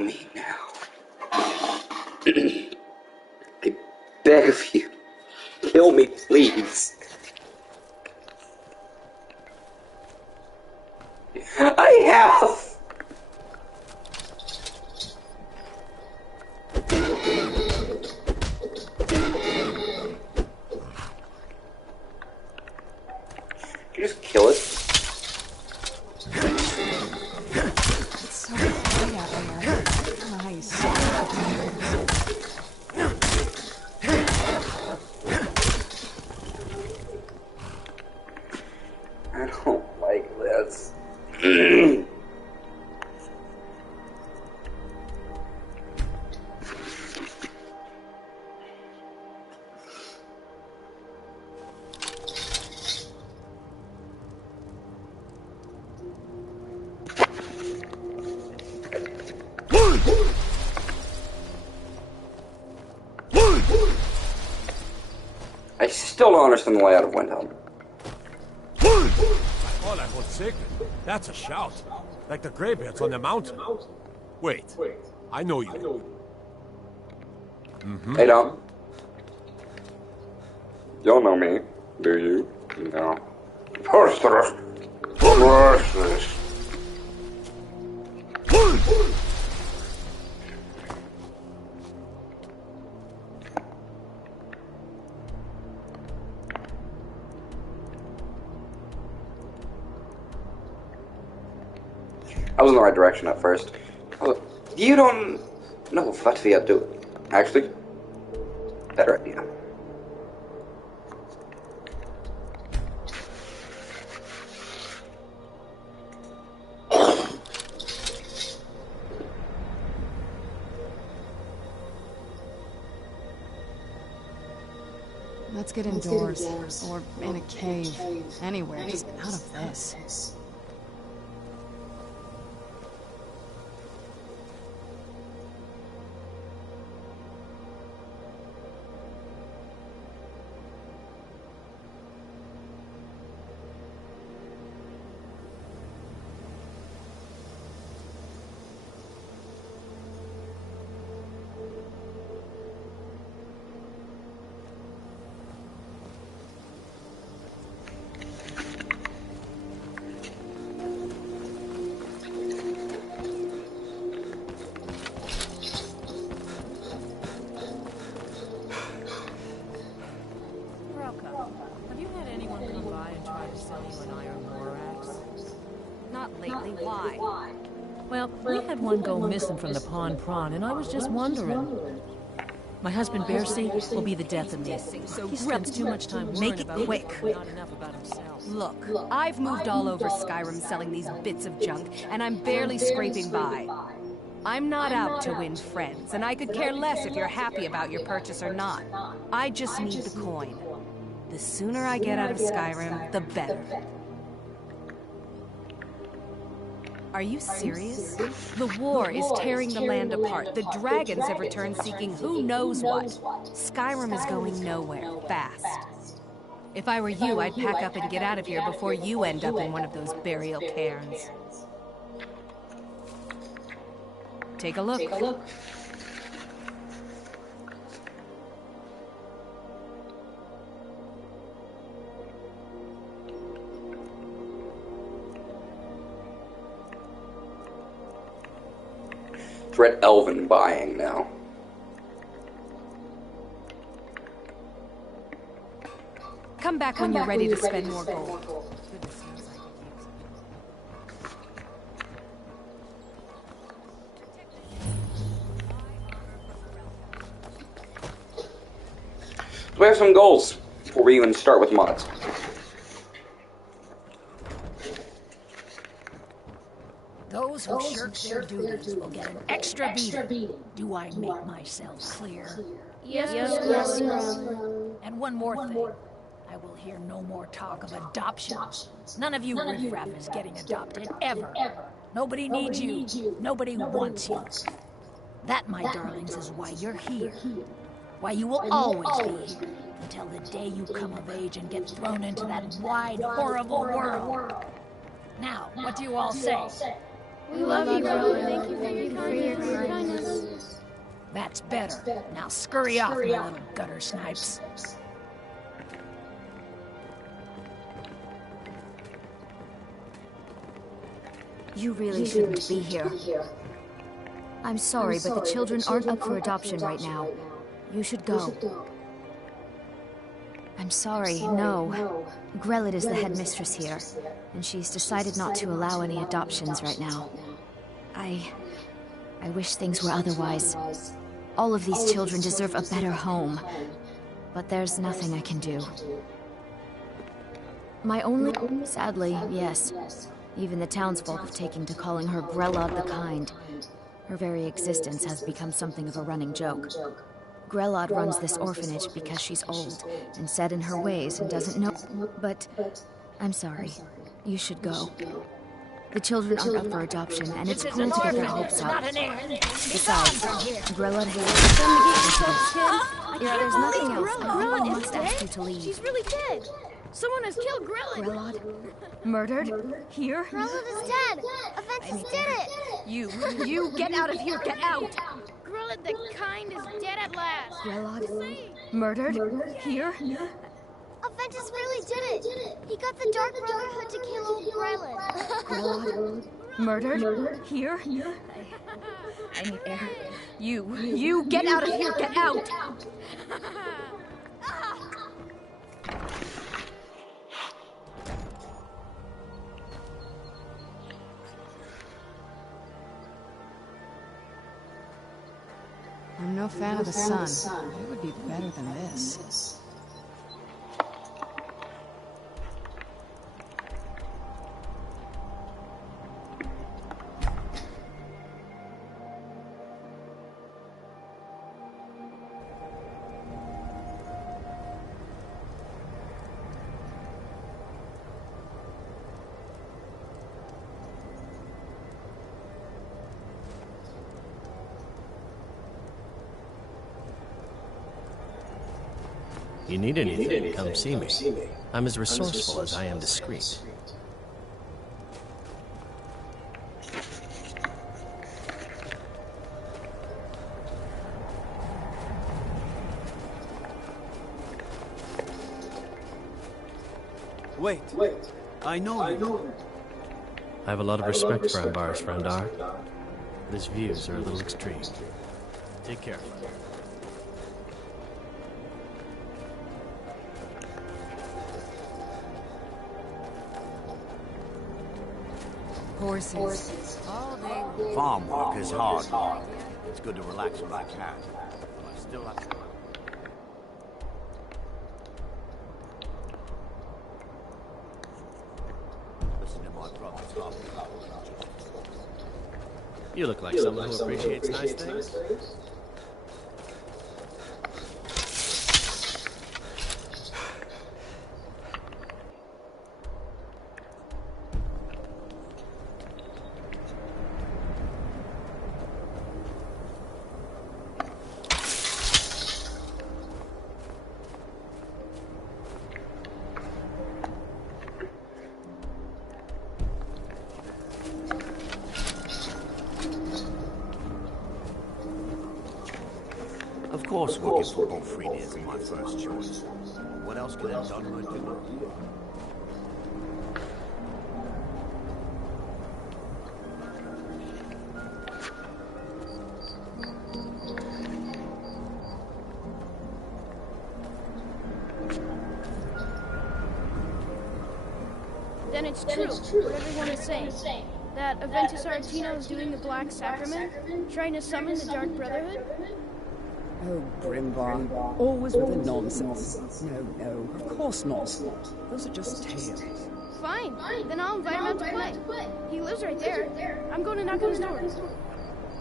Me now. I beg of you. Kill me, please. I have! Can you just kill it? It's so bright out there. Nice. I don't like this. I still don't understand the layout of Windhelm. All I hold sacred. That's a shout. Like the graybeards on the mountain. Wait. I know you. Hey, Dom. You don't know me, do you? No. Posters. Versus. I was in the right direction at first. You don't know what to do. Actually, better idea. Let's get indoors. Or in a cave. Anywhere. Just out of this. Well, we had one go missing from the Pond Prawn, and I was just wondering. My husband Bercy will be the death of me. He spends too much time worrying about quick. Not enough about himself. Look, I've moved all over Skyrim selling these bits of junk, and I'm barely scraping by. I'm not out to win friends, and I could care less if you're happy about your purchase or not. I just need the coin. The sooner I get out of Skyrim, the better. Are you serious? The war is tearing the land apart. The dragons have returned seeking who knows what. Skyrim is going nowhere, fast. If I were you, I'd pack up and get out of here before you end up in one of those burial cairns. Take a look. Red Elven buying now. Come back when you're ready to spend more gold. So we have some goals before we even start with mods. Those who shirk their duties will get an extra beating. Do I make myself clear? Yes. And one more thing. I will hear no more talk of adoption. None of you riffraff is getting adopted, ever. Nobody needs you. Nobody wants you. That, my darlings, is why you're here. Why you will always be here. Until the day you come of age and get thrown into that wide, horrible world. Now, what do you all say? We love you, brother. Thank you for your kindness. That's better. Now scurry off, my little gutter snipes. You really shouldn't be here. I'm sorry, but the children aren't up for adoption right now. You should go. I'm sorry, no. Grellet is the headmistress here, and she's decided not to allow any adoptions right now. I wish things were otherwise. All of these children deserve a better home, but there's nothing I can do. My only... Sadly, yes. Even the townsfolk have taken to calling her Grelod the Kind. Her very existence has become something of a running joke. Grelod runs this orphanage because she's old and set in her ways and doesn't know... But I'm sorry. You should go. The children aren't up for adoption, and it's cool to get their hopes up. Besides, Grelod hates... If there's nothing else, I must ask you to leave. She's really dead. Someone has killed Grellet. Grelod? Murdered? Here? Grellet is dead. Aventus did it. You get out of here, get out! Grellet the Kind is dead at last. Grelod? Murdered? Here? Aventus really did it. He got the Dark Brotherhood to kill old Grellet. Grelod? Murdered? Here? I need air. You get out of here, get out! I'm no fan of the sun. It would be better than this. You need anything, come see me. I'm as resourceful as I am discreet. Wait. I know you. I have a lot of respect for Ambar's Frandar, but his views are a little extreme. Take care. Horses. All day. Farm work is hard. It's good to relax when I can. But I still have to... Listen to my brother's heart. You look like someone who appreciates nice things. Of course, working for Bonfredi is my first choice. What else could have done my do? Then it's true, what everyone is saying. That Aventus Aretino is doing the Black Sacrament, trying to summon the Dark Brotherhood? Oh, Grimbar. Always with the nonsense. No, of course not. Those are just tales. Fine, then I'll invite him out to play. He lives right there. I'm going to knock on his door.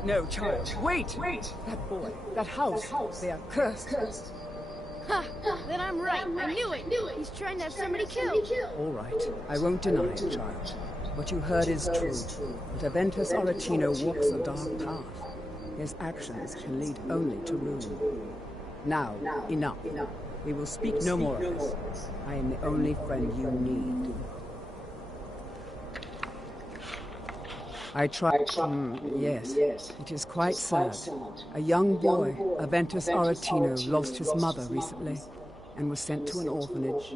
No, child, wait! That boy, that house, they are cursed. Ha! Then I'm right. I knew it. He's trying to have somebody killed. All right, I won't deny it, child. What you heard is true. But Aventus Aretino walks a dark path. His actions can lead only to ruin. Now, enough. We will speak no more of this. I am the only friend you need. I tried. Yes, it is quite sad. A young boy, Aventus Aretino, lost his mother recently and was sent to an orphanage.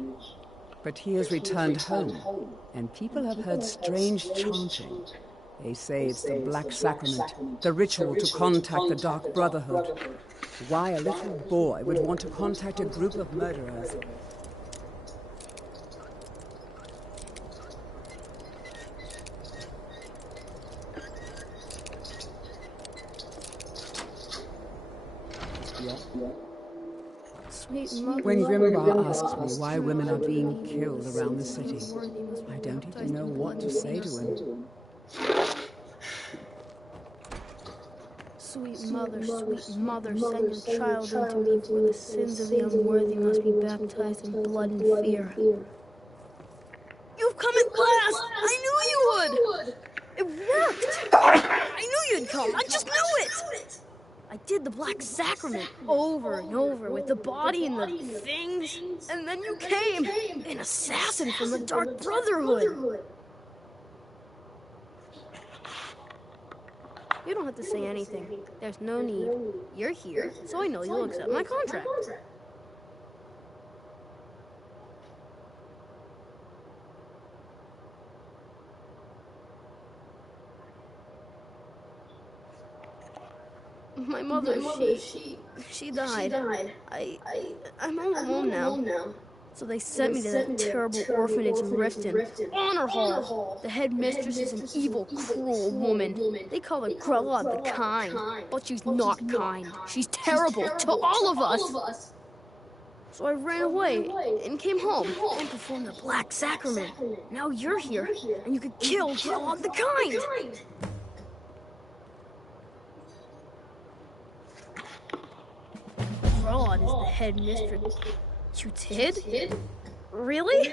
But he has returned home, and people have heard strange chanting. They say it's the Black Sacrament, the ritual to contact the Dark Brotherhood. Why a little boy would want to contact a group of murderers? Sweet mother. When Grimbar asks me why women are being killed around the city, I don't even know what to say to him. Sweet mother, send your child into me, for the sins of the unworthy must be baptized in blood and fear. You've come at last! I knew you would! It worked! I knew you'd come! I just knew it! I did the Black Sacrament over and over with the body and the things, and then you came, an assassin from the Dark Brotherhood. You don't have to say anything. There's no need. You're here, so I know you'll accept my contract. My mother, she died. I'm all alone now. So they sent me to that terrible orphanage in Riften. Honor Hall! The headmistress is an evil, cruel woman. They call her Grella the Kind. But she's not kind. She's terrible to all of us. So I ran away and came home and performed the Black Sacrament. Now you're here, and you could kill Grella the Kind! Grella is the headmistress. You did? Really?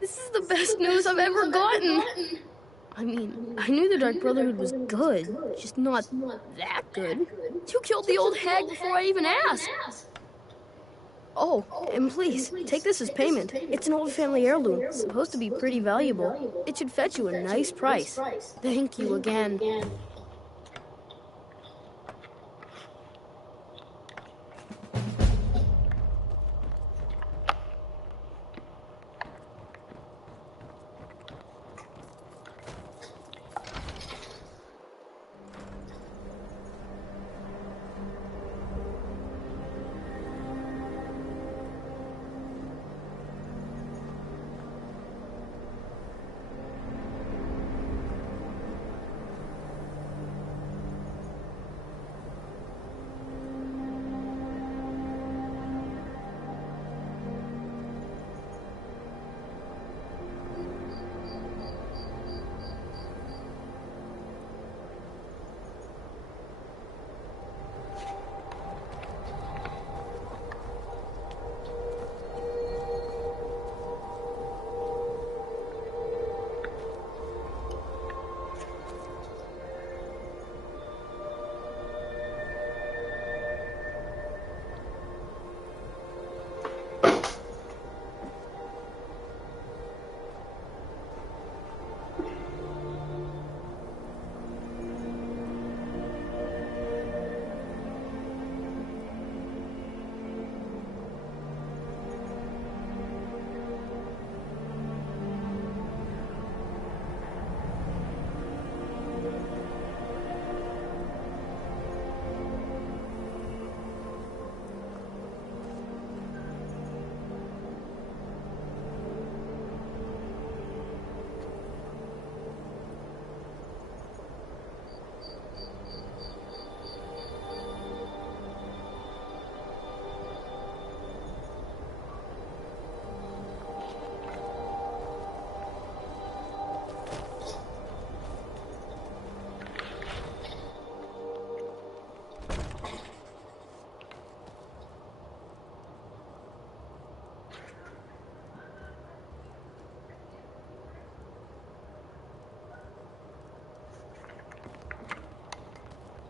This is the best news I've ever gotten. I mean, I knew the Dark Brotherhood was good, just not that good. You killed the old hag before I even asked. Oh, and please, take this as payment. It's an old family heirloom, supposed to be pretty valuable. It should fetch you a nice price. Thank you again.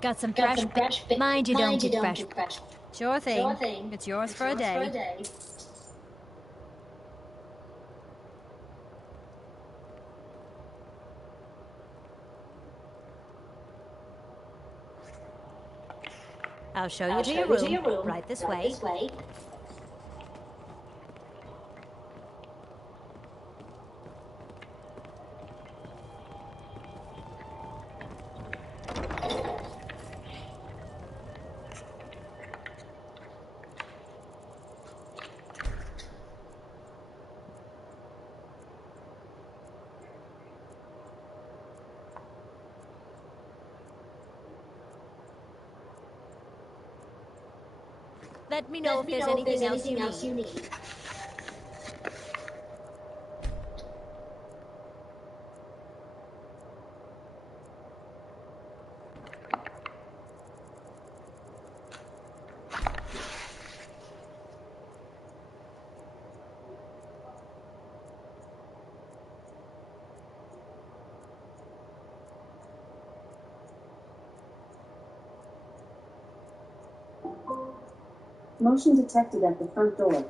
Got some fresh. Mind you don't get fresh. Sure thing. It's yours for a day. I'll show you to your room. Right this way. Let me know if there's anything else you need. Motion detected at the front door.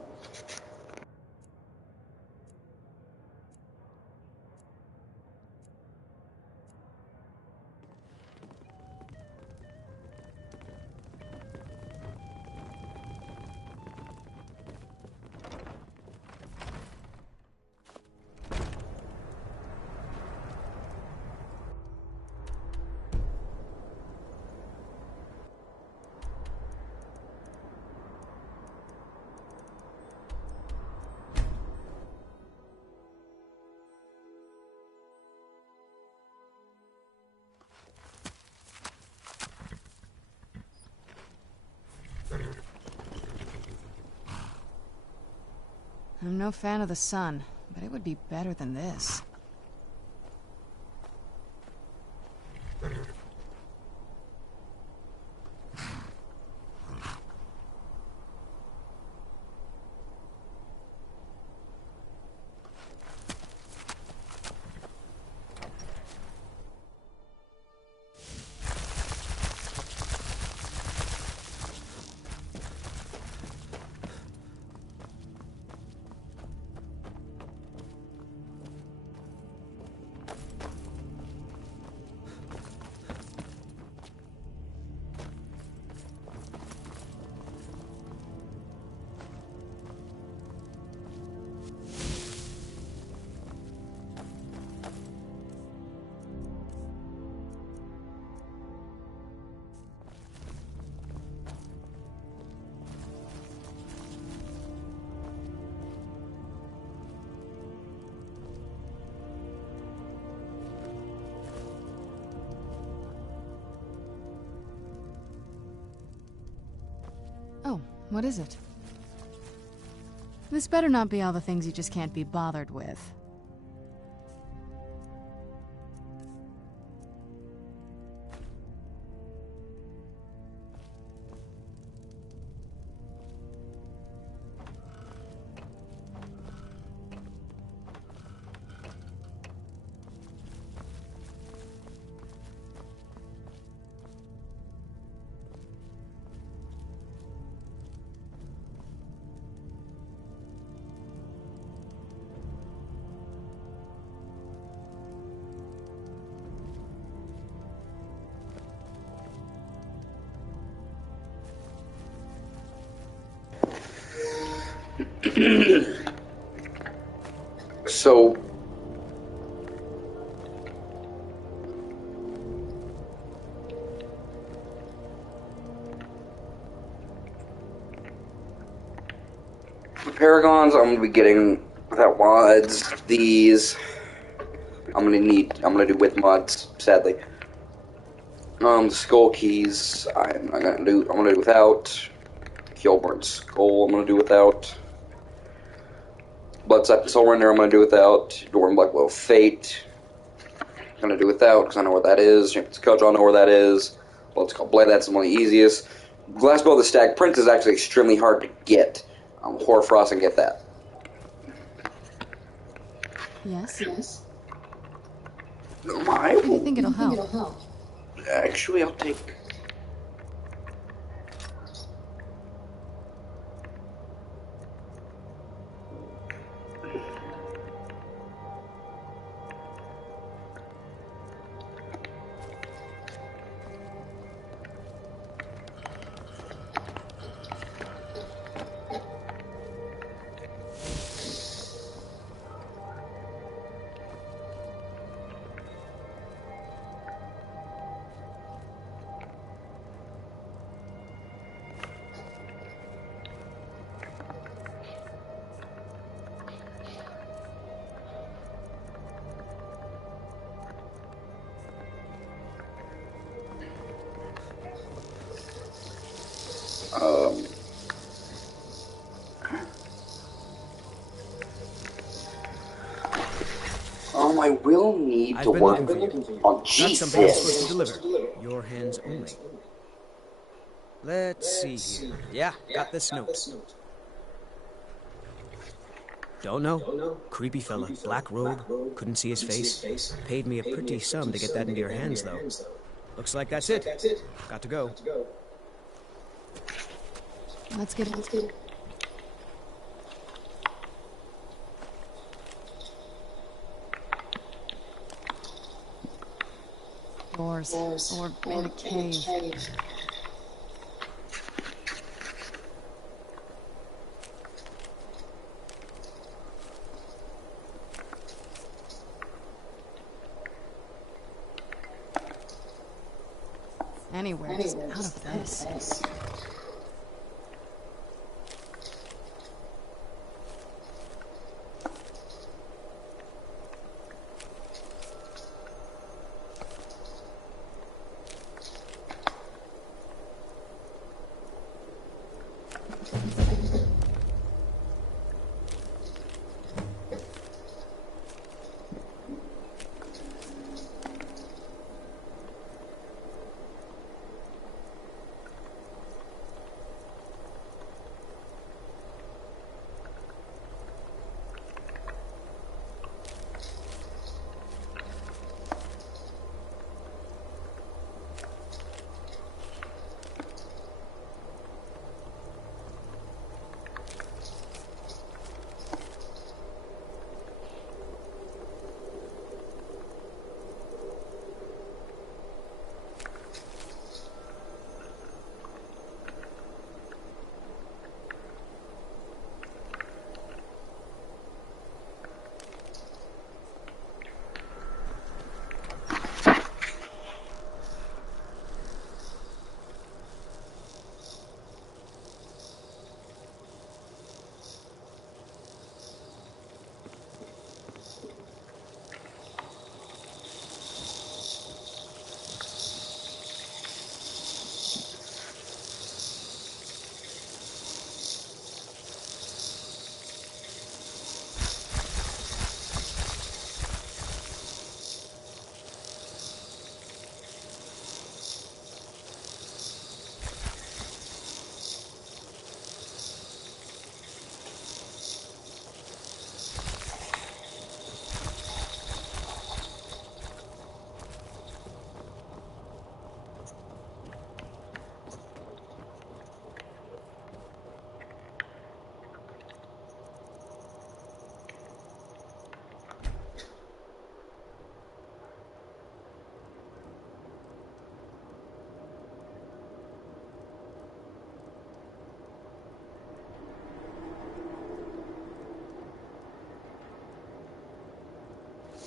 I'm no fan of the sun, but it would be better than this. Oh, what is it? This better not be all the things you just can't be bothered with. So, the Paragons I'm gonna be getting without mods. These I'm gonna do with mods, sadly. Skull keys I'm gonna do without. Kilburn Skull I'm gonna do without. Bloodsight and Soul Render I'm gonna do without. Dorn Black Will Fate I'm gonna do without because I know where that is. Champions Coach I know where that is. Blood's called Blade, that's one of the easiest. Glass Bow of the Stag Prince is actually extremely hard to get. Hoarfrost and get that. Yes? Yes. How do you think it'll help? Actually, I'll take... I will need to work on Got something I'm supposed to Jesus. deliver. Your hands only. Let's see here. Yeah, got this note. Don't know. Creepy fella. Black robe. Couldn't see his face. Paid me a pretty sum to get that into your hands, though. Looks like that's it. Got to go. Let's get it. Doors. Or in a cave. Anywhere, just out of this.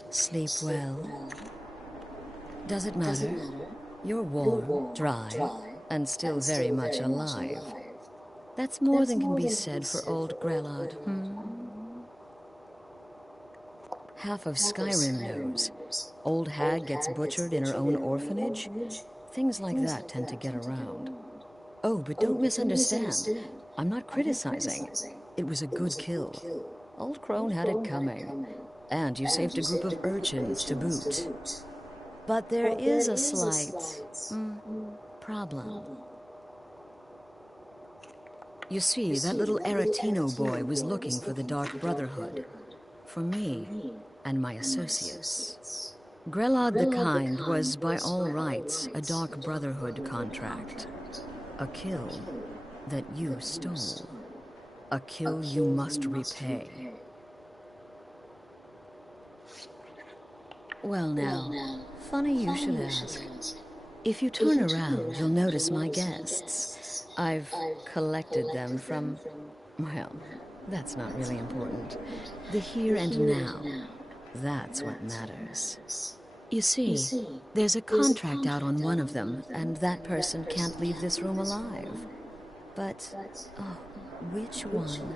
Sleep well. Does it matter? You're warm, dry, and still very much alive. That's more than can be said for old Grelod, Half of Skyrim knows. Old hag gets butchered in her own orphanage. Things like that tend to get around. Oh, but don't misunderstand. I'm not criticizing. It was a good kill. Old Crone had it coming. And you saved a group of urchins to boot. But there is a slight problem. You see, that little Aretino boy was looking for the Dark Brotherhood. For me and my associates. Grelod the Kind was, by all rights, a Dark Brotherhood contract. A kill that you stole. A kill you must repay. Well now, funny you should ask. If you turn around, you'll notice my guests. I've collected them from, well, that's not really important. The here and now, that's what matters. You see, there's a contract out on one of them, and that person can't leave this room alive. But, oh, which one?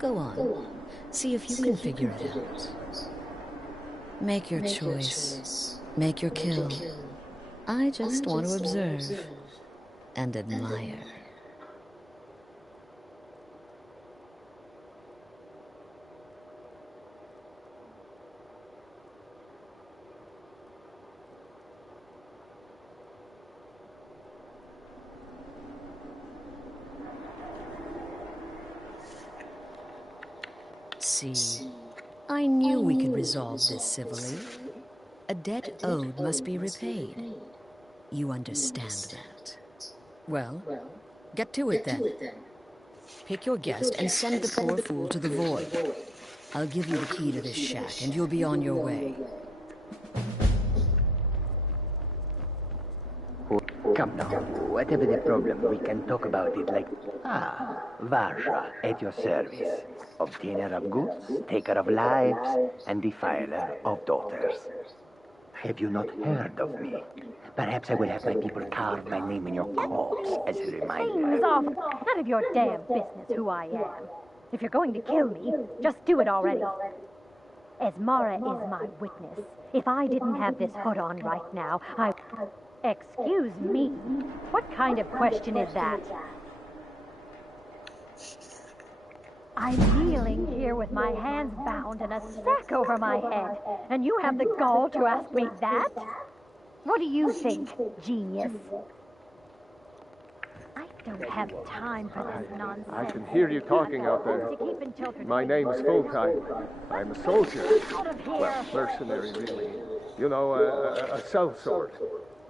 Go on, see if you can figure it out. Make your choice. Make your kill. I just want to observe and admire. see. I knew we could resolve this civilly. A debt owed must be repaid. You understand that. Well, get to it then. Pick your guest and send the poor fool to the void. I'll give you the key to this shack and you'll be on your way. Come now, whatever the problem, we can talk about it like... Varsha, at your service. Obtainer of goods, taker of lives, and defiler of daughters. Have you not heard of me? Perhaps I will have my people carve my name in your corpse as a reminder. Things off. None of your damn business who I am. If you're going to kill me, just do it already. Esmara is my witness. If I didn't have this hood on right now, I... Excuse me? What kind of question is that? I'm kneeling here with my hands bound and a sack over my head, and you have the gall to ask me that? What do you think, genius? I don't have time for this nonsense. I can hear you talking out there. My name is Full-Time. I'm a soldier. Well, mercenary, really. You know, a sellsword.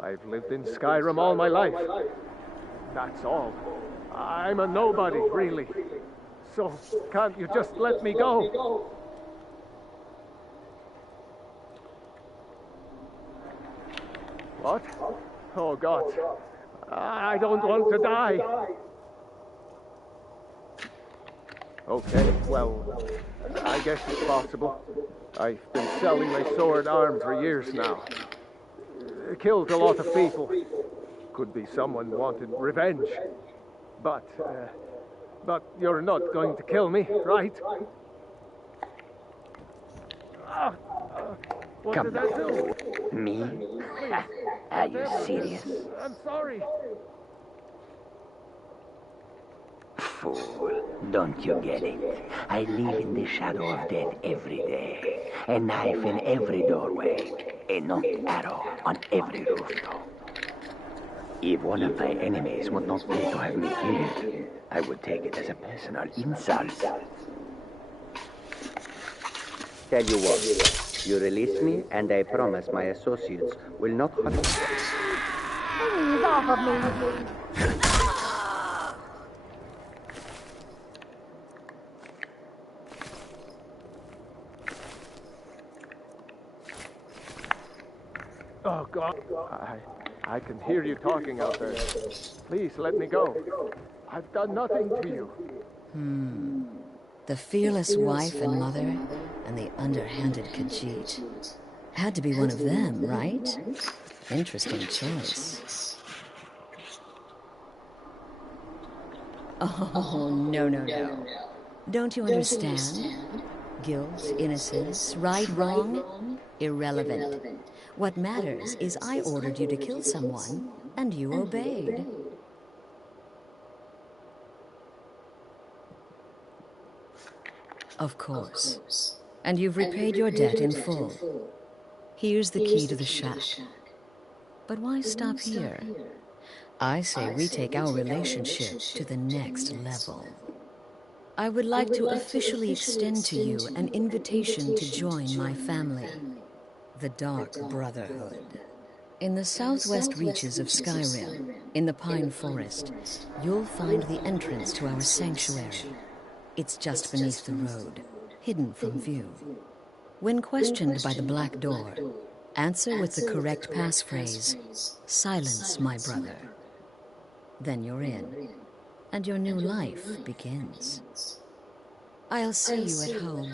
I've lived in Skyrim all my life. That's all. I'm a nobody, really. So, can't you just let me go? What? Oh, God. I don't want to die. Okay, well, I guess it's possible. I've been selling my sword arm for years now. Killed a lot of people. Could be someone wanted revenge. But you're not going to kill me, right? What Come did I do? Me? Are you serious? I'm sorry. Fool, don't you get it? I live in the shadow of death every day. A knife in every doorway. A knocked arrow on every rooftop. If one of my enemies would not pay to have me killed, I would take it as a personal insult. Tell you what, you release me, and I promise my associates will not hurt you. Please, off of me. Oh, God. I can hear you talking out there. Please, let me go. I've done nothing to you. The fearless wife and mother, and the underhanded Khajiit. Had to be one of them, right? Interesting choice. Oh, no. Don't you understand? Guilt, innocence, right, wrong, irrelevant. What matters is I ordered you to kill someone, and you obeyed. Of course. And you've repaid your debt in full. Here's the key to the shack. But why stop here? I say we take our relationship to the next level. I would like to officially extend to you an invitation to join my family, the Dark Brotherhood. In the southwest reaches of Skyrim, in the Pine Forest, you'll find the entrance to our sanctuary. It's just beneath the road, hidden from view. When questioned by the Black Door, answer with the correct passphrase, "Silence, my brother." Then you're in, and your new life begins. I'll see you at home.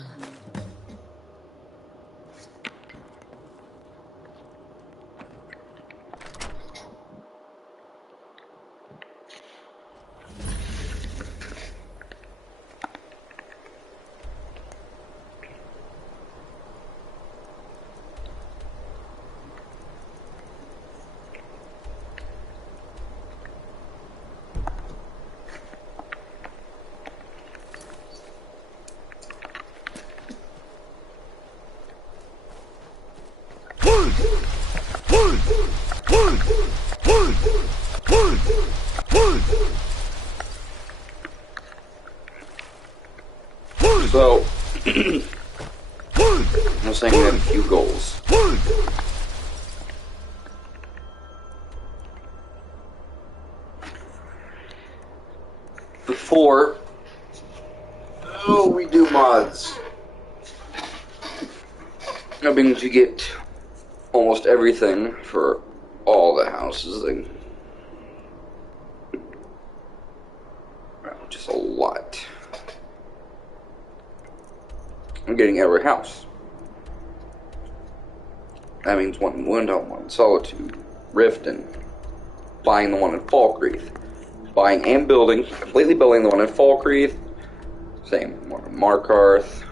So, I'm saying we have a few goals. Before we do mods, I'm going to get almost everything for all the houses. Just a lot. I'm getting every house. That means one in Windhelm, one in Solitude, Rift, and buying the one in Falkreath. Buying and building, completely building the one in Falkreath. Same one in Markarth.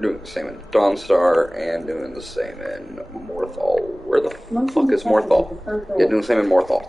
Doing the same in Dawnstar, and doing the same in Morthal. Where the fuck is Morthal? Yeah, doing the same in Morthal.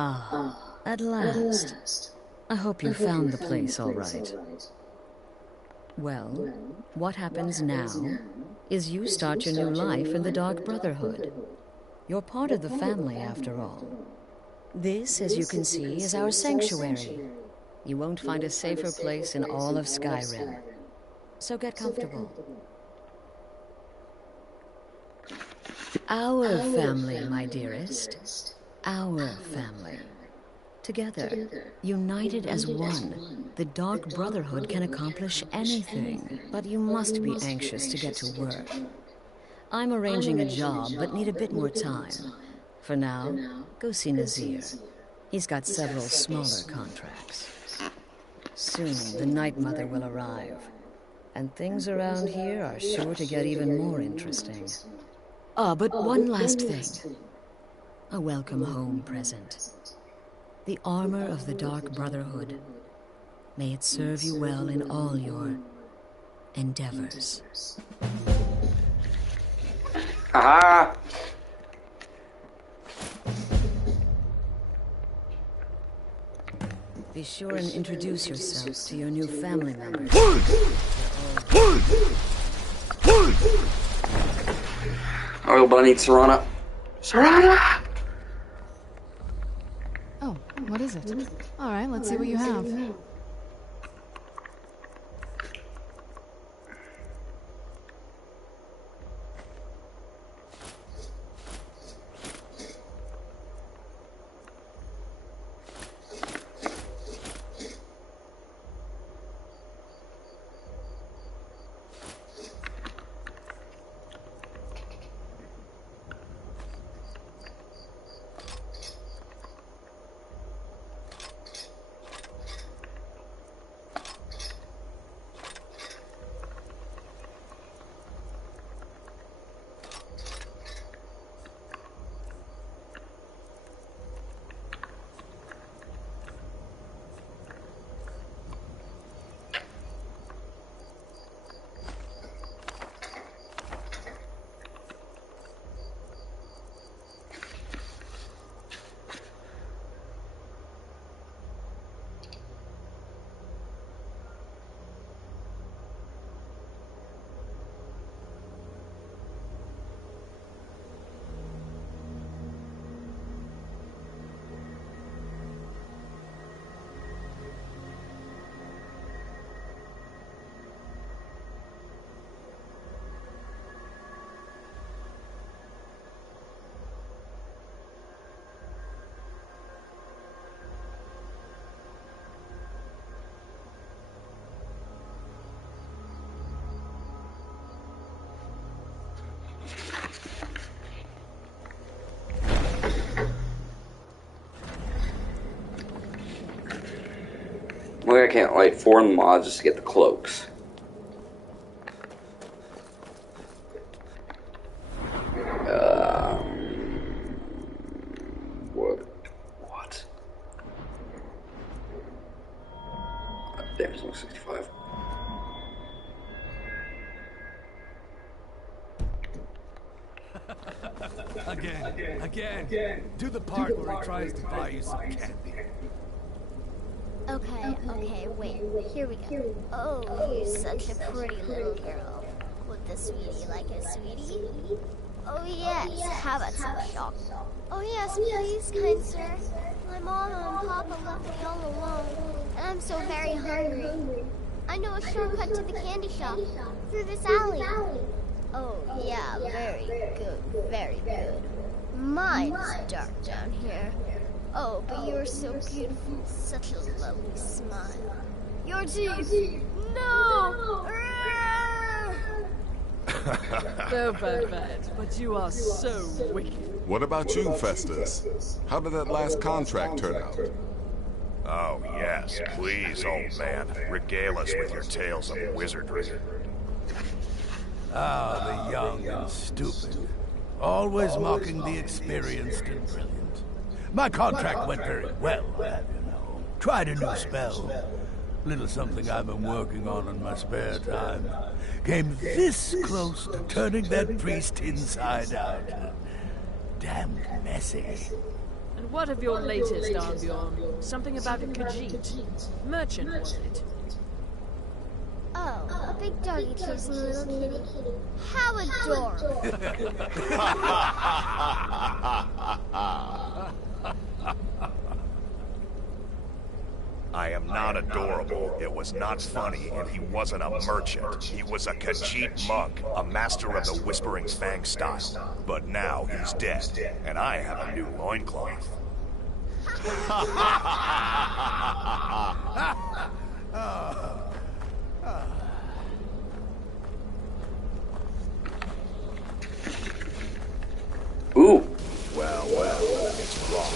Ah, at last. I hope you found the place all right. Well, what happens now is you start your new life in the Dark Brotherhood. You're part of the family, after all. This, as you can see, is our sanctuary. You won't find a safer place in all of Skyrim. So get comfortable. Our family, my dearest. Our family. Together, united as one, the Dark Brotherhood can accomplish anything. But you must be anxious to get to work. I'm arranging a job, but need a bit more time. For now, go see Nazir. He's got several smaller contracts. Soon, the Night Mother will arrive. And things around here are sure to get even more interesting. Ah, but one last thing. A welcome home present. The armor of the Dark Brotherhood. May it serve you well in all your endeavors. Haha! Be sure and introduce yourself to your new family members. Alright, but I need Serana. Serana! Oh, what is it? All right, let's see what you have. Well, I can't light 4 in the mods just to get the cloaks. What? Damn, it's only 65. Again. Do the part where he tries to buy you some candy. Okay, wait. Here we go. Oh, you're such a pretty little girl. Would the sweetie like a sweetie? Oh, yes. How about some chocolate? Oh, yes, please, kind sir. My mama and papa left me all alone, and I'm so very hungry. I know a shortcut to the candy shop, through this alley. Oh, yeah, very good, very good. Mine's dark down here. Oh, but you're so beautiful, such a lovely smile. Your teeth! No! So bad, but you are so wicked. What about you, Festus? How did that last contract turn out? Oh, yes, please, old man. Regale us with your tales of wizardry. Ah, the young and stupid. Always mocking the experienced and brilliant. My contract went very well, I'll have you know. Tried a new spell. Little something I've been working on in my spare time. Came this close to turning that priest inside out. Damn messy. And what of your latest, Armbjorn? Something about a Khajiit. Merchant, was it? Oh, a big doggy chasing a little kitty. How adorable! I am not adorable. It was not funny, and he wasn't a merchant. He was a Khajiit monk, a master of the Whispering Fang style. But now he's dead, and I have a new loincloth. Ooh. Well, it's wrong.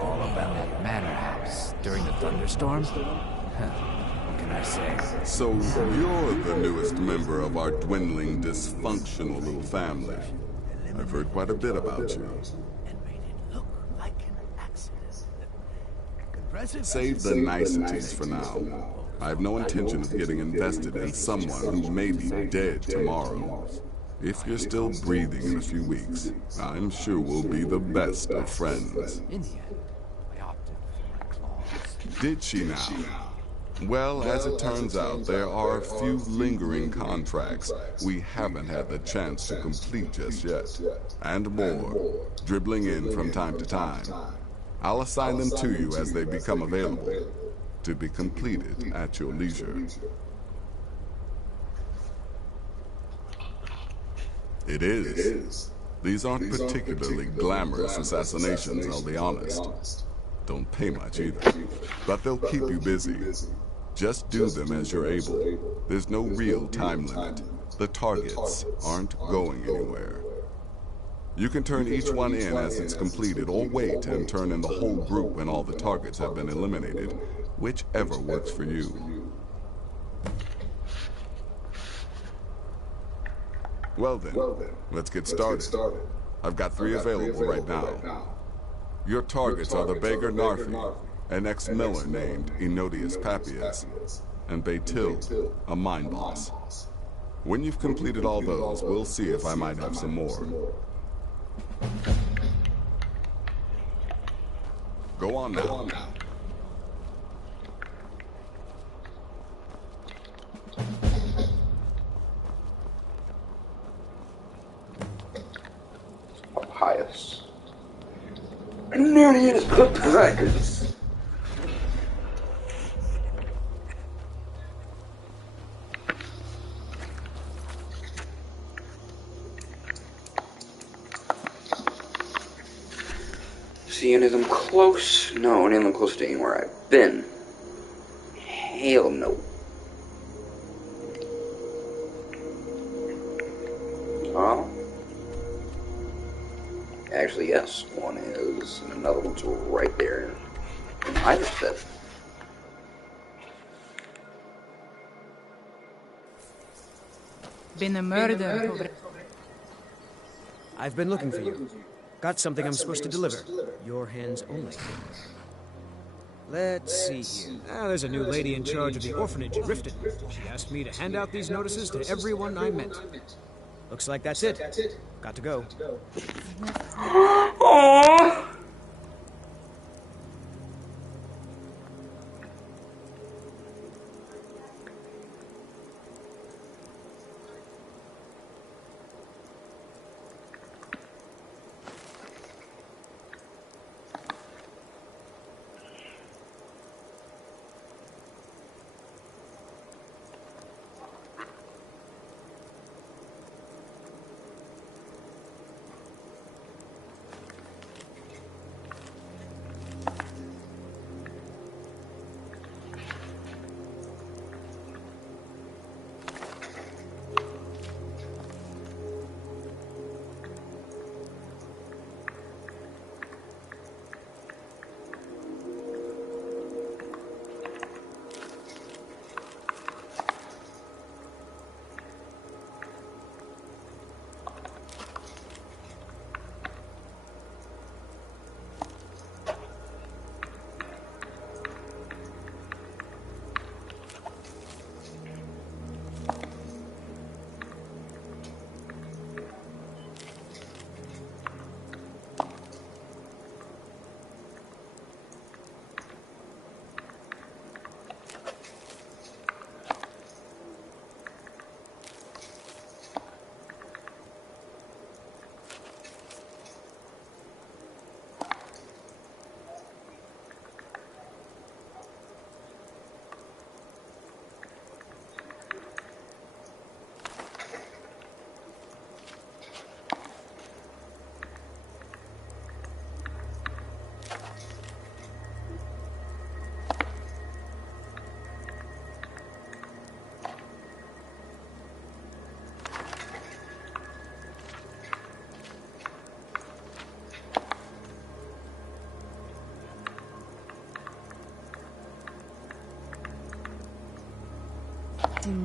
All about that manor house during the thunderstorm? What can I say? So you're the newest member of our dwindling, dysfunctional little family. I've heard quite a bit about you. Save the niceties for now. I have no intention of getting invested in someone who may be dead tomorrow. If you're still breathing in a few weeks, I'm sure we'll be the best of friends. Did she now? Well, as it turns out, there are a few lingering contracts we haven't had the chance to complete just yet. And more, dribbling in from time to time. I'll assign them to you as they become available, to be completed at your leisure. It is. These aren't particularly glamorous assassinations, I'll be honest. Don't pay much either. But they'll keep you busy. Just do them as you're able. There's no real time limit. The targets aren't going anywhere. You can turn each one in as it's completed, or wait and turn in the whole group when all the targets have been eliminated. Whichever works for you. Well then, let's get started. I've got 3 available right now. Your targets are the beggar Narfi, an ex-miller named Enodius Papias, and Baytil, a mine boss. When you've completed all those, we'll see if I might have some more. Go on now. Pious. Nearly as good dragons. See any of them close? No, any of them close to anywhere I've been. Hell no. Oh. Actually, yes. One is, and another one's right there. I understood. Been a murder over. I've been looking for you. Got something I'm supposed to deliver. Your hands only. Let's see here. Ah, there's a new lady in charge of the orphanage in Riften. She asked me to hand out these notices to everyone I met. Looks like that's it. Got to go. Aww.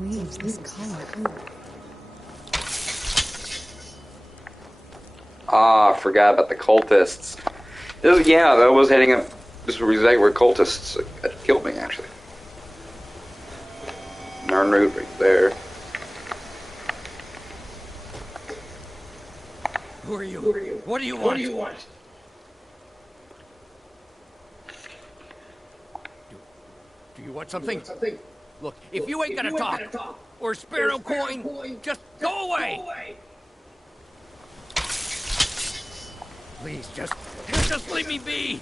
Leaves this color. Ah, I forgot about the cultists. Yeah, that was heading up. This was exactly where cultists killed me, actually. Narn route right there. Who are you? What do you want? Do you want something? Look, if you ain't gonna talk, or spare no coin, just go away! Please, just leave me be!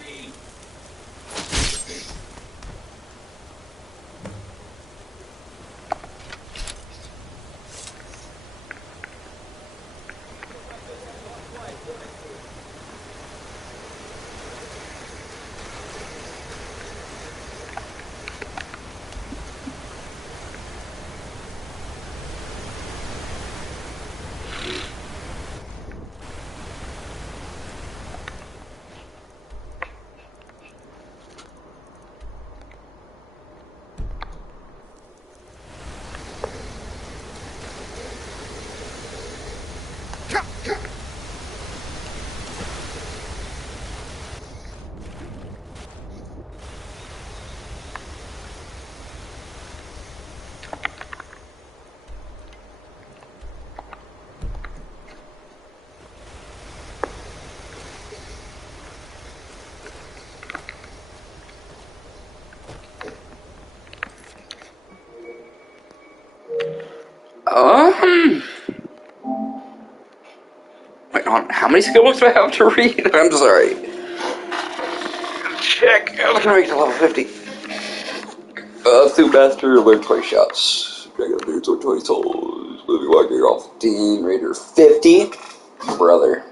Wait, how many skill books do I have to read? I'm sorry. Check. I'm gonna make it to level 50. Suit Master, alert 20 shots. Dragon Beard, sword 20 souls. Living Walker, all 15. Raider 50. Brother.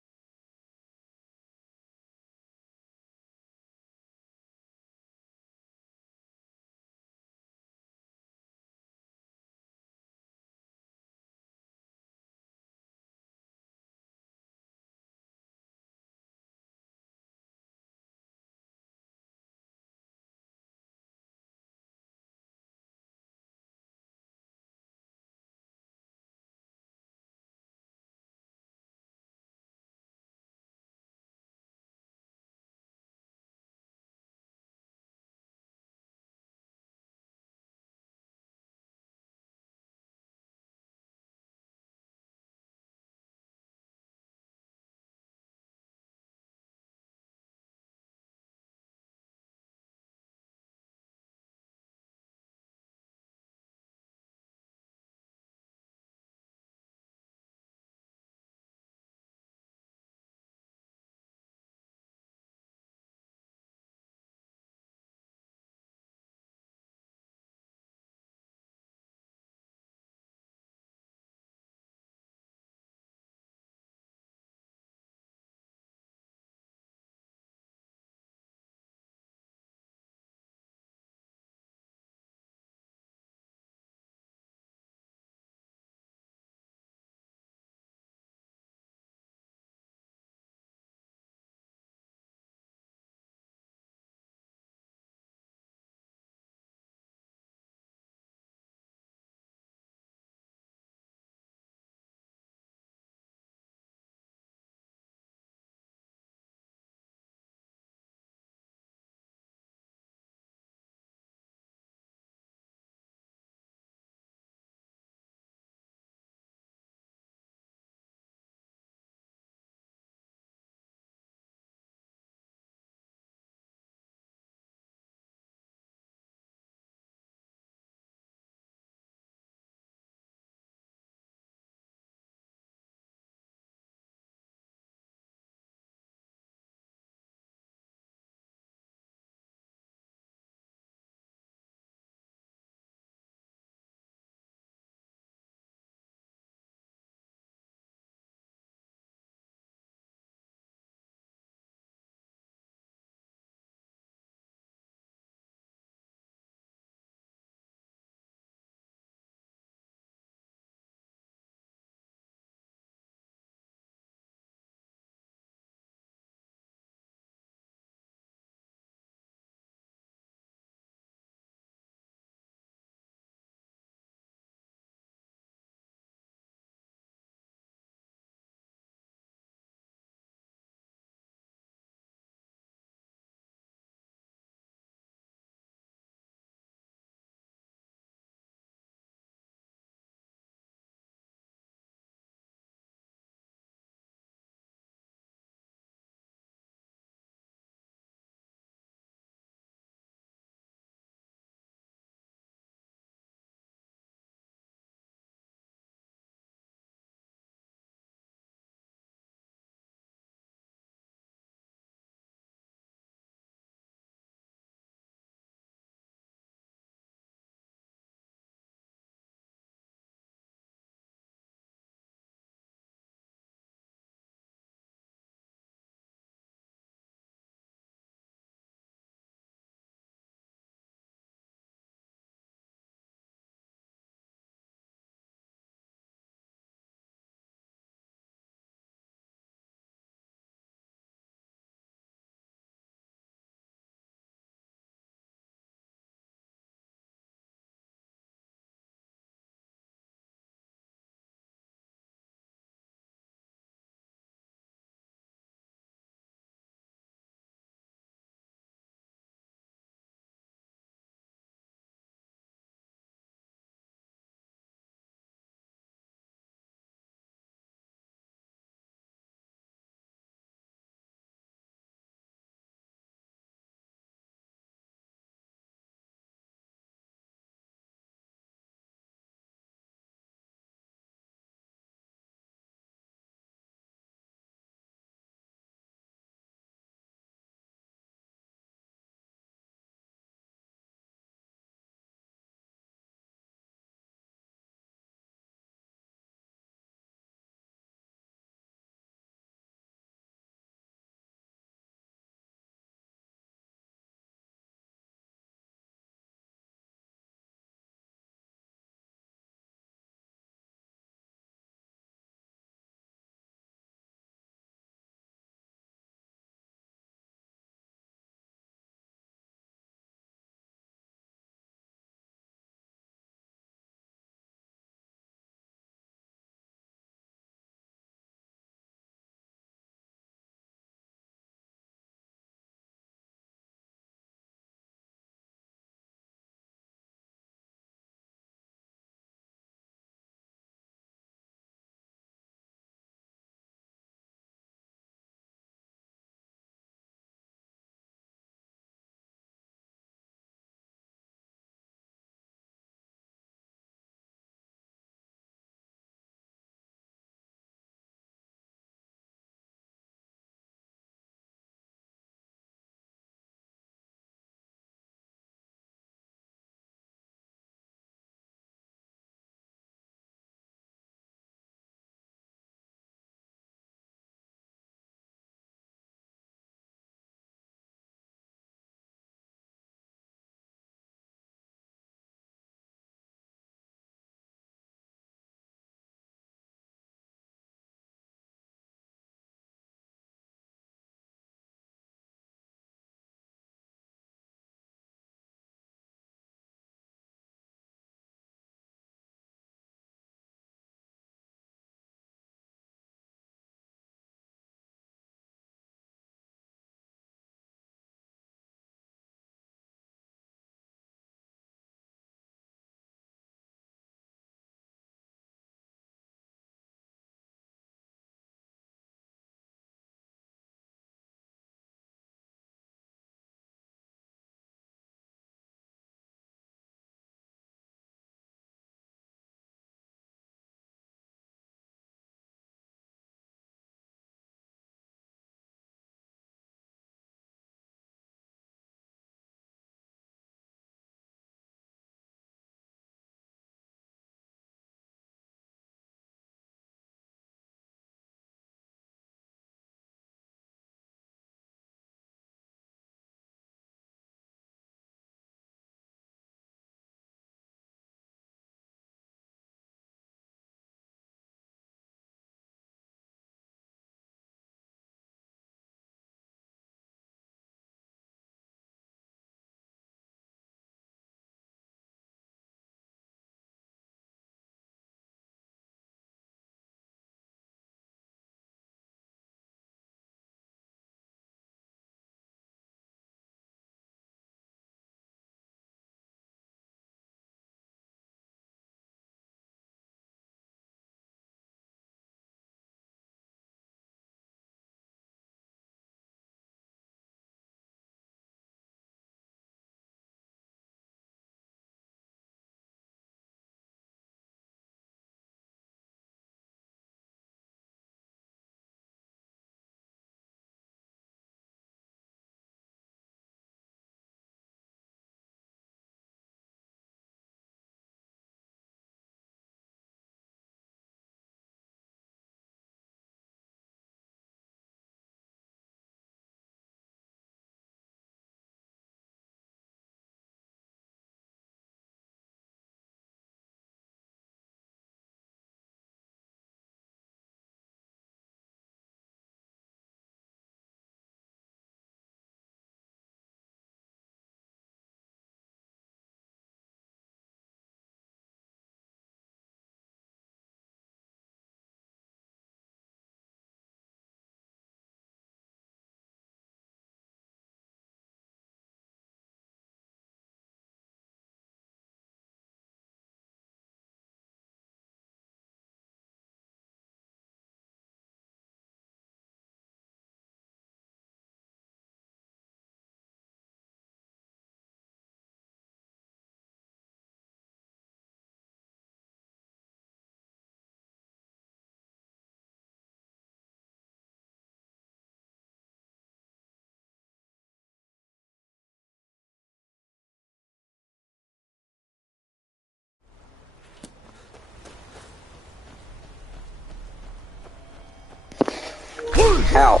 How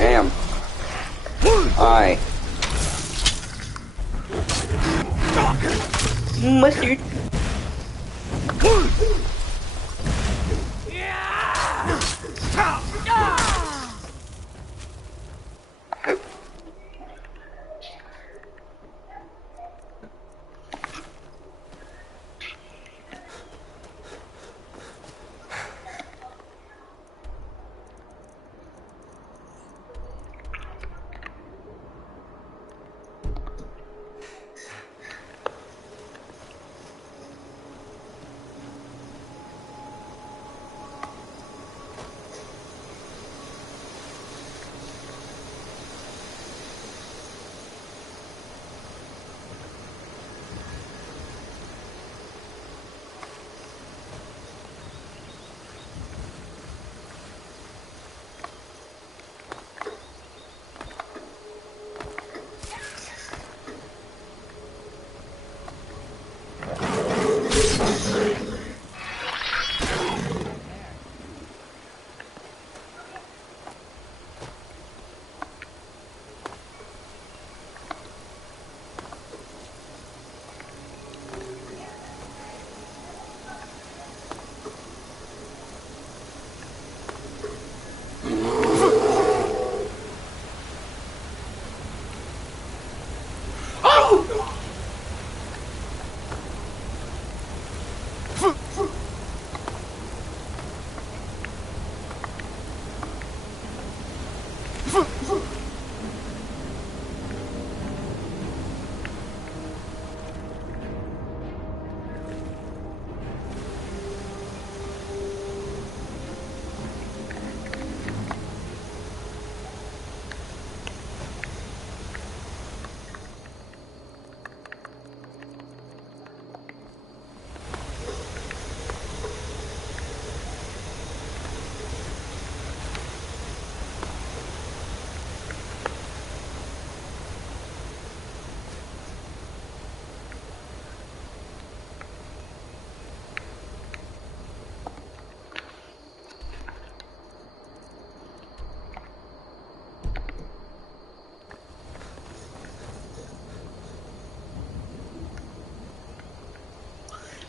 am I? Mustard.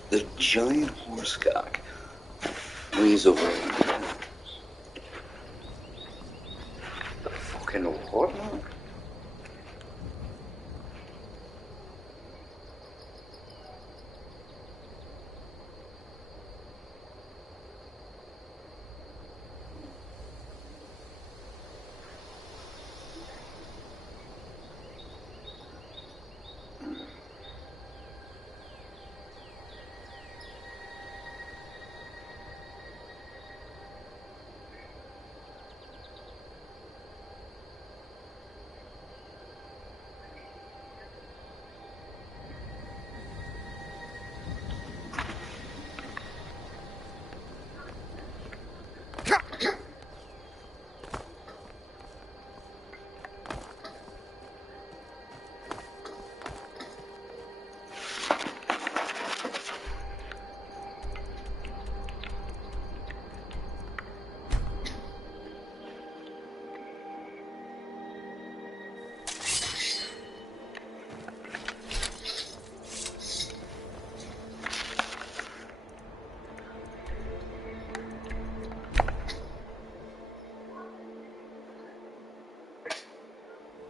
The giant horsecock weighs over the fucking what?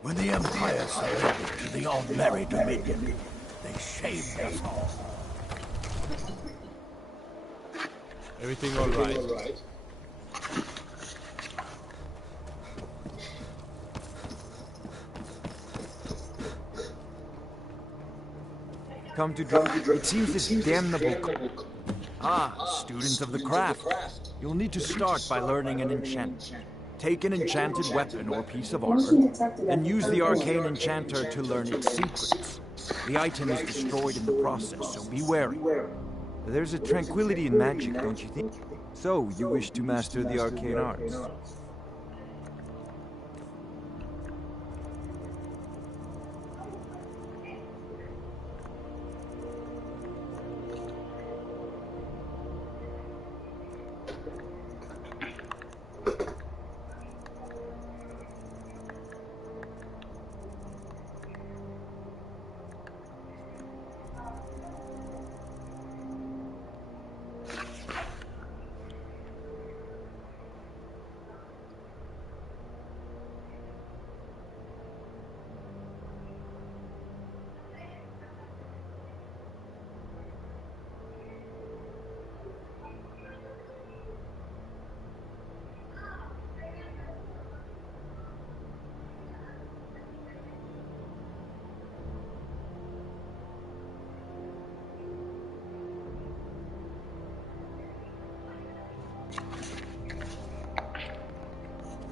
When the Empire surrendered to the All-Merry Dominion, they shamed us all. Everything all right? Come to drop. It seems this damnable. Student of the craft. You'll need to start by learning an enchantment. Take an enchanted weapon or piece of armor, and use the arcane enchanter to learn its secrets. The item is destroyed in the process, so be wary. There's a tranquility in magic, don't you think? So, you wish to master the arcane arts?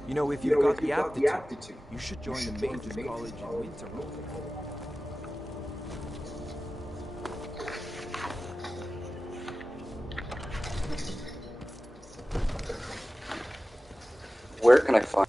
You know, if you've got the aptitude, you should join the Mages College in Winterhold. Where can I find?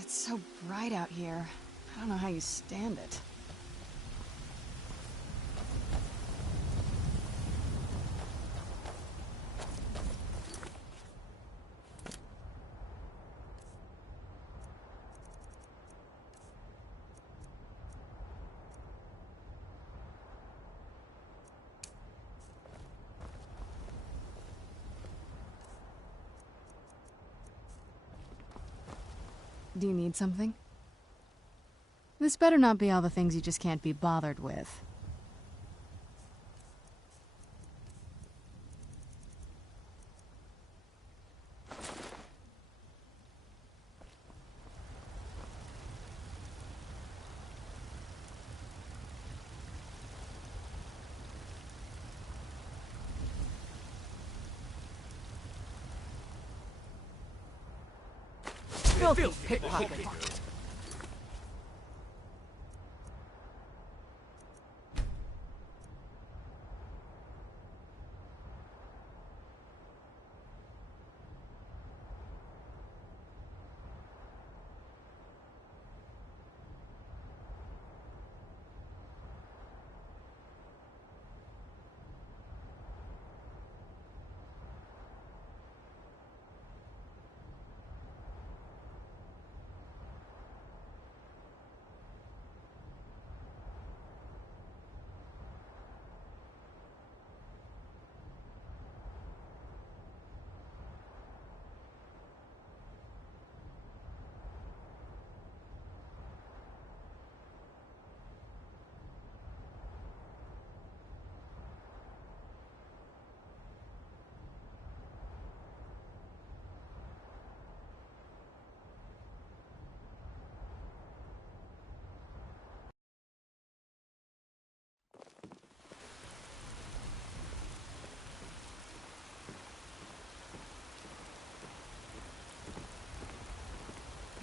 It's so bright out here. I don't know how you stand it. Do you need something? This better not be all the things you just can't be bothered with. Filthy pickpocket.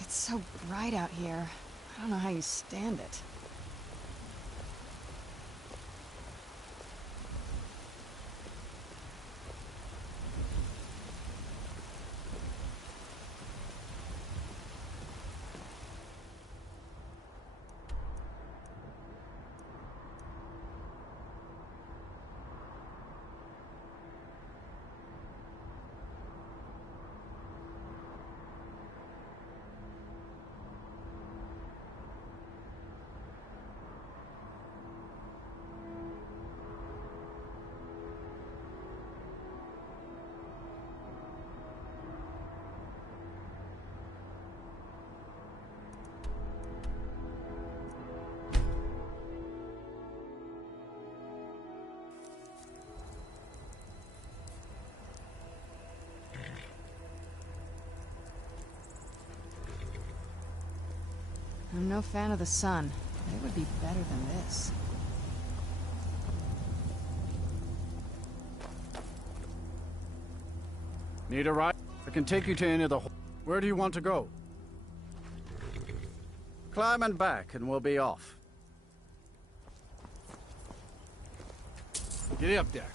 It's so bright out here. I don't know how you stand it. I'm no fan of the sun. It would be better than this. Need a ride? I can take you to any of the... Where do you want to go? Climb and back, and we'll be off. Get up there.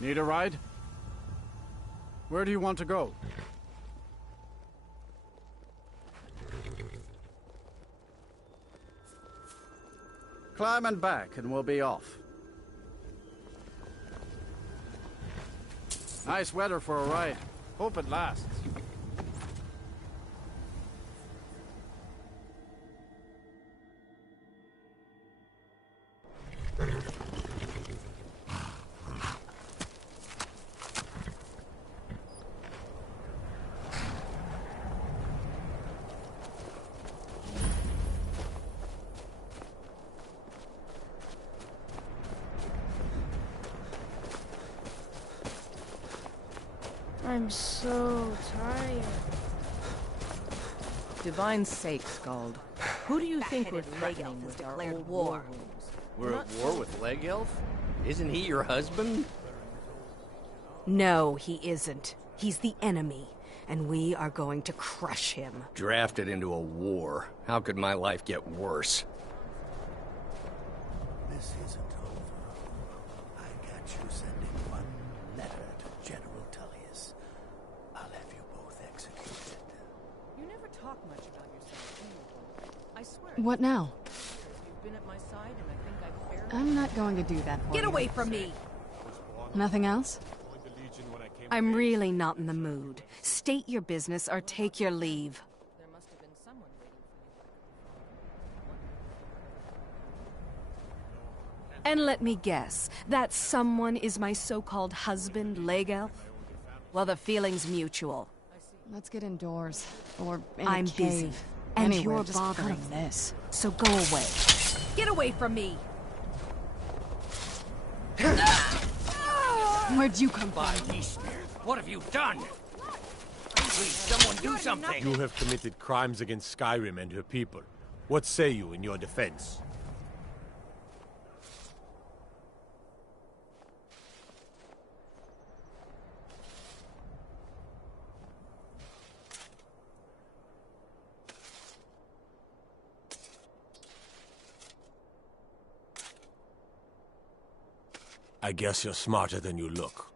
Need a ride? Where do you want to go? Climb and back, and we'll be off. Nice weather for a ride. Hope it lasts. I'm so tired. Divine sake, Scald. Who do you think we're threatening with our old war wounds? We're at war with Leg Elf? Isn't he your husband? No, he isn't. He's the enemy, and we are going to crush him. Drafted into a war. How could my life get worse? This isn't over. I got you sending one letter to General Tullius. I'll have you both talk much about yourself, do you? I swear. What now? You've been at my side, and I think I've barely... I'm not going to do that for Get you. away from me! Nothing else? I'm really not in the mood. State your business or take your leave. There must have been someone waiting for you. And let me guess, that someone is my so-called husband, Leg Elf? Well, the feeling's mutual. Let's get indoors. Or in I'm a cave. busy. And Anywhere, you're just bothering cut this. So go away. Get away from me! Where'd you come from? What have you done? Please, someone do something! You have committed crimes against Skyrim and her people. What say you in your defense? I guess you're smarter than you look.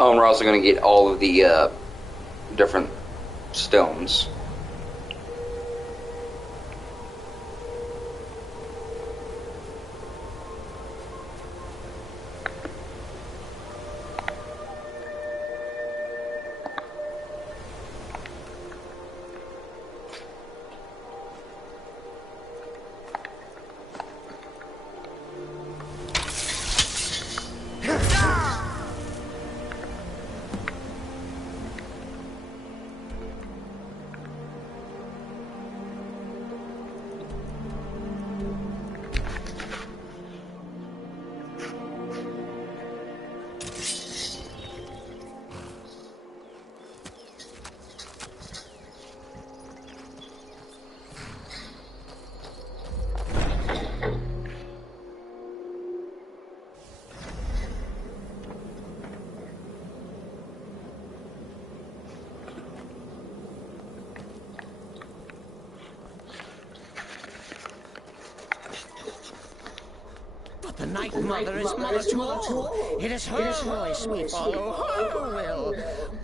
Oh, and we're also going to get all of the different stones. The Night Mother is mother to all. It is her voice we follow, her will.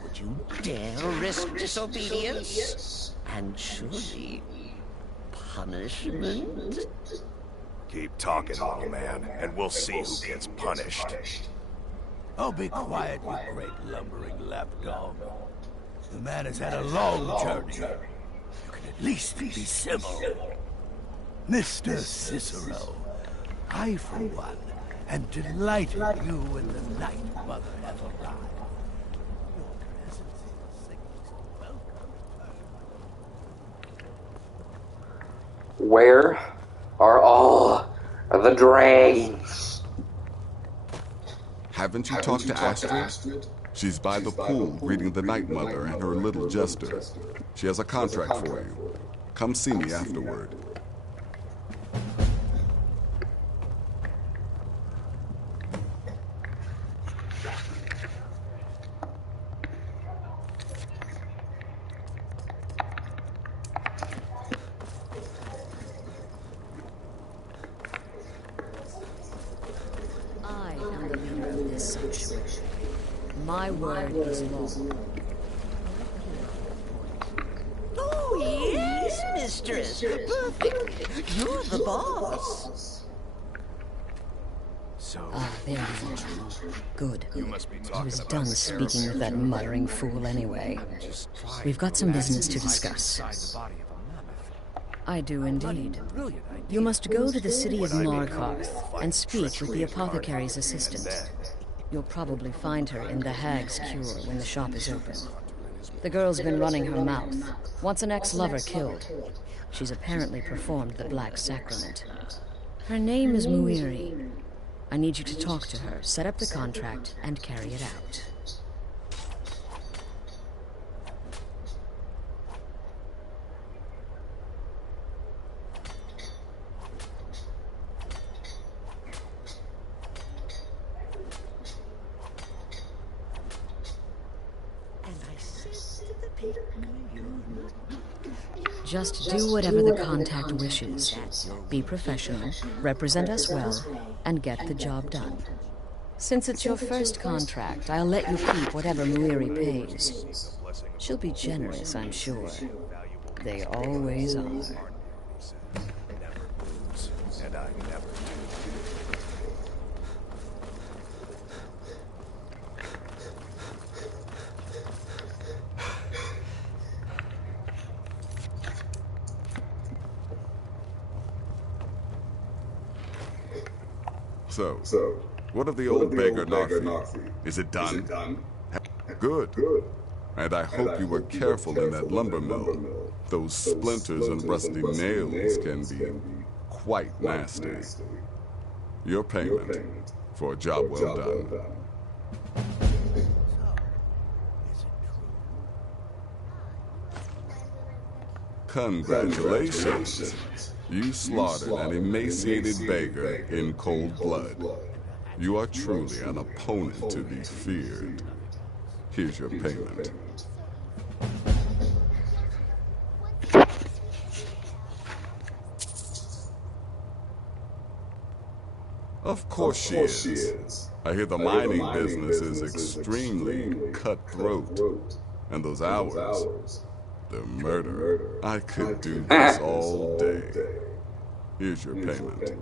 Would you dare risk disobedience? And surely punishment? Keep talking, little man, and we'll see who gets punished. Oh, be quiet, you great lumbering lapdog. The man has had a long journey. You can at least be civil. Mr. Cicero, I, for one, am delighted you and the Night Mother have arrived. Your presence signals welcome. Where are all of the dragons? Haven't you talked to Astrid? She's by the pool greeting the Night Mother and her little jester. She has a contract for you. Come see me afterward. I am the leader of this sanctuary. My word is law. Oh, yes, mistress. Perfect. You're the boss. So, there you are. Good. You must be He talking was about done the speaking with that muttering fool anyway. We've got some business to discuss. I do indeed. You must go to the city of Markarth and speak with the apothecary's assistant. You'll probably find her in the Hag's Cure when the shop is open. The girl's been running her mouth. Wants an ex-lover killed. She's apparently performed the Black Sacrament. Her name is Muiri. I need you to talk to her, set up the contract, and carry it out. Just do whatever the contact wishes. Be professional, represent us well, and get the job done. Since it's your first contract, I'll let you keep whatever Muiri pays. She'll be generous, I'm sure. They always are. And I never do. So, what of the old beggar Narfi? Is it done? Good. And I hope you were careful in that lumber mill. Those splinters and rusty nails can be quite nasty. Your payment for a job well done. Congratulations. You slaughtered an emaciated beggar in cold blood. You are truly an opponent to be feared. Here's your payment. Of course she is. I hear the mining business is extremely cutthroat. And those hours, the murder. I could do this all day. Here's your payment.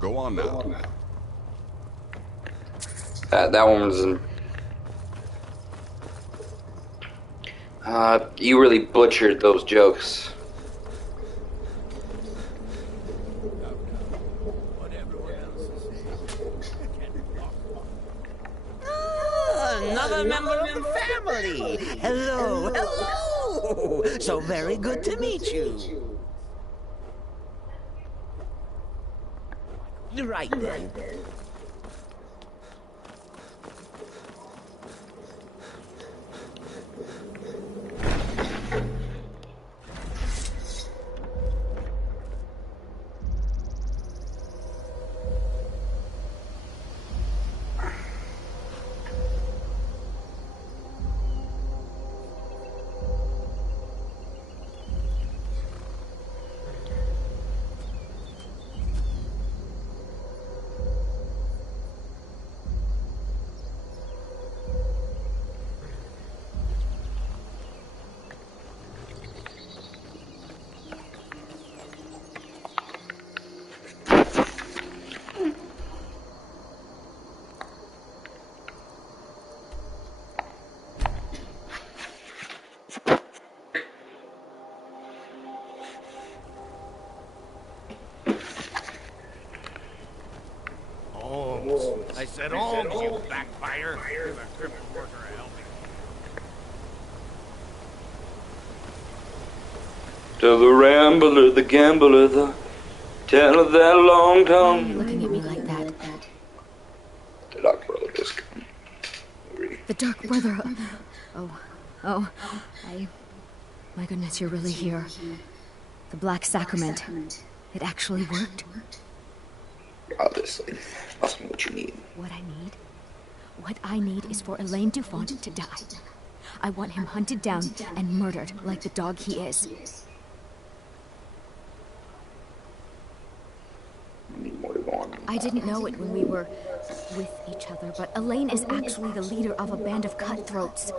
Go on now. That one was... you really butchered those jokes. Another member of the family. Hello, hello. So very good to meet you. Right then. I said, "Oh, you backfire! Give a crippled worker a helping." To the rambler, the gambler, the tale of that long tongue. Looking at me like that. The Dark Brother disc. The Dark Brother. Oh, my goodness, you're really here. The Black Sacrament. It actually worked. Obviously. Ask me what you need. What I need is for Elaine Dufont to die. I want him hunted down and murdered like the dog he is. I need more to go on. I didn't know it when we were with each other, but Elaine is actually the leader of a band of cutthroats.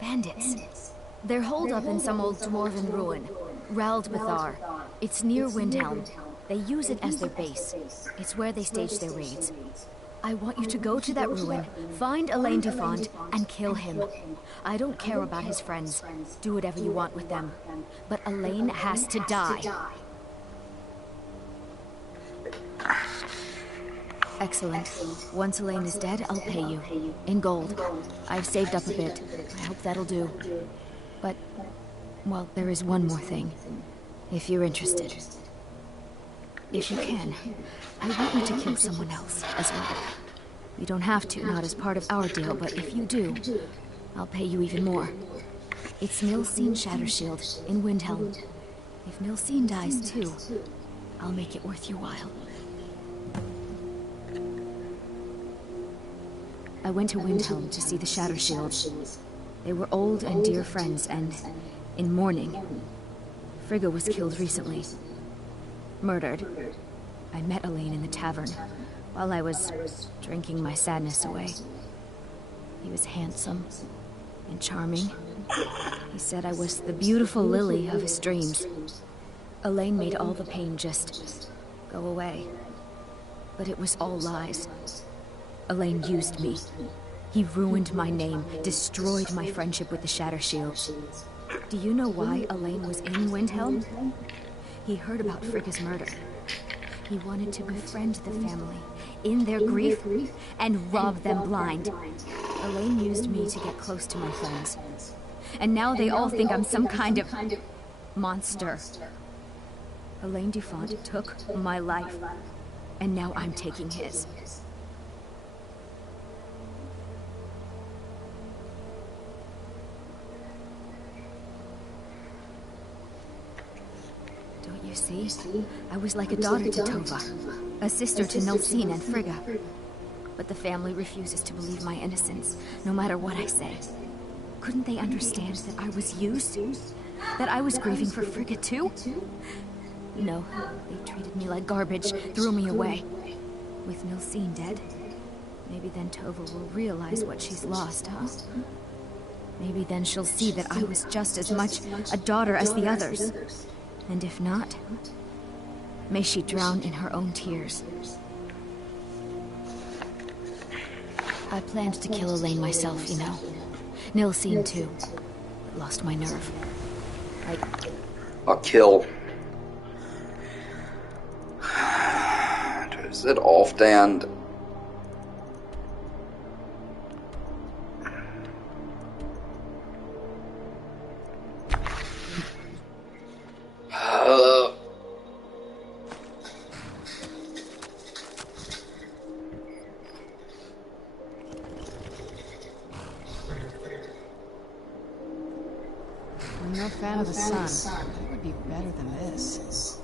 Bandits. They're holed up in some old dwarven ruin, Raldbathar. It's near Windhelm. They use it as their base. It's where they stage their raids. I want you to go to that ruin, find Elaine Dufont, and kill him. I don't care about his friends. Do whatever you want with them. But Elaine has to die. Excellent. Once Elaine is dead, I'll pay you. In gold. I've saved up a bit. I hope that'll do. But, well, there is one more thing. If you're interested. If you can, I want you to kill someone else as well. You don't have to, not as part of our deal, but if you do, I'll pay you even more. It's Nilsine Shattershield in Windhelm. If Nilsine dies too, I'll make it worth your while. I went to Windhelm to see the Shattershields. They were old and dear friends, and in mourning. Frigga was killed recently. Murdered. I met Elaine in the tavern, while I was drinking my sadness away. He was handsome and charming. He said I was the beautiful lily of his dreams. Elaine made all the pain just go away. But it was all lies. Elaine used me. He ruined my name, destroyed my friendship with the Shattershields. Do you know why Elaine was in Windhelm? He heard about Frigga's murder. He wanted to befriend the family, in their grief, and rob them blind. Elaine used me to get close to my friends. And now they all think I'm some kind of monster. Elaine Dufont took my life, and now I'm taking his. You see, I was like a daughter to Tova, a sister to Nilsine and Frigga. But the family refuses to believe my innocence, no matter what I say. Couldn't they understand that I was used? That I was grieving for Frigga too? No, they treated me like garbage, threw me away. With Nilsine dead, maybe then Tova will realize what she's lost, huh? Maybe then she'll see that I was just as much a daughter as the others. And if not, may she drown in her own tears. I planned to kill Elaine myself, you know. Nilsine too, but lost my nerve. A kill. Is it off, Dan? I'm no fan of the sun. It would be better than this.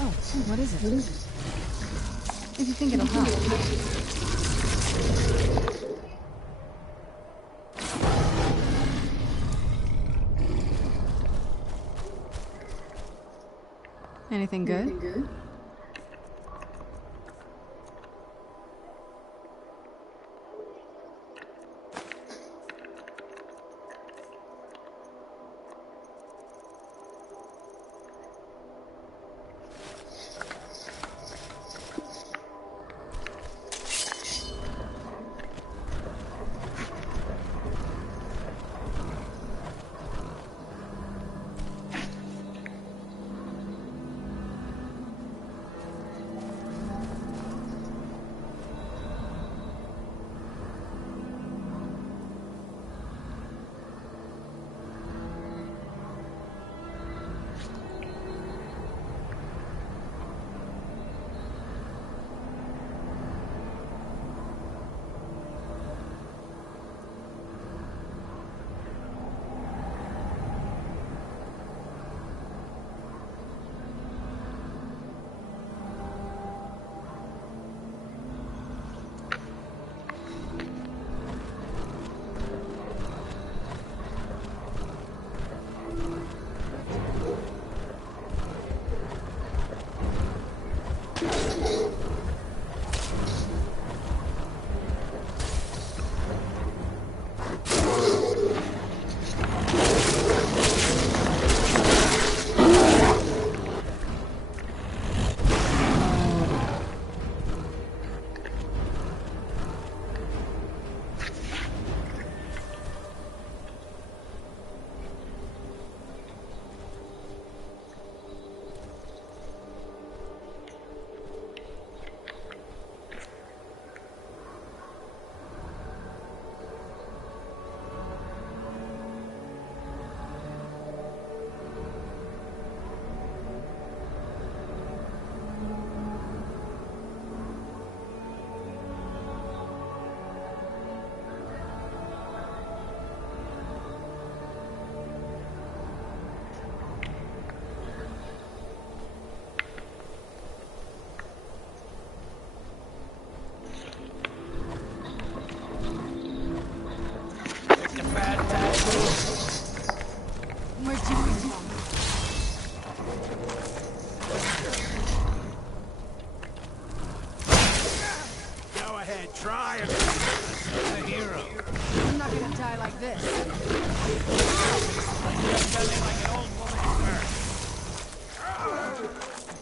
Oh, what is it? If you think it'll help. Anything good?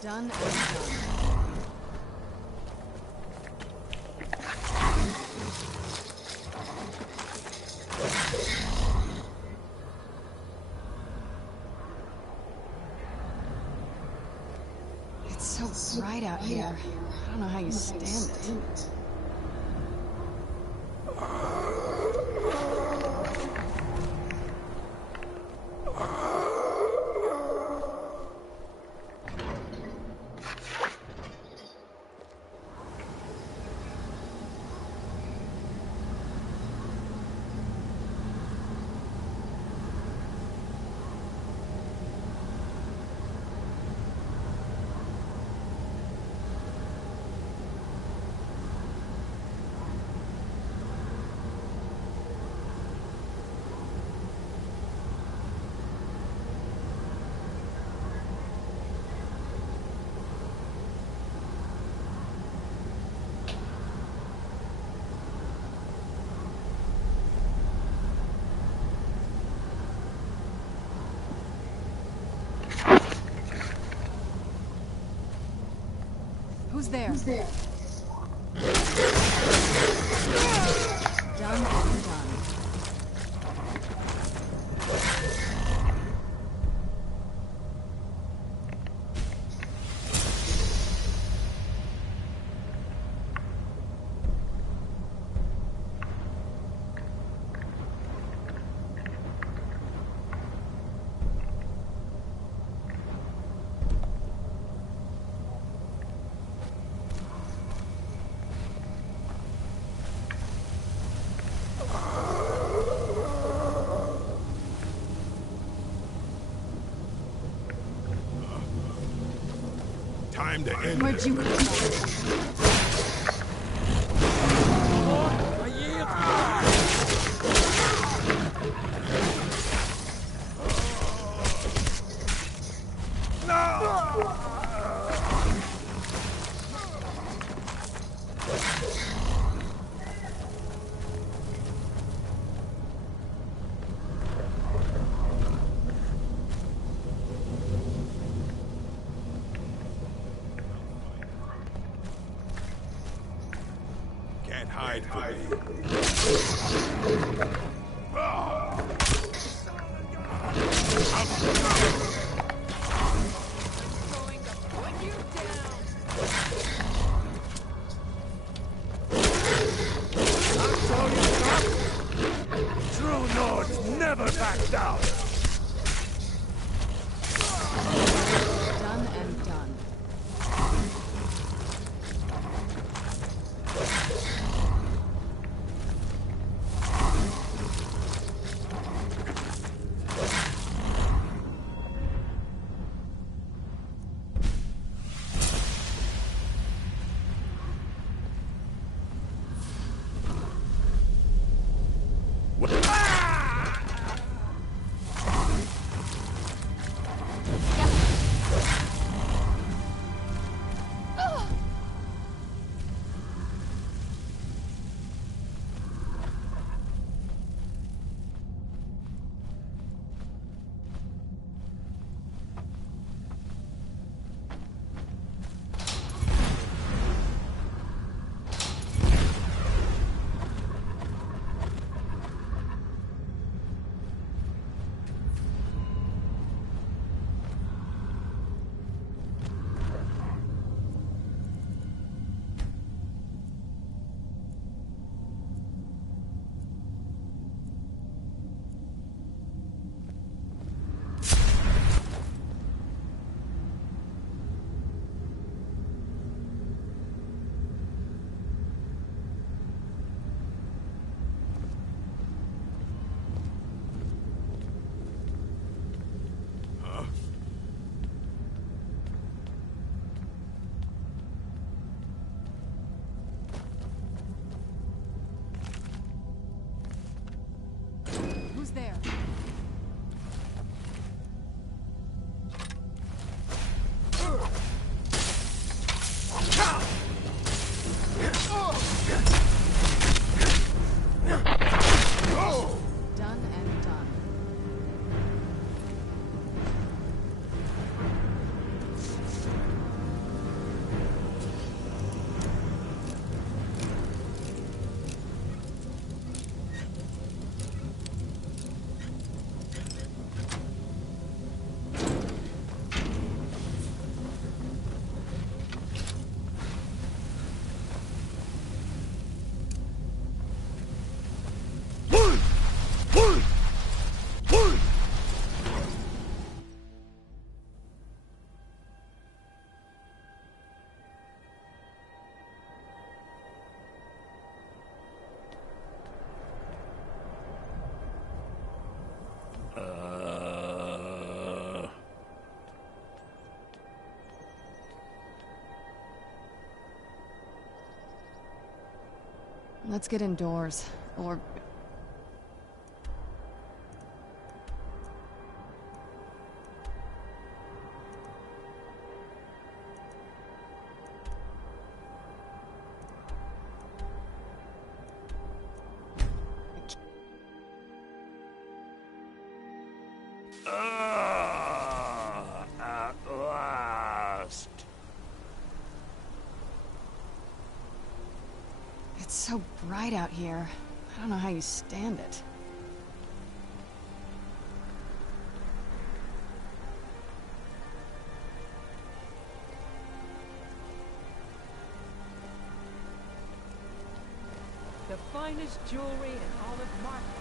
Done and done. It's so bright out here. I don't know how you stand it. Who's there? Done and done. Time to end Where'd this. you come from? Can't hide from me. True Nords never back down. Done and done. Who's there? Done and done. Let's get indoors. Or... At last. It's so bright out here. I don't know how you stand it. The finest jewelry in all of Markland.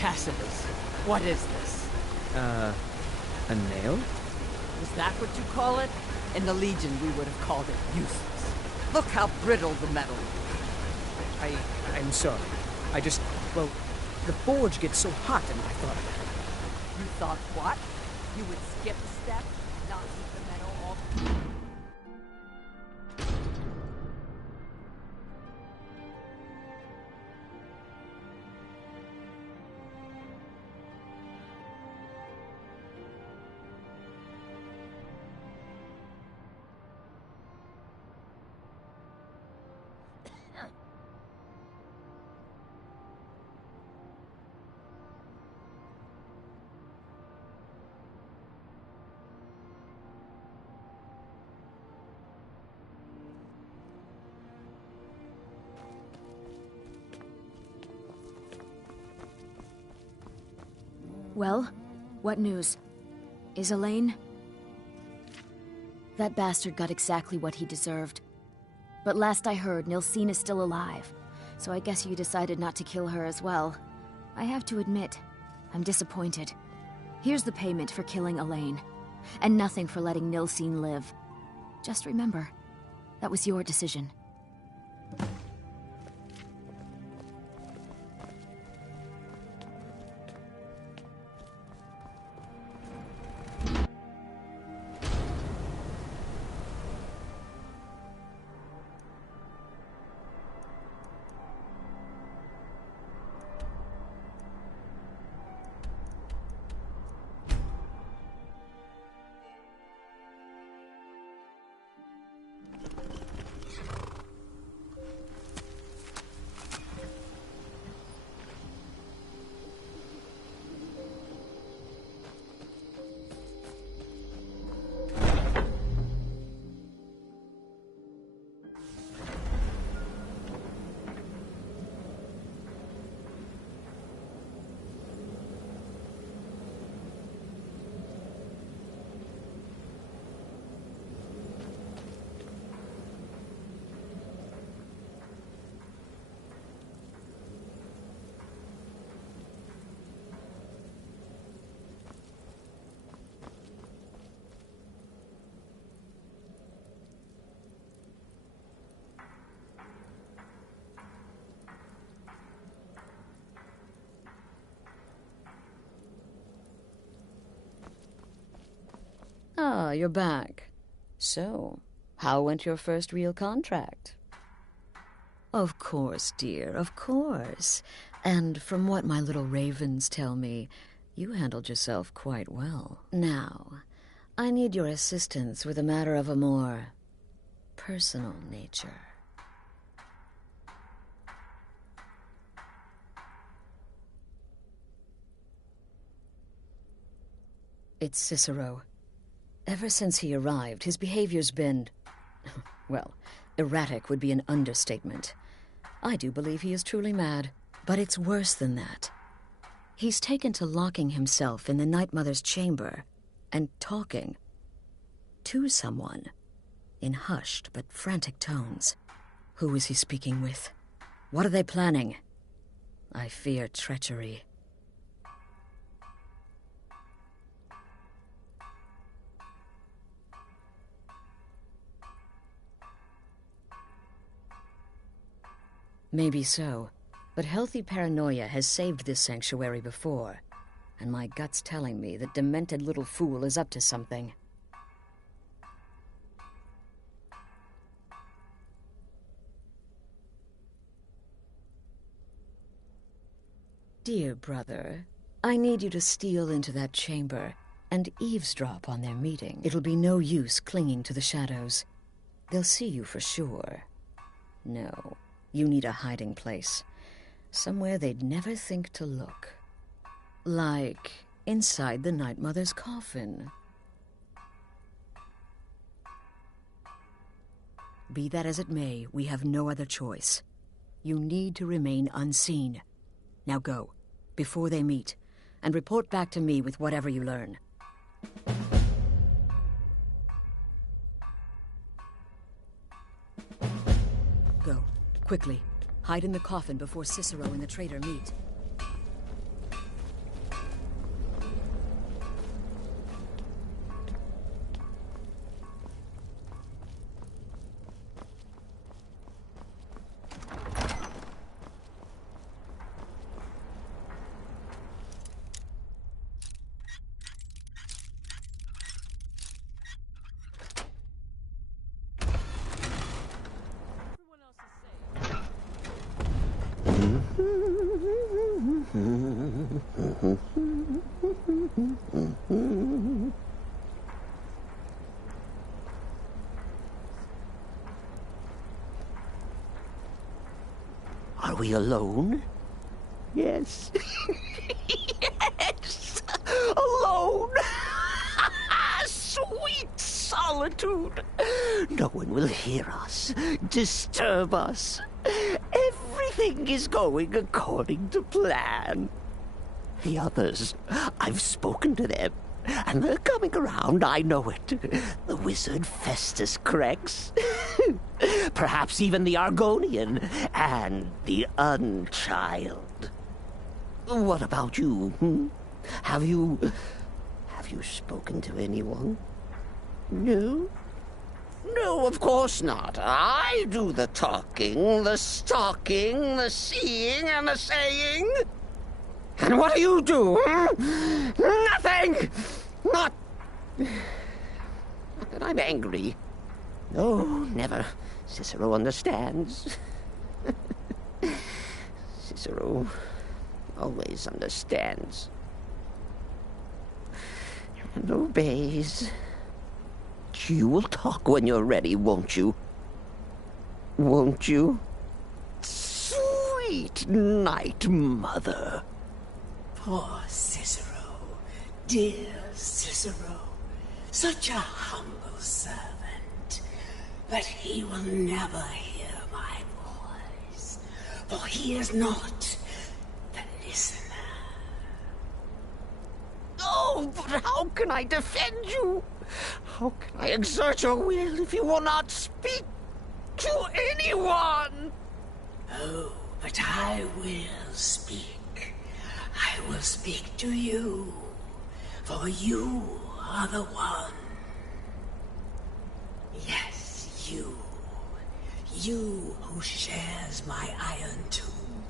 Tacitus, what is this? A nail? Is that what you call it? In the Legion, we would have called it useless. Look how brittle the metal is. I'm sorry. Well, the forge gets so hot and I thought... You thought what? You would skip a step, not heat the metal off? Well, what news? Is Elaine? That bastard got exactly what he deserved. But last I heard, Nilsine is still alive, so I guess you decided not to kill her as well. I have to admit, I'm disappointed. Here's the payment for killing Elaine, and nothing for letting Nilsine live. Just remember, that was your decision. Ah, you're back. So, how went your first real contract? Of course, dear, of course. And from what my little ravens tell me, you handled yourself quite well. Now, I need your assistance with a matter of a more personal nature. It's Cicero. Ever since he arrived, his behavior's been... well, erratic would be an understatement. I do believe he is truly mad, but it's worse than that. He's taken to locking himself in the Night Mother's chamber and talking to someone in hushed but frantic tones. Who is he speaking with? What are they planning? I fear treachery. Maybe so, but healthy paranoia has saved this sanctuary before, and my gut's telling me that demented little fool is up to something. Dear brother, I need you to steal into that chamber and eavesdrop on their meeting. It'll be no use clinging to the shadows. They'll see you for sure. No. You need a hiding place. Somewhere they'd never think to look. Like inside the Night Mother's coffin. Be that as it may, we have no other choice. You need to remain unseen. Now go, before they meet, and report back to me with whatever you learn. Go. Quickly, hide in the coffin before Cicero and the traitor meet. Are we alone? Yes. Yes! Alone! Sweet solitude! No one will hear us, disturb us. Everything is going according to plan. The others, I've spoken to them, and they're coming around, I know it. The wizard Festus Crex. Perhaps even the Argonian and the Unchild. What about you? Have you spoken to anyone? No? No, of course not. I do the talking, the stalking, the seeing, and the saying. And what do you do? Nothing! Not that I'm angry. No, never. Cicero understands. Cicero always understands. And obeys. You will talk when you're ready, won't you? Won't you? Sweet night, mother. Poor Cicero, dear Cicero, such a humble servant, but he will never hear my voice, for he is not the listener. Oh, but how can I defend you? How can I exert your will if you will not speak to anyone? Oh, but I will speak. I will speak to you, for you are the one. Yes, you. You who shares my iron tomb,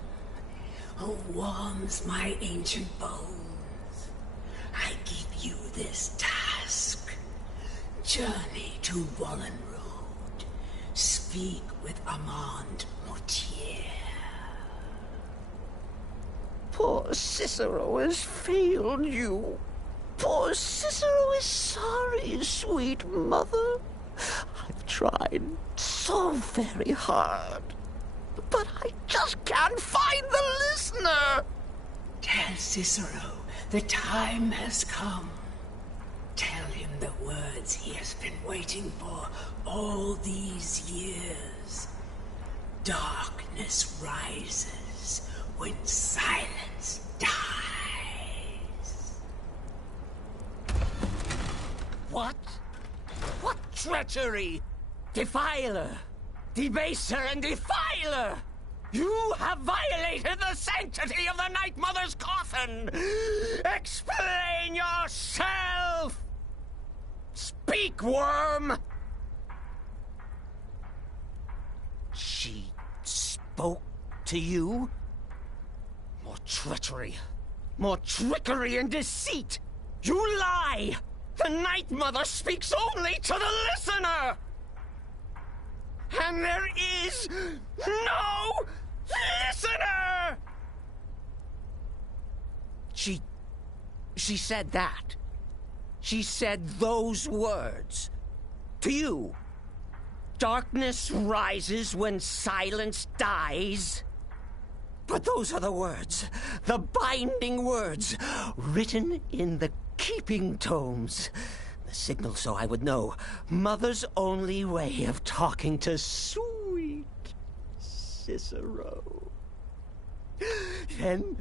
who warms my ancient bones. I give you this task. Journey to Wallen Road. Speak with Armand Mortier. Poor Cicero has failed you. Poor Cicero is sorry, sweet mother. I've tried so very hard, but I just can't find the listener. Tell Cicero the time has come. Tell him the words he has been waiting for all these years. Darkness rises when silence dies. What? What treachery? Defiler! Debaser and defiler! You have violated the sanctity of the Night Mother's coffin! Explain yourself! Speak, worm! She spoke to you? More treachery, more trickery and deceit! You lie! The Night Mother speaks only to the listener! And there is no listener! She said that. She said those words. To you. Darkness rises when silence dies. But those are the words, the binding words, written in the keeping tomes. The signal so I would know. Mother's only way of talking to sweet Cicero. Then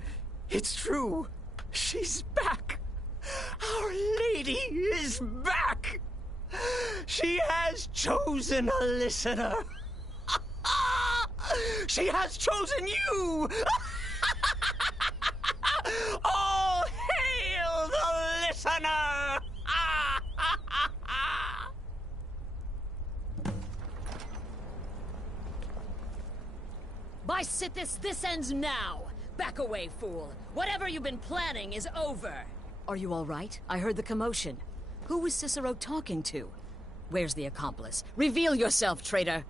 it's true. She's back. Our Lady is back. She has chosen a listener. She has chosen you. All hail the listener. By Sithis, this ends now. Back away, fool. Whatever you've been planning is over. Are you all right? I heard the commotion. Who was Cicero talking to? Where's the accomplice? Reveal yourself, traitor!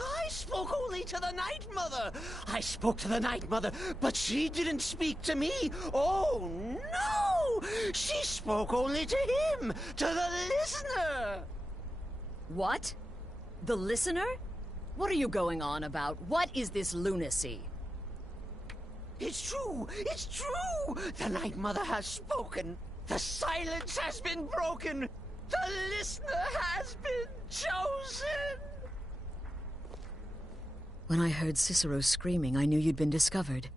I spoke only to the Night Mother. I spoke to the Night Mother, but she didn't speak to me. Oh, no! She spoke only to him, to the listener. What? The listener? What are you going on about? What is this lunacy? It's true! It's true! The Night Mother has spoken. The silence has been broken. The listener has been chosen! When I heard Cicero screaming, I knew you'd been discovered.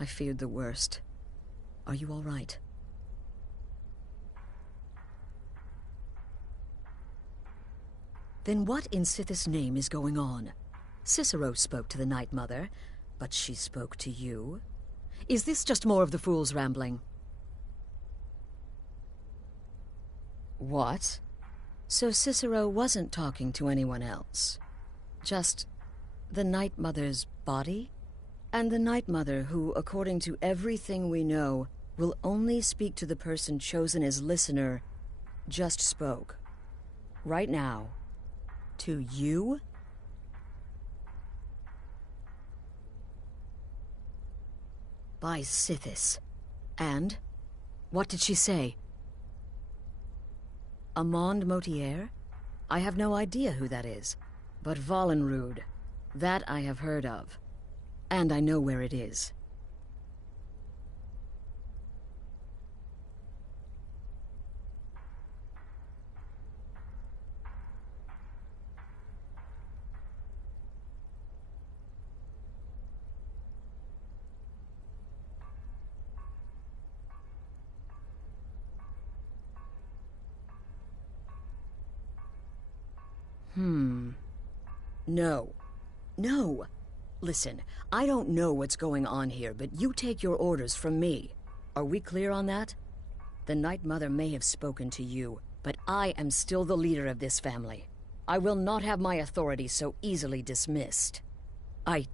I feared the worst. Are you all right? Then what in Sithis' name is going on? Cicero spoke to the Night Mother, but she spoke to you? Is this just more of the fool's rambling? What? So Cicero wasn't talking to anyone else? Just the Night Mother's body? And the Night Mother, who, according to everything we know, will only speak to the person chosen as listener, just spoke. Right now. To you? By Sithis. And? What did she say? Amand Motier? I have no idea who that is. But Valenrud, that I have heard of. And I know where it is. No. No! Listen, I don't know what's going on here, but you take your orders from me. Are we clear on that? The Night Mother may have spoken to you, but I am still the leader of this family. I will not have my authority so easily dismissed. I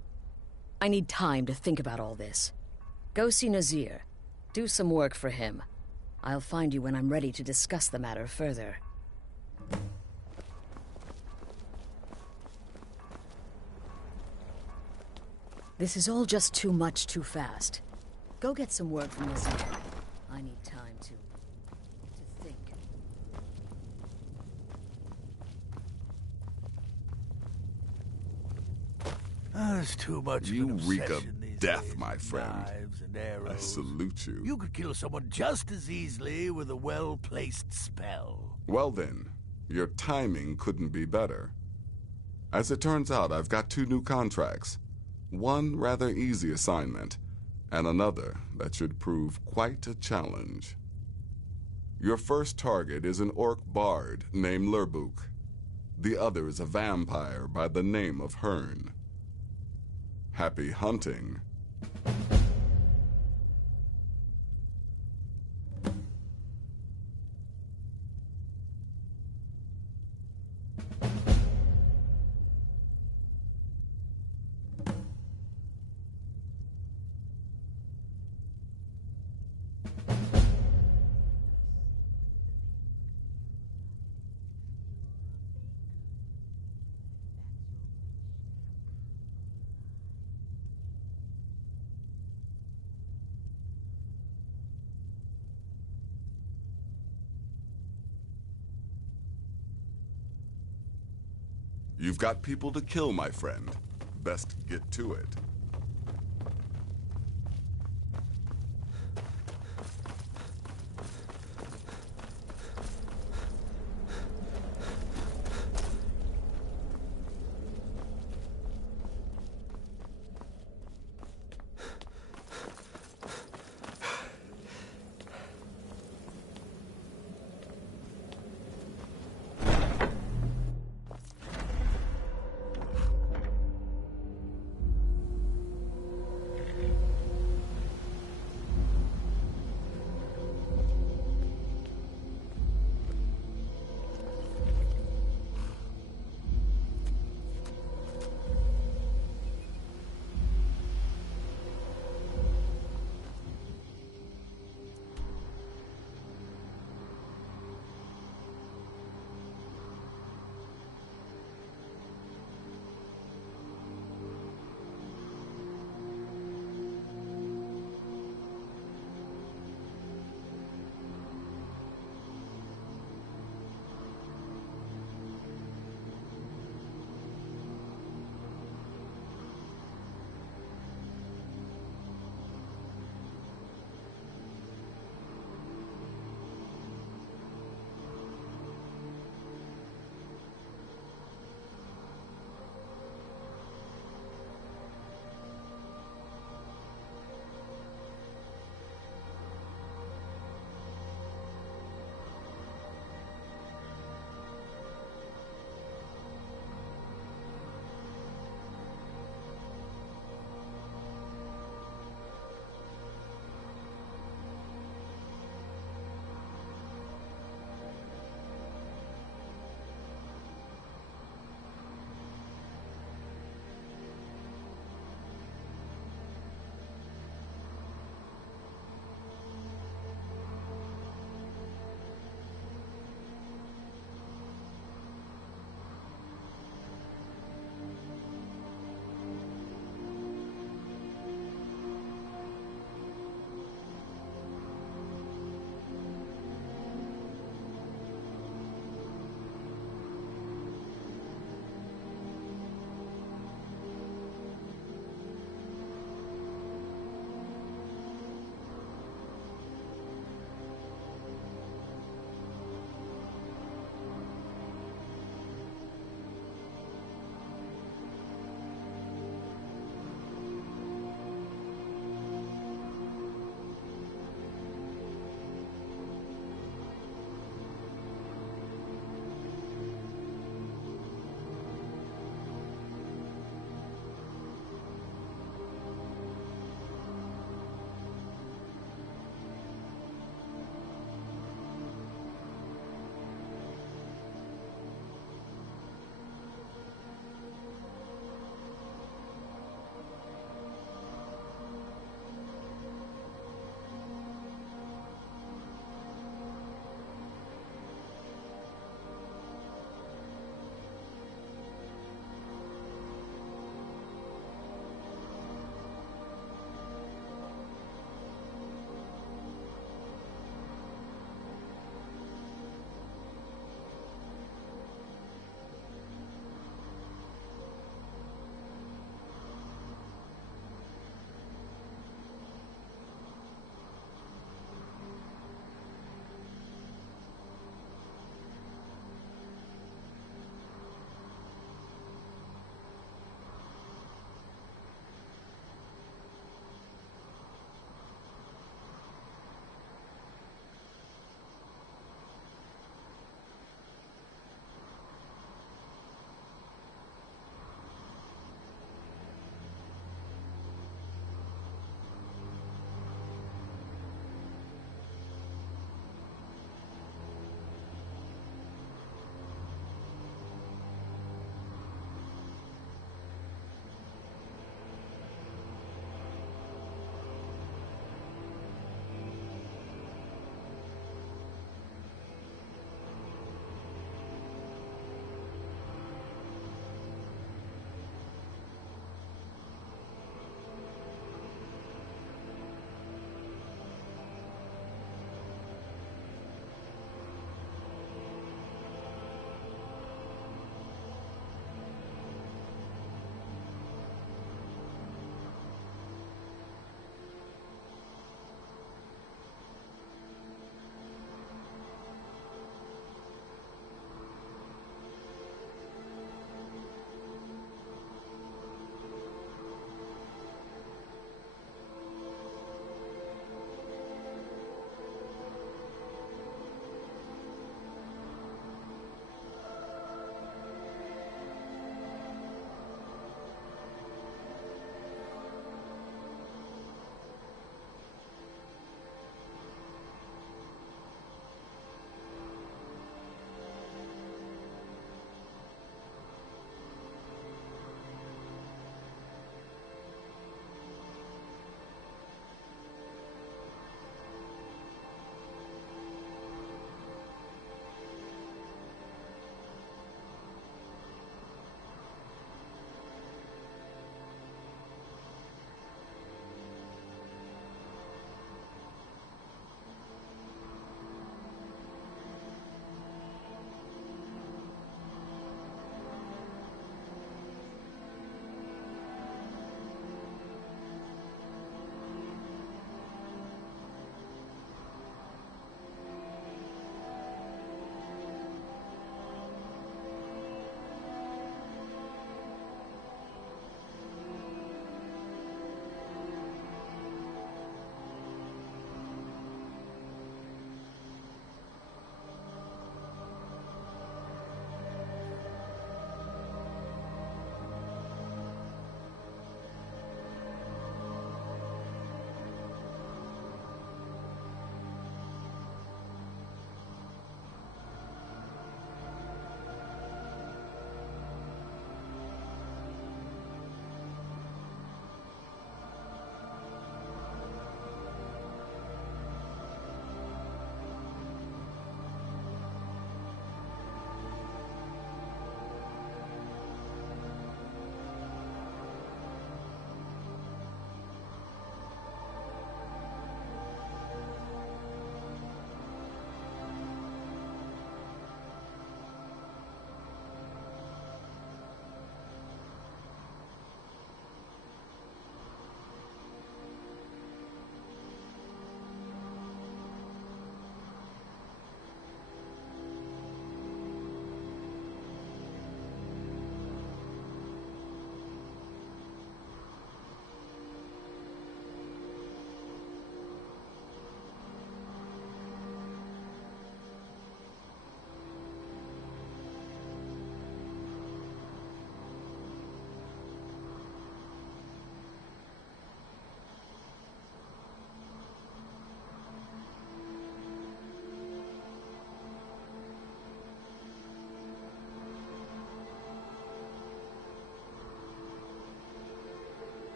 need time to think about all this. Go see Nazir. Do some work for him. I'll find you when I'm ready to discuss the matter further. This is all just too much too fast. Go get some work from Nazir. I need time to think. There's too much. You of an reek of obsession these death, days my with friend. Knives and arrows. I salute you. You could kill someone just as easily with a well-placed spell. Well then, your timing couldn't be better. As it turns out, I've got 2 new contracts. One rather easy assignment, and another that should prove quite a challenge. Your first target is an orc bard named Lurbuk. The other is a vampire by the name of Hearn. Happy hunting. You've got people to kill, my friend. Best get to it.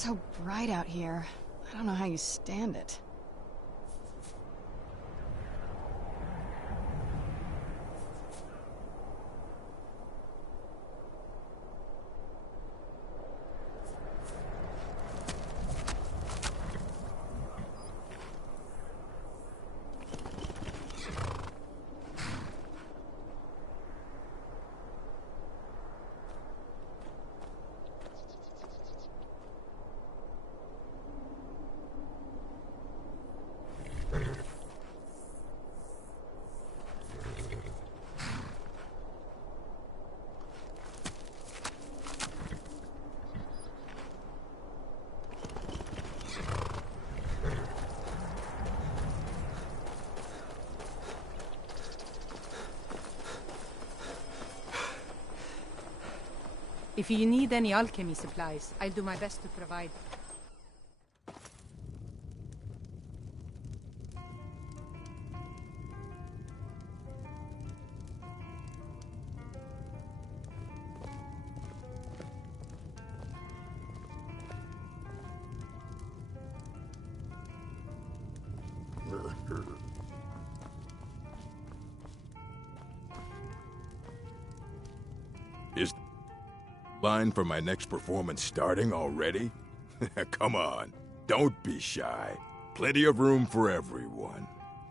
so bright out here. I don't know how you stand it. If you need any alchemy supplies, I'll do my best to provide. Is line for my next performance starting already? Come on, don't be shy. Plenty of room for everyone.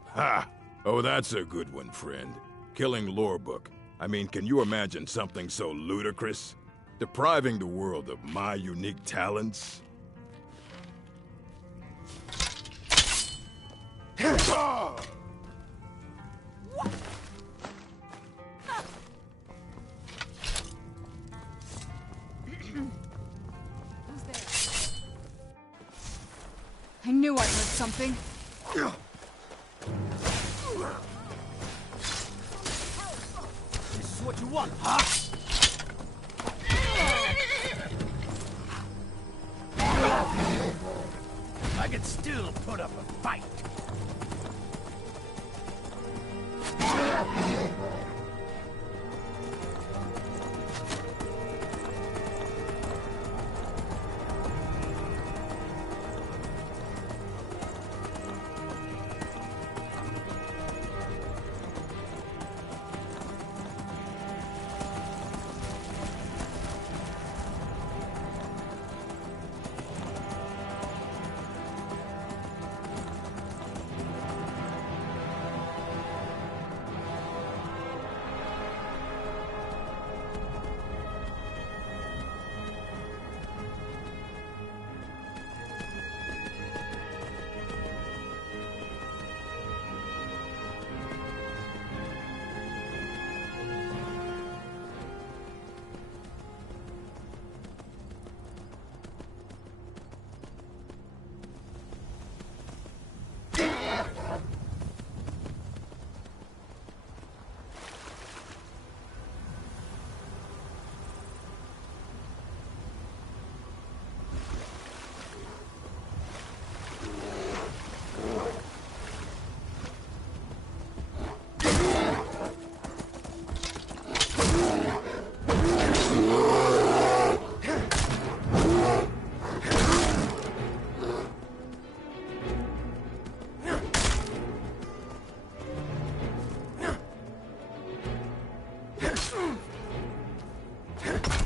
Ha! Oh, that's a good one, friend. Killing Lorebook. I mean, can you imagine something so ludicrous? Depriving the world of my unique talents? I knew I heard something. This is what you want, huh? I can still put up a fight.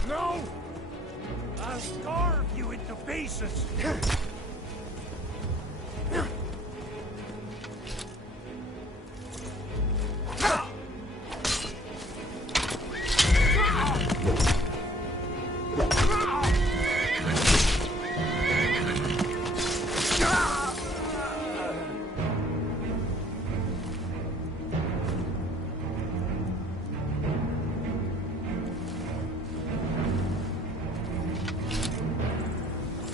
No! I'll starve you into pieces!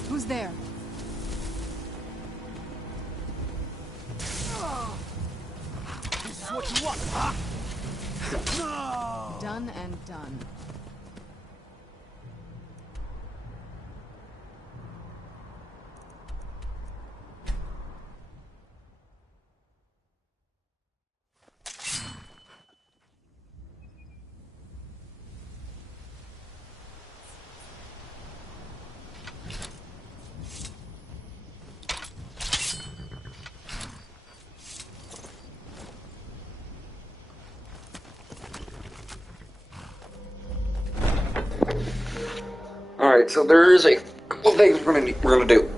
Who's there? This is what you want, huh? No! Done and done. Alright, so there's a couple things we're gonna do.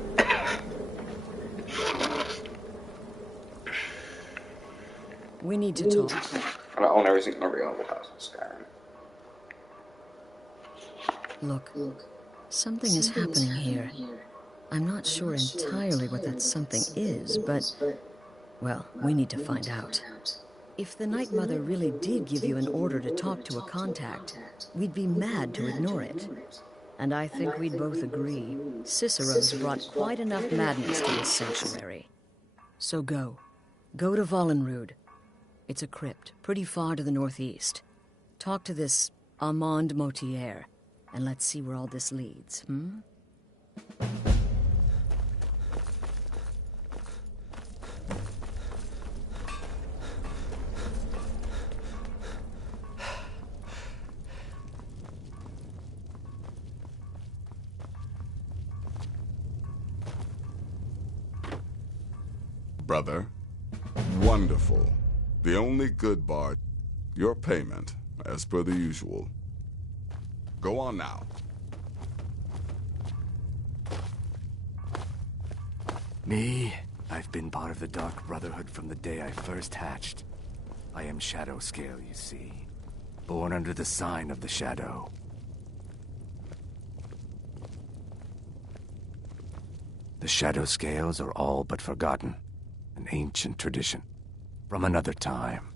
We need to talk. I don't own every available house in Skyrim. Look, something is happening here. I'm not sure entirely what that something is, but, well, we need to find out. If the Night Mother really did give you an order to talk to a contact, we'd be mad to ignore it. And I think we'd both agree, Cicero's brought quite enough madness to this sanctuary. So go. Go to Vollenrud. It's a crypt, pretty far to the northeast. Talk to this Armand Motier, and let's see where all this leads, Brother, wonderful. The only good bar, your payment, as per the usual. Go on now. Me? I've been part of the Dark Brotherhood from the day I first hatched. I am Shadow Scale, you see. Born under the sign of the Shadow. The Shadow Scales are all but forgotten. An ancient tradition. From another time.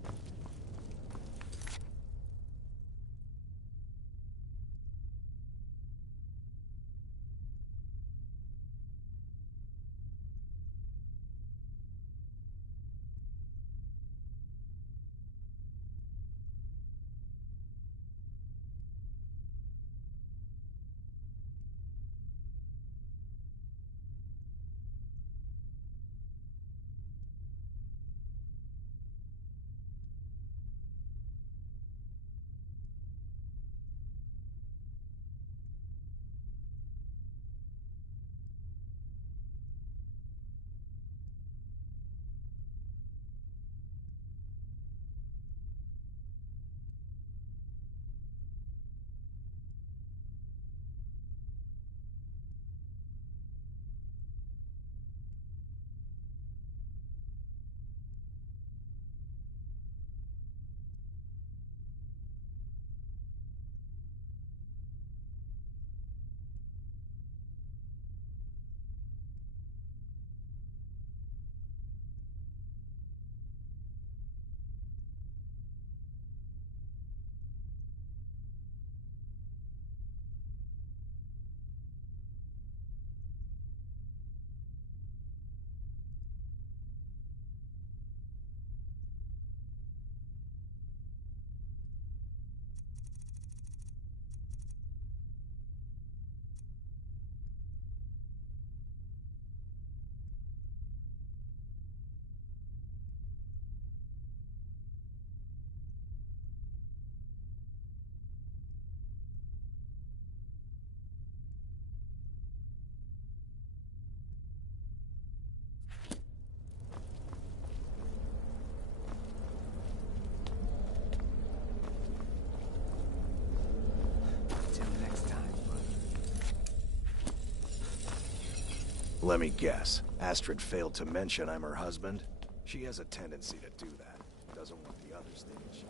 Let me guess. Astrid failed to mention I'm her husband? She has a tendency to do that. Doesn't want the others thinking she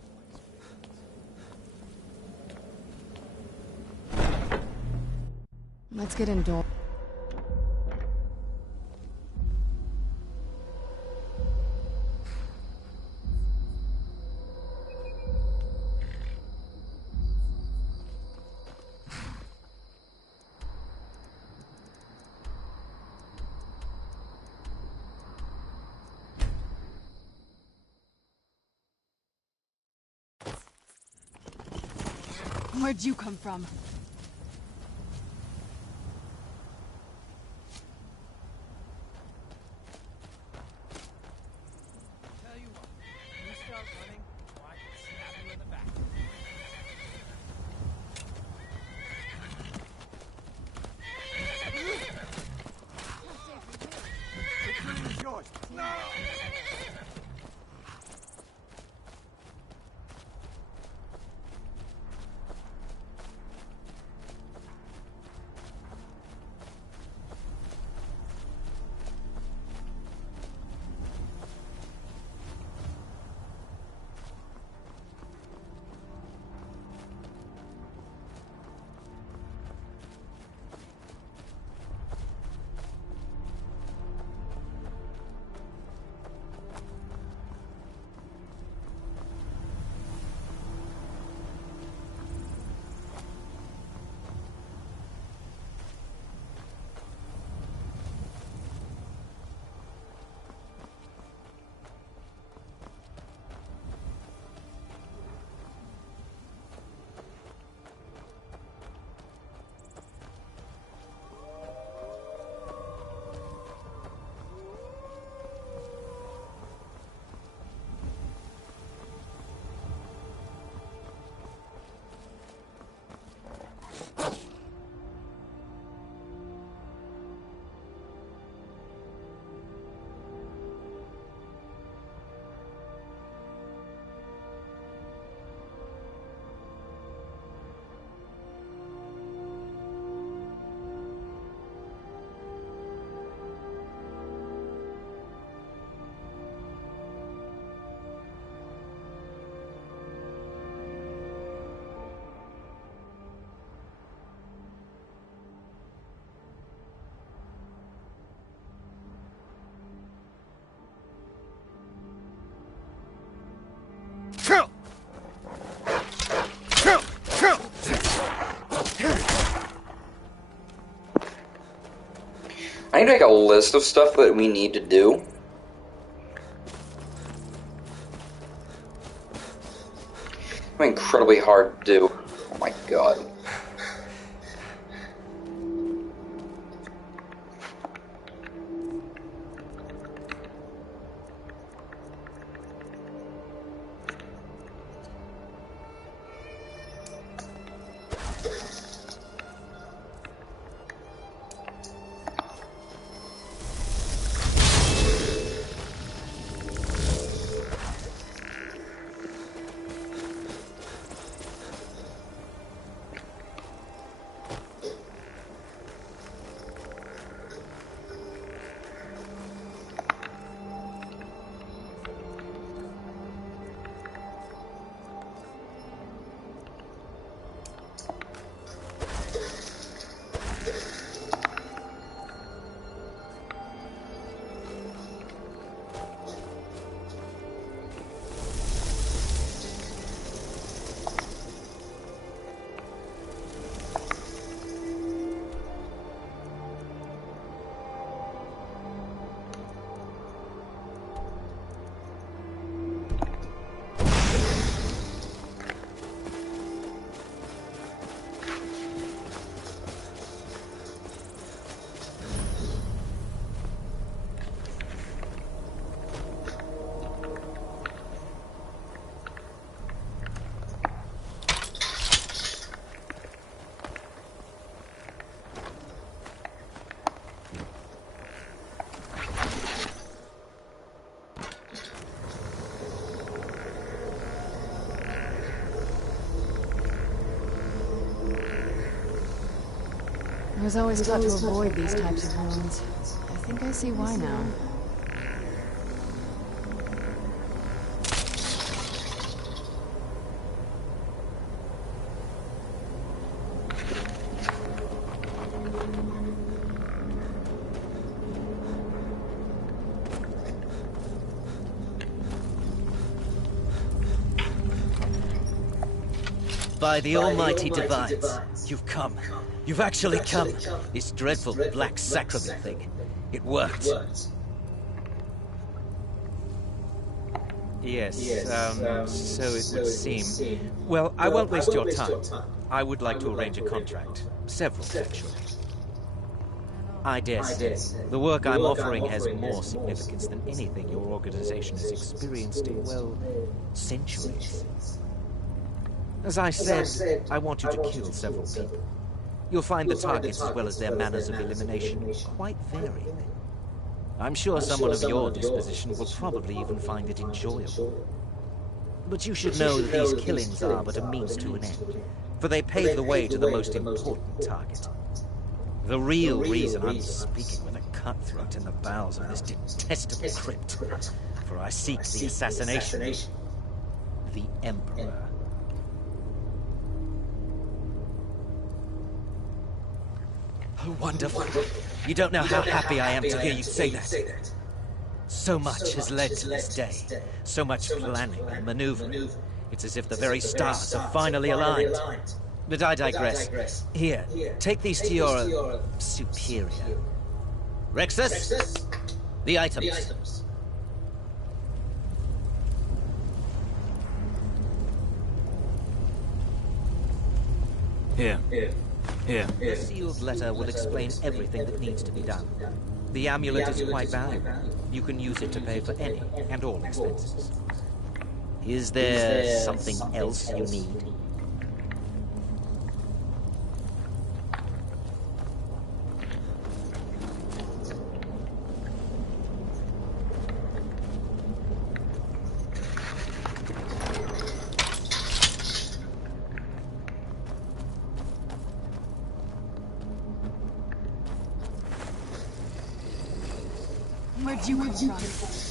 likes me. Let's get indoors. Where'd you come from? Tell you what, when you start running, I can snap you in the back. It's yours. No! I need to make a list of stuff that we need to do. It's incredibly hard to do. Oh my god. I was always taught to avoid these types of ruins. I think I see why now. By the almighty divines, you've come. You've actually come. This dreadful black sacrament thing. It worked. Yes, so it would seem. Well, I won't waste your time. I would like to arrange a contract. Several, actually. I dare say, the work I'm offering has more significance than anything your organization has experienced in, well, centuries. As I said, I want you to kill several people. You'll find the targets as well as their manners of elimination quite varied. I'm sure someone of your disposition will probably even find it enjoyable. But you should know that these killings are but a means to an end, for they pave the way to the most important target. The real reason I'm speaking with a cutthroat in the bowels of this detestable crypt, for I seek the assassination of the Emperor. Oh, wonderful. You don't know how happy I am to hear you say that. So much has led to this day. So much planning and maneuvering. It's as if the very stars are finally aligned. But I digress. Here, take these to your superior. Rexus, the items. Here. The sealed letter will explain everything that needs to be done. The amulet is quite valuable. You can use it to pay for any and all expenses. Is there something else you need? Where'd you come from?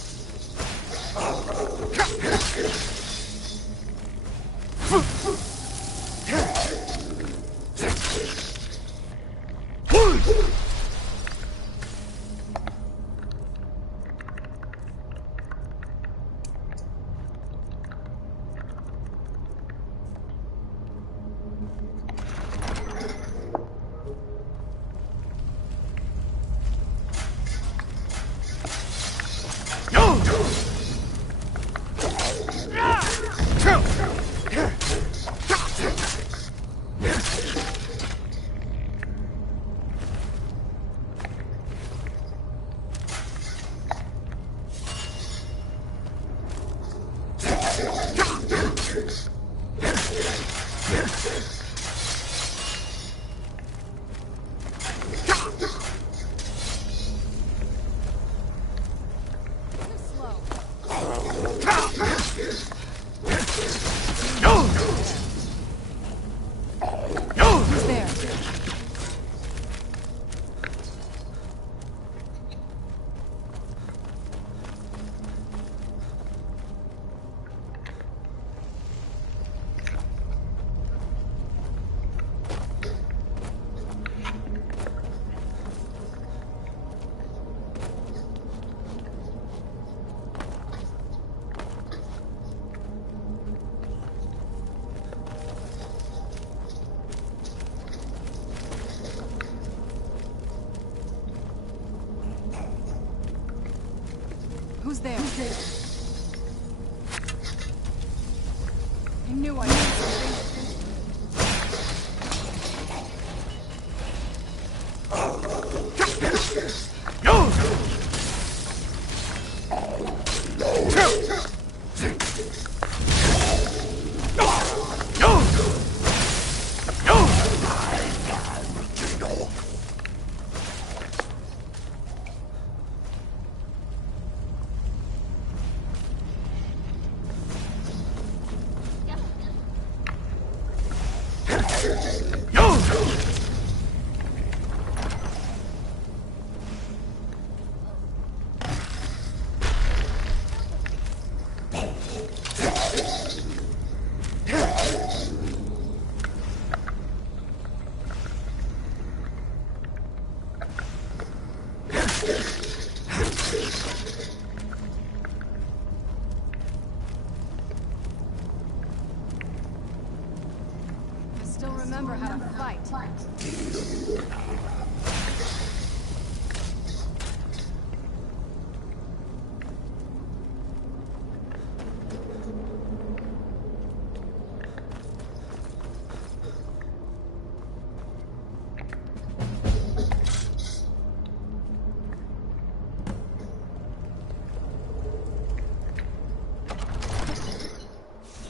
Who's there? I knew I did something. Remember how to fight.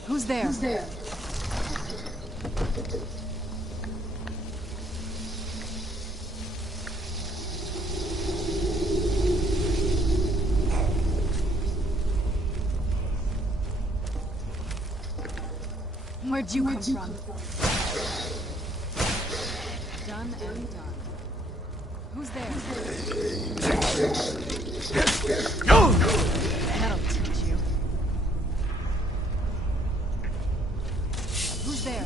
Who's there? Who's there? Where'd you come from? Done and done. Who's there? That'll teach you. Who's there?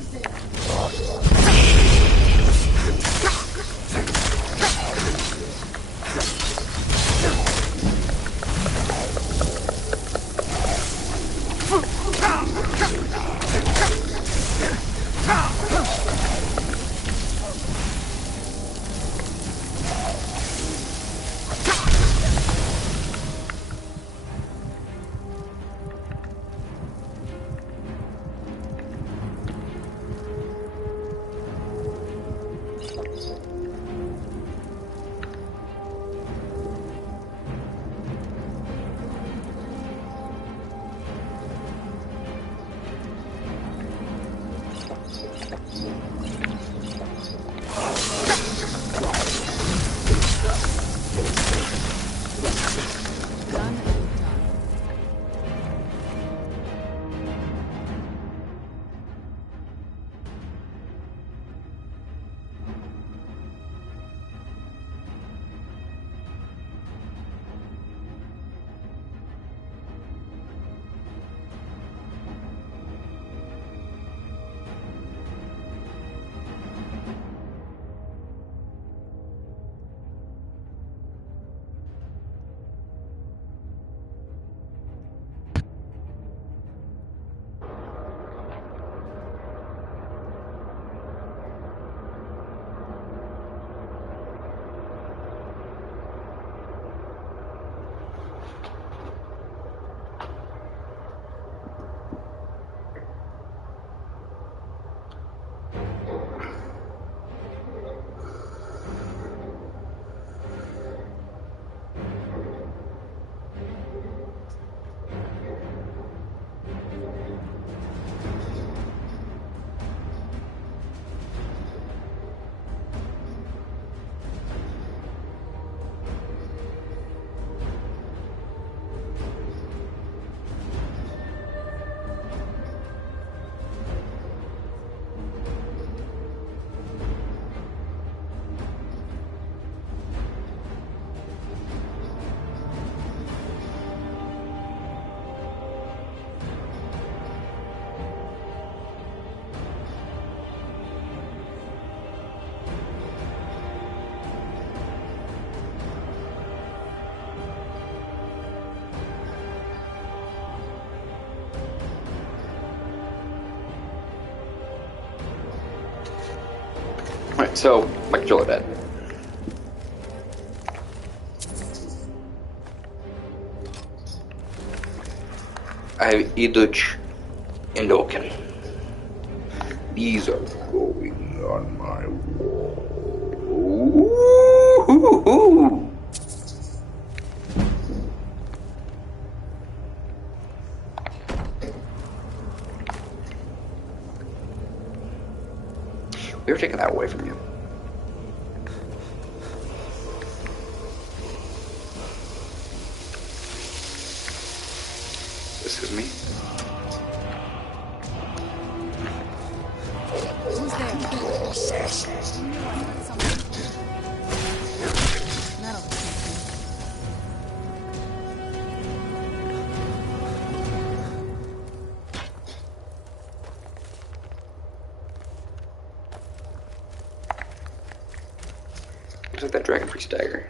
Alright, so, my controller dead. I have Iduch and Oaken. These are going on my wall. Ooh. We were taking that away from you. This is me. Who's there? Assassins. Knew I heard something. That'll teach Looks like that Dragon Priest dagger.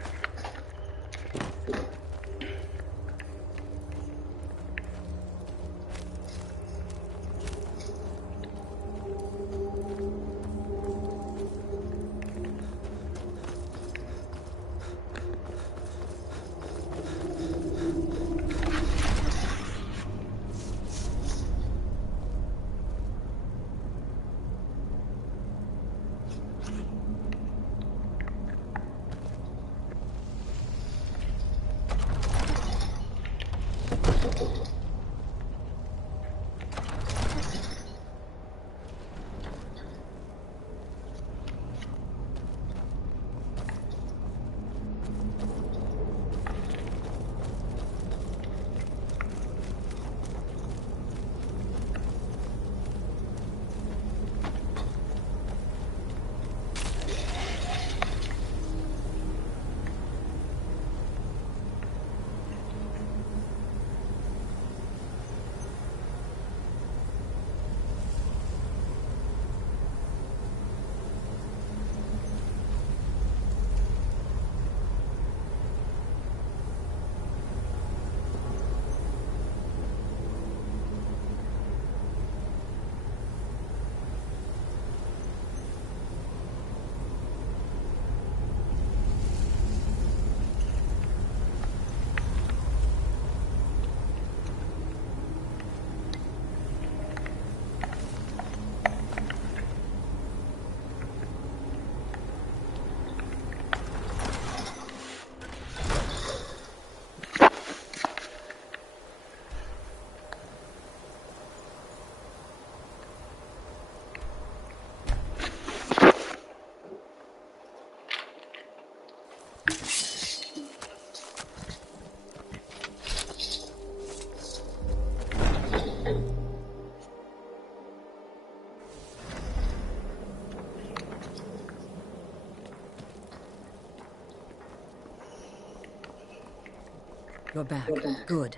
You're back. Good.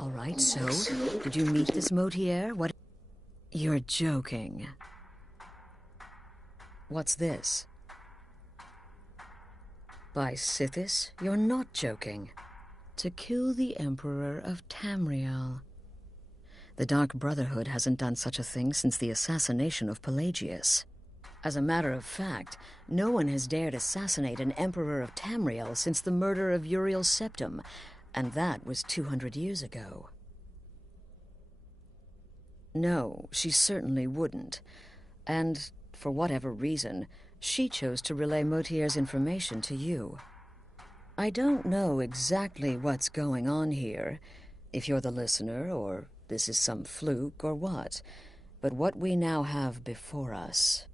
All right, so, did you meet this Motier? What? You're joking. What's this? By Sithis, you're not joking. To kill the Emperor of Tamriel. The Dark Brotherhood hasn't done such a thing since the assassination of Pelagius. As a matter of fact, no one has dared assassinate an Emperor of Tamriel since the murder of Uriel Septim, and that was 200 years ago. No, she certainly wouldn't. And, for whatever reason, she chose to relay Motier's information to you. I don't know exactly what's going on here, if you're the listener, or this is some fluke, or what. But what we now have before us...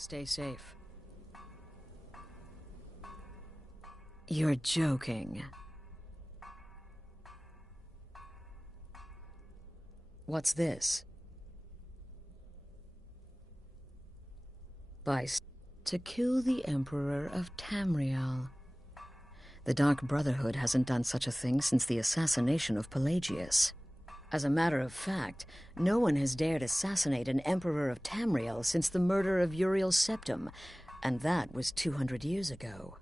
Stay safe. You're joking. What's this? To kill the Emperor of Tamriel. The Dark Brotherhood hasn't done such a thing since the assassination of Pelagius. As a matter of fact, no one has dared assassinate an Emperor of Tamriel since the murder of Uriel Septim, and that was 200 years ago.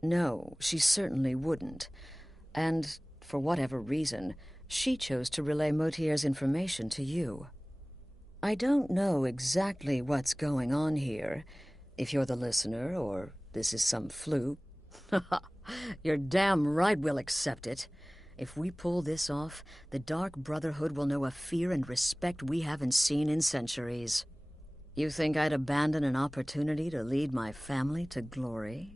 No, she certainly wouldn't. And, for whatever reason, she chose to relay Motier's information to you. I don't know exactly what's going on here, if you're the listener or this is some fluke. You're damn right we'll accept it. If we pull this off, the Dark Brotherhood will know a fear and respect we haven't seen in centuries. You think I'd abandon an opportunity to lead my family to glory?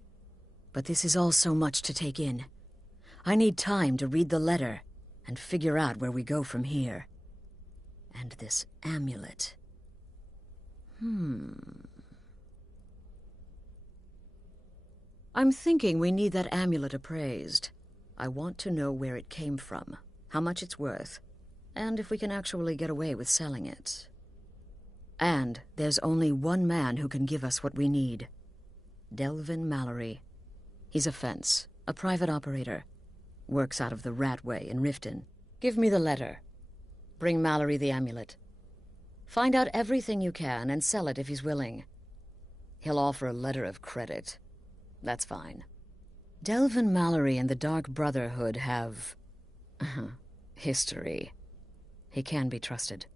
But this is all so much to take in. I need time to read the letter and figure out where we go from here. And this amulet. I'm thinking we need that amulet appraised. I want to know where it came from, how much it's worth, and if we can actually get away with selling it. And there's only one man who can give us what we need. Delvin Mallory. He's a fence, a private operator. Works out of the Ratway in Riften. Give me the letter. Bring Mallory the amulet. Find out everything you can and sell it if he's willing. He'll offer a letter of credit. That's fine. Delvin Mallory and the Dark Brotherhood have... history. He can be trusted.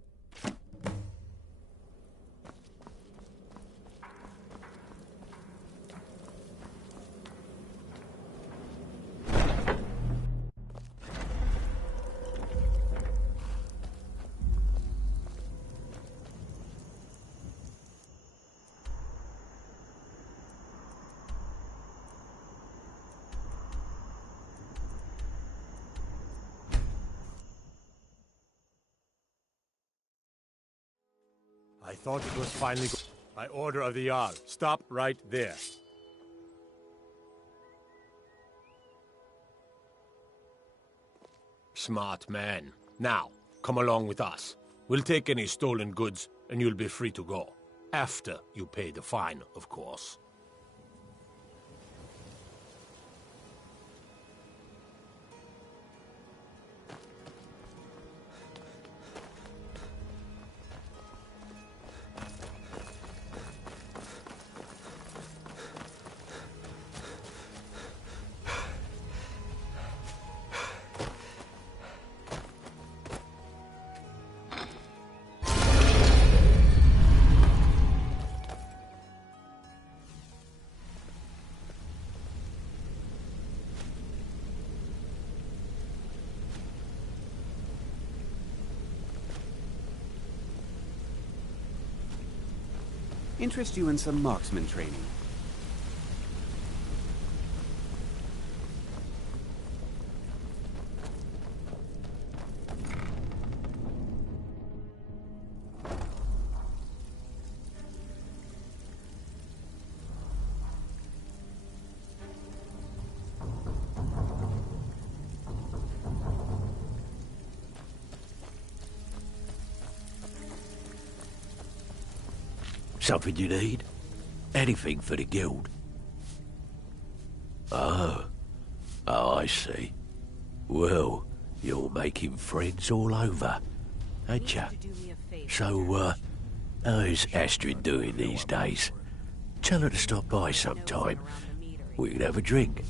I thought it was finally by order of the Jarl. Stop right there. Smart man. Now, come along with us. We'll take any stolen goods, and you'll be free to go. After you pay the fine, of course. Interest you in some marksman training. Something you need? Anything for the guild? Oh, I see. Well, you're making friends all over, ain't ya? So, how's Astrid doing these days? Tell her to stop by sometime. We can have a drink.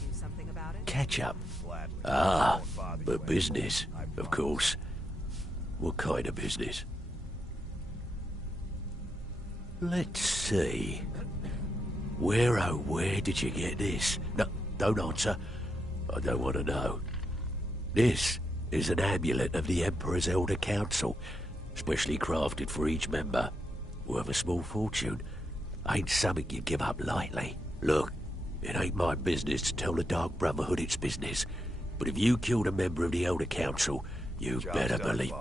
Catch up. Ah, but business, of course. What kind of business? Let's see. Where, oh, where did you get this? No, don't answer. I don't want to know. This is an amulet of the Emperor's Elder Council, specially crafted for each member. Worth a small fortune. Ain't something you give up lightly. Look, it ain't my business to tell the Dark Brotherhood its business, but if you killed a member of the Elder Council, you better believe...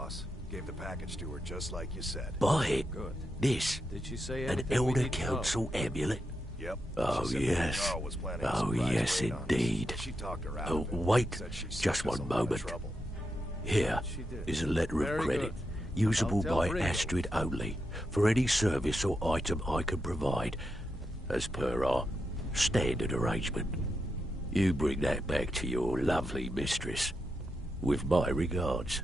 Gave the package to her just like you said. Buy it. Good. This. Did she say an anything we Elder need to know? Council amulet. Yep. Oh, She said yes. Carl was planning a Oh, surprise yes, raid on us. indeed. She talked her out Oh, of it. wait. Said she saved Just us one a lot of moment. trouble. Here She did. is a letter of Very credit, good. usable I'll tell by Ringo. Astrid only, for any service or item I can provide, as per our standard arrangement. You bring that back to your lovely mistress, with my regards.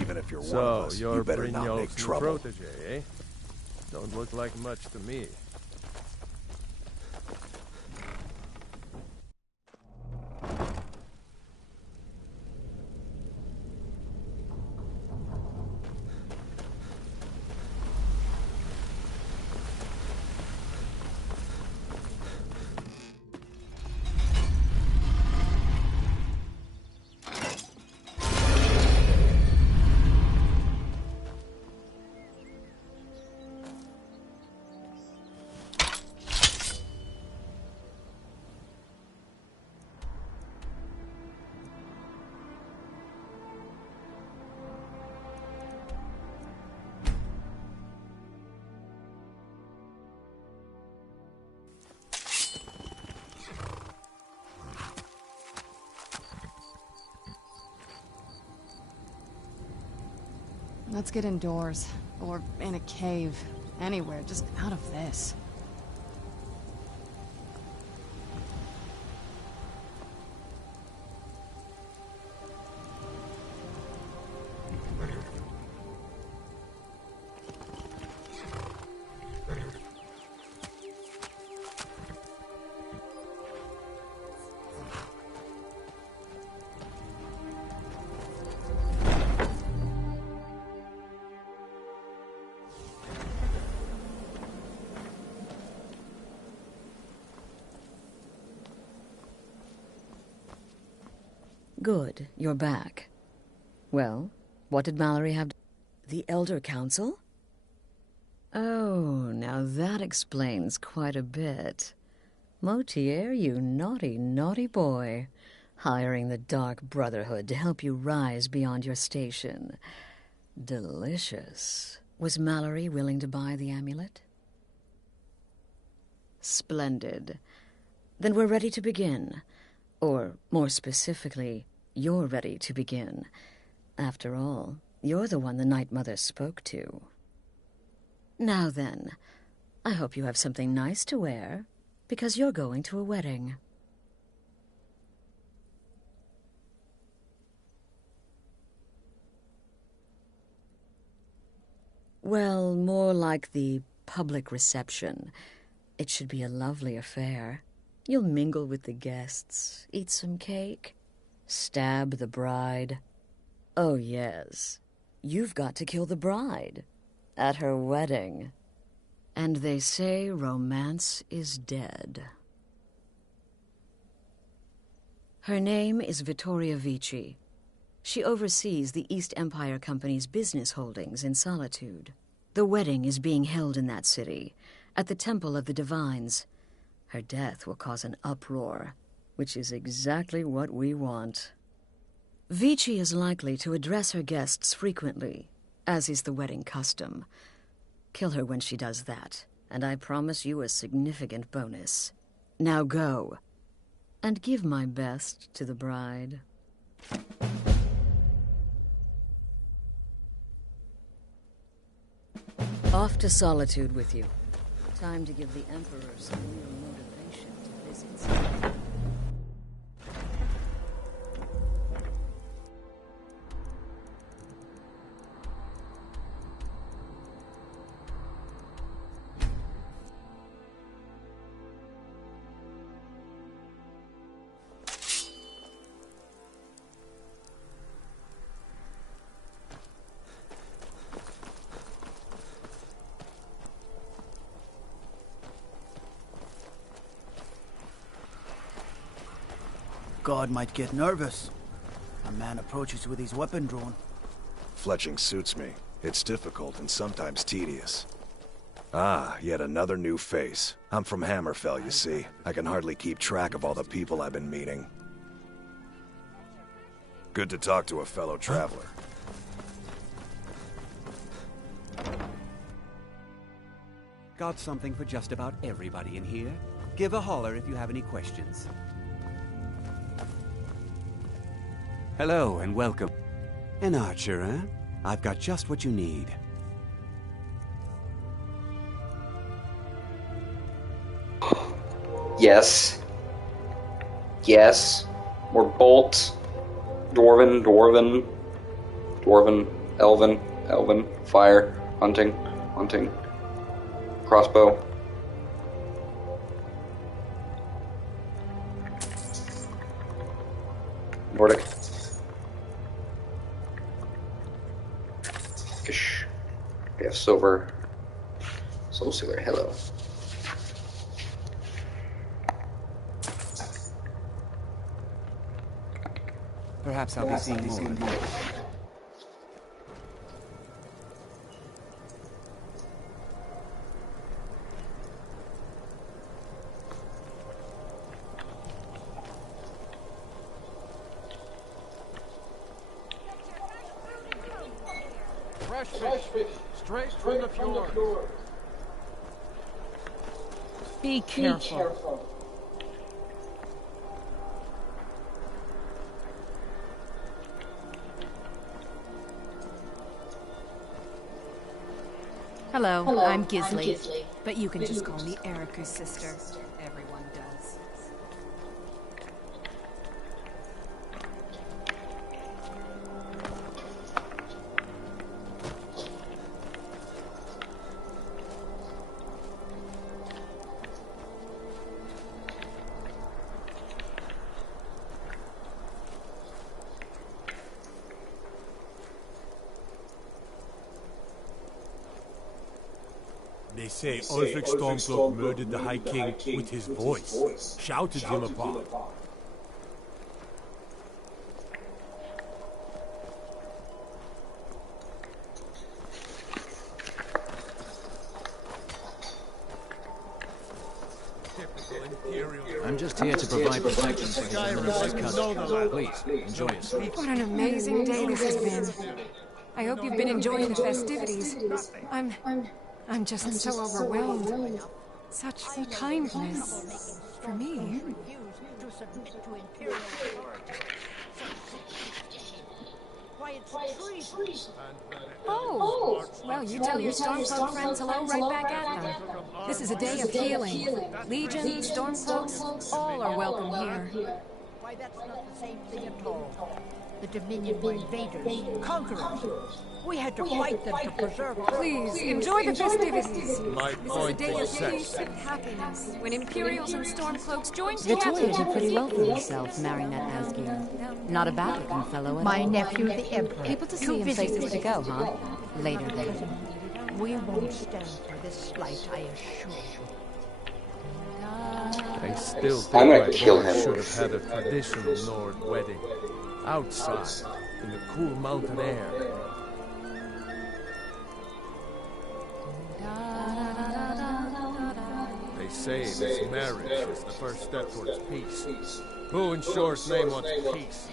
Even if you're one So, of us, you're you better not Brynjolf's make new trouble. protege, eh? Don't look like much to me. Let's get indoors. Or in a cave. Anywhere, just out of this. Good, you're back. Well, what did Mallory have? The Elder Council? Oh, now that explains quite a bit. Motier, you naughty, naughty boy. Hiring the Dark Brotherhood to help you rise beyond your station. Delicious. Was Mallory willing to buy the amulet? Splendid. Then we're ready to begin. Or, more specifically, you're ready to begin. After all, you're the one the Night Mother spoke to. Now then, I hope you have something nice to wear, because you're going to a wedding. Well, more like the public reception. It should be a lovely affair. You'll mingle with the guests, eat some cake, stab the bride. Oh, yes. You've got to kill the bride at her wedding. And they say romance is dead. Her name is Vittoria Vici. She oversees the East Empire Company's business holdings in Solitude. The wedding is being held in that city, at the Temple of the Divines. Her death will cause an uproar, which is exactly what we want. Vici is likely to address her guests frequently, as is the wedding custom. Kill her when she does that, and I promise you a significant bonus. Now go, and give my best to the bride. Off to Solitude with you. Time to give the Emperor some real motivation to visit. God might get nervous. A man approaches with his weapon drawn. Fletching suits me. It's difficult and sometimes tedious. Ah, yet another new face. I'm from Hammerfell, you see. I can hardly keep track of all the people I've been meeting. Good to talk to a fellow traveler. Got something for just about everybody in here. Give a holler if you have any questions. Hello and welcome. An archer, huh? I've got just what you need. Yes. Yes. More bolts. Dwarven, elven, fire, hunting, crossbow. Nordic. Gish. We have silver. Soul Sealer, hello. Perhaps I'll be seeing more. Fresh fish, straight from the fjord. Be careful. Hello, I'm Gisli, but you can just call me Erica's sister. Everyone does. They say Ulfric Stormcloak murdered the High King with his voice, shouted him apart. I'm just here to provide protection for his eminence's cousin. Please, enjoy yourself. What an amazing day this has been. I hope you've been enjoying the festivities. I'm just so overwhelmed. Such kindness for me. Oh, well, you tell your Stormcloak friends hello right back at them. This is a day of healing. Legion, Stormcloaks, all are welcome here. Why, that's not the same thing at all. The Dominion were invaders, conquerors. We had to fight them to preserve them. Please, enjoy the festivities. My This is a day of peace and happiness, when Imperials and Stormcloaks join together. Vittoria did pretty well for himself, marrying that Asgear. Not a bad-looking fellow at My all. nephew, the Emperor. Able to see Too him busy places with to his go, huh? Later then. We won't stand for this slight, I assure you. I still I'm think gonna my kill boy him. should have had a traditional Nord wedding. Outside, in the cool mountain air. They say this marriage is the first step towards peace. Who in Shore's name wants peace?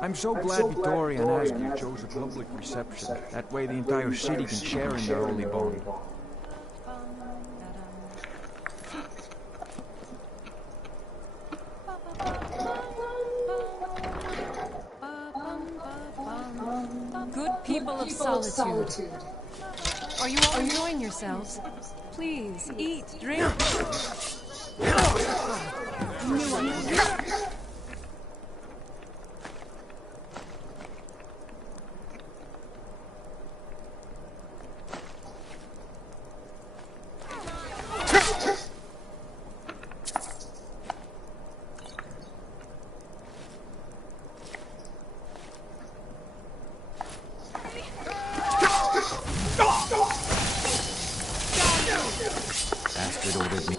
I'm so glad Vittoria and Asgeir chose a public reception. That way the entire city can share in their holy bond. Good people of solitude. Are you all enjoying yourselves? Please, eat, drink. Astrid ordered me.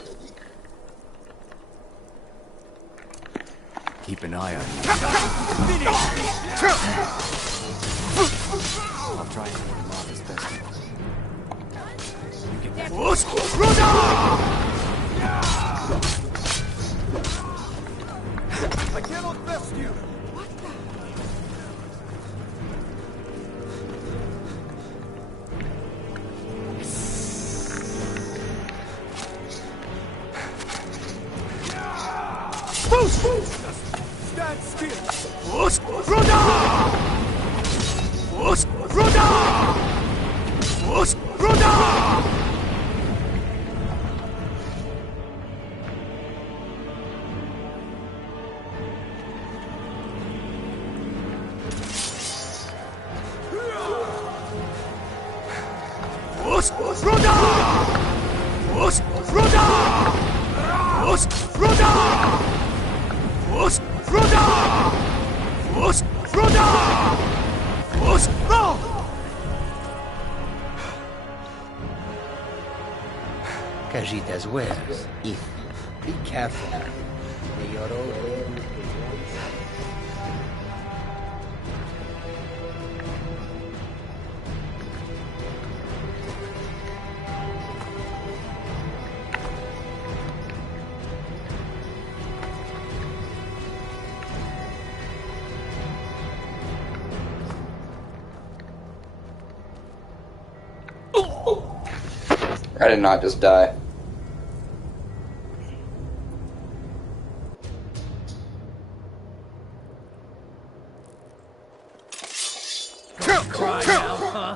Keep an eye on you. I'll try and hold him off as best I can. You get I cannot best you! Stand still! Us, Roda! Us, Roda! Us, Roda! Us, Roda! Us, Roda! Us, Roda! Us, Roda! Us, Roda! Us, no! Casitas wares. If. Be careful. They are all... I did not just die. Cry now, huh?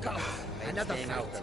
Come, another fountain.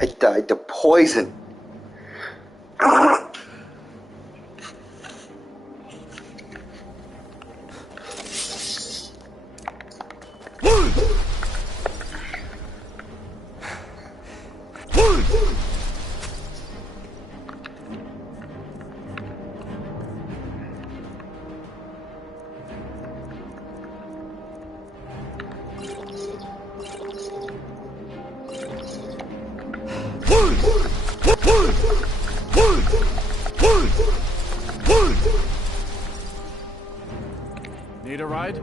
I died to poison. Need a ride?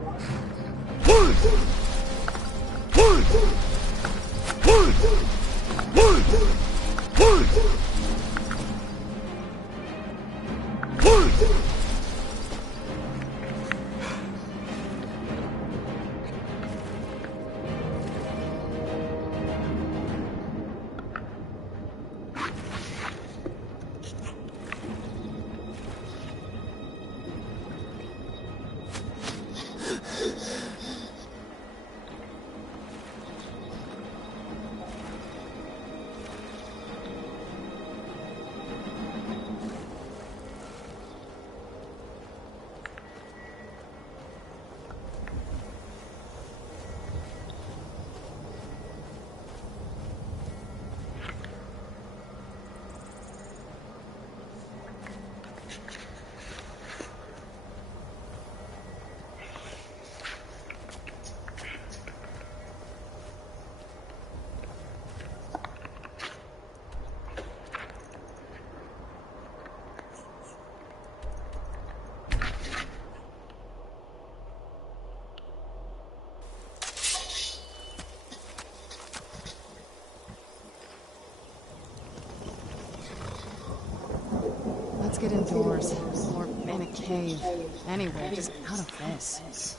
Let's get indoors. Or in a cave. Anywhere, just out of this.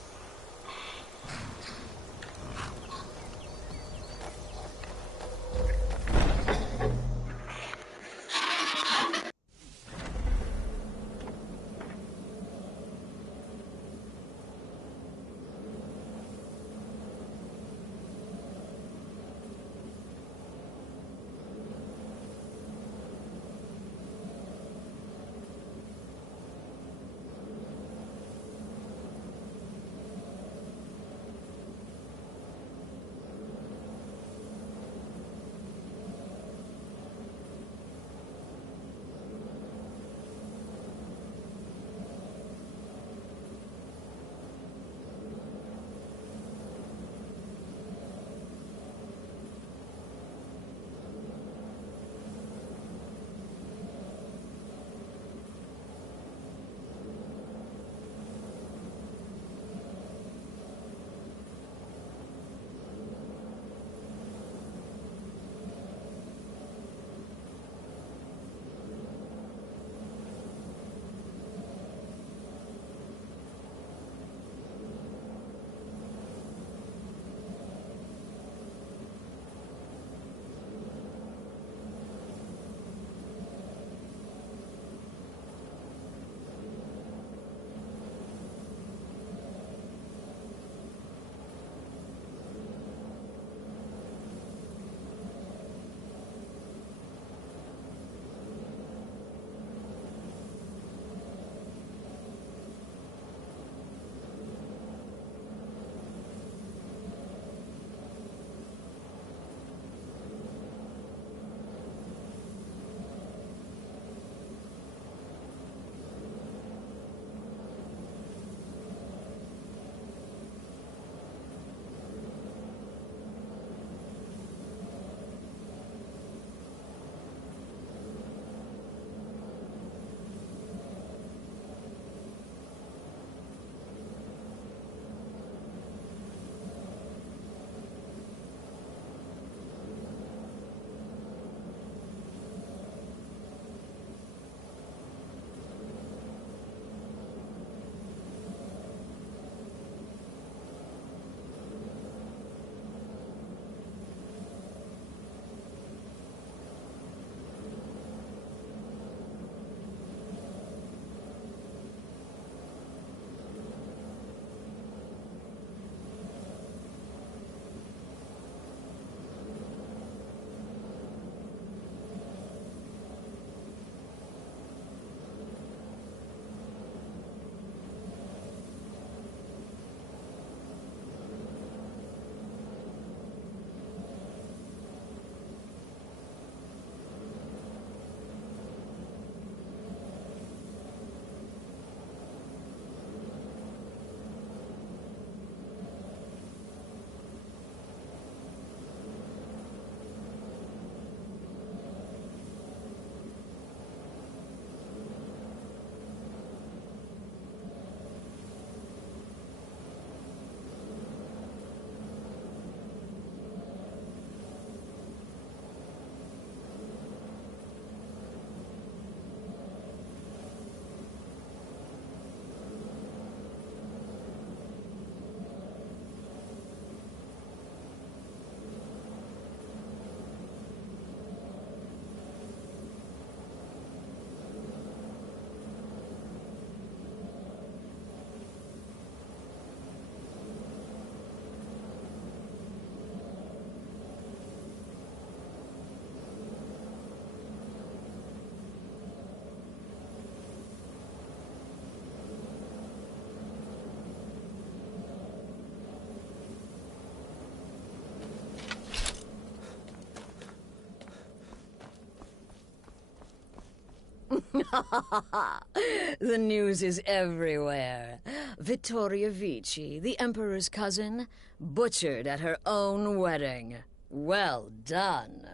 The news is everywhere. Vittoria Vici, the Emperor's cousin, butchered at her own wedding. Well done.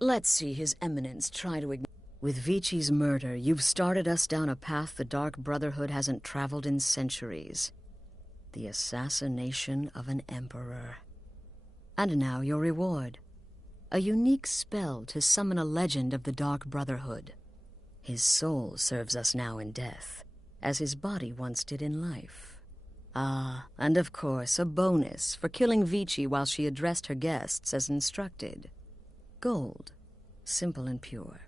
Let's see His Eminence try to ignore. With Vici's murder, you've started us down a path the Dark Brotherhood hasn't traveled in centuries. The assassination of an emperor. And now your reward. A unique spell to summon a legend of the Dark Brotherhood. His soul serves us now in death, as his body once did in life. Ah, and of course, a bonus for killing Vici while she addressed her guests as instructed. Gold. Simple and pure.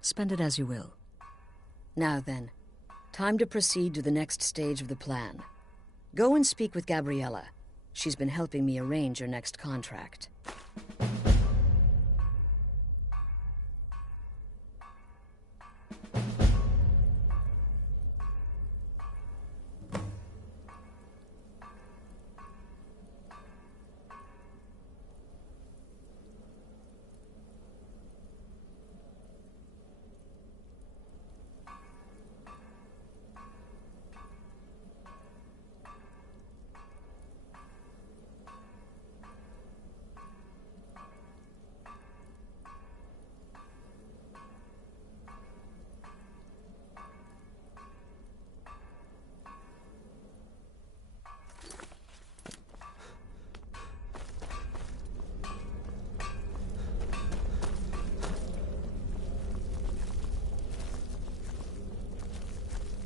Spend it as you will. Now then, time to proceed to the next stage of the plan. Go and speak with Gabriella. She's been helping me arrange your next contract.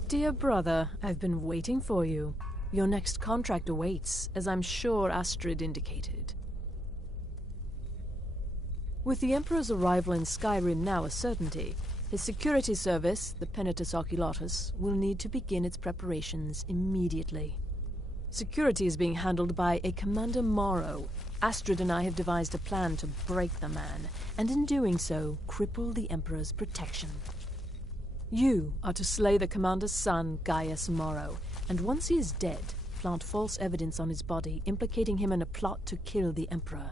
Dear brother, I've been waiting for you. Your next contract awaits, as I'm sure Astrid indicated. With the Emperor's arrival in Skyrim now a certainty, his security service, the Penitus Oculatus, will need to begin its preparations immediately. Security is being handled by a Commander Morrow. Astrid and I have devised a plan to break the man, and in doing so, cripple the Emperor's protection. You are to slay the Commander's son, Gaius Morrow, and once he is dead, plant false evidence on his body, implicating him in a plot to kill the Emperor.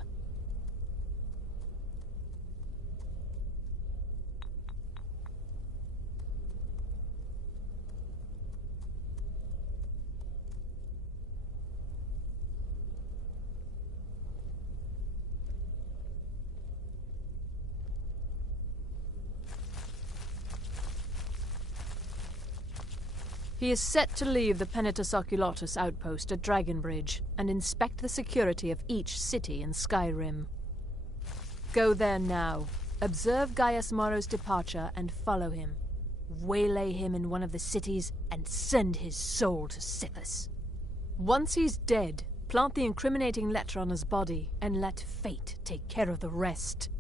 He is set to leave the Penitus Oculatus outpost at Dragonbridge and inspect the security of each city in Skyrim. Go there now, observe Gaius Morrow's departure and follow him. Waylay him in one of the cities and send his soul to Sithis. Once he's dead, plant the incriminating letter on his body and let fate take care of the rest.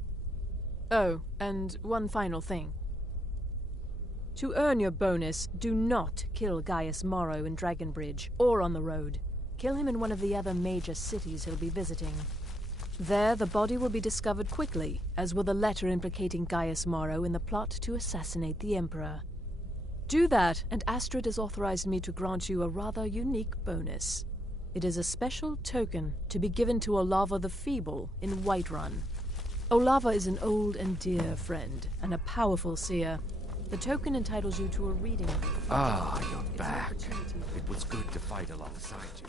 Oh, and one final thing. To earn your bonus, do not kill Gaius Morrow in Dragonbridge or on the road. Kill him in one of the other major cities he'll be visiting. There, the body will be discovered quickly, as will the letter implicating Gaius Morrow in the plot to assassinate the Emperor. Do that, and Astrid has authorized me to grant you a rather unique bonus. It is a special token to be given to Olava the Feeble in Whiterun. Olava is an old and dear friend, and a powerful seer. The token entitles you to a reading. Ah, you're back. It was good to fight alongside you.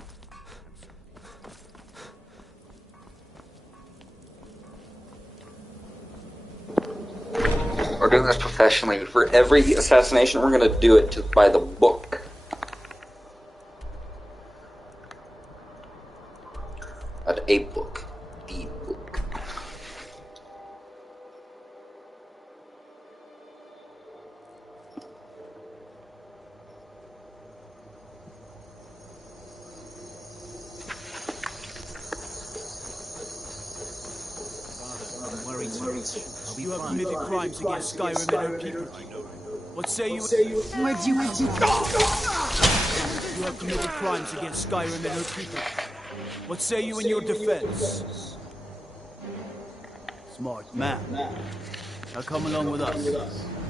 We're doing this professionally. For every assassination, we're going to do it by the book. Not a book. The book. You have committed crimes against Skyrim and her people. What say you? Where'd you come from? You have committed crimes against Skyrim and her people. What say you in your defense? Smart man. Now come along with us.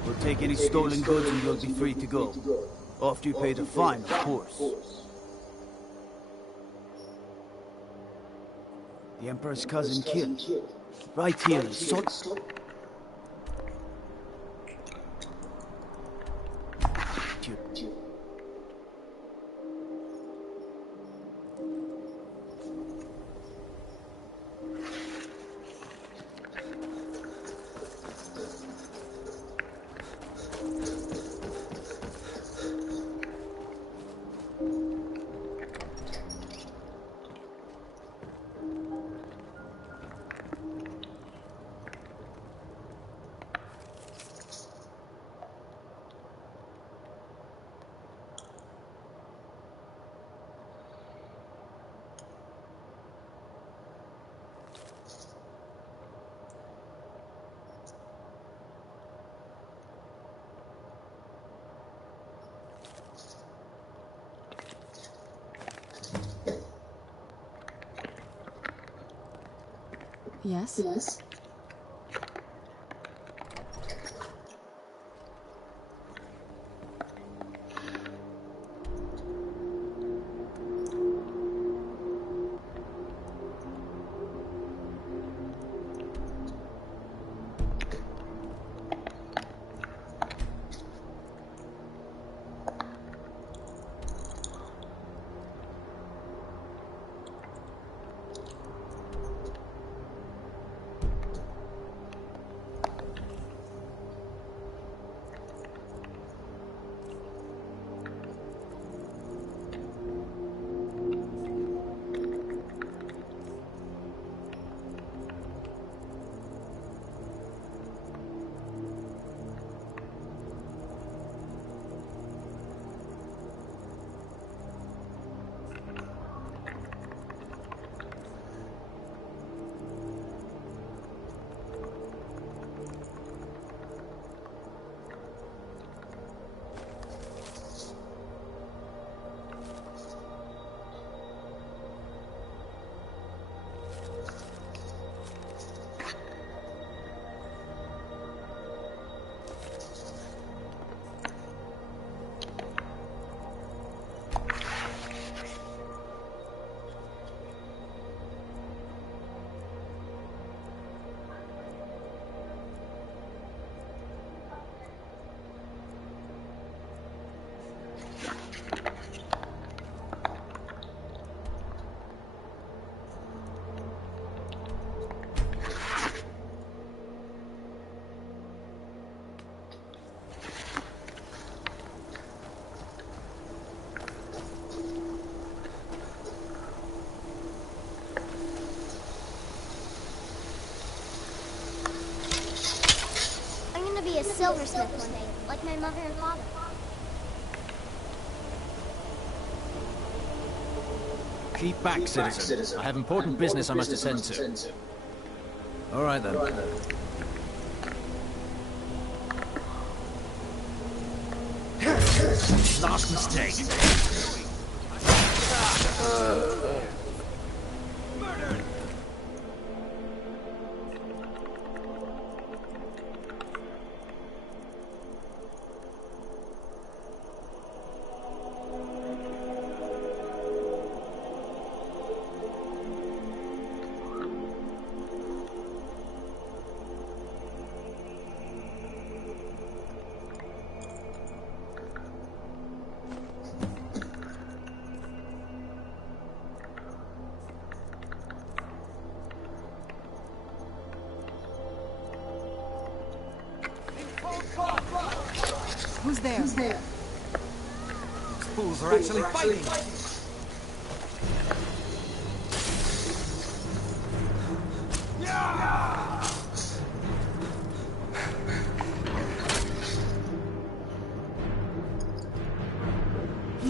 We'll take any stolen goods and you'll be free to go. After you pay the fine, of course. The Emperor's cousin killed. Right here in Salt. Yes? Yes? Be a silversmith one day, like my mother and father. Keep back, citizen. I have important business I must attend to. All right, then. Last mistake. Who's there? Who's there? These fools are actually fighting!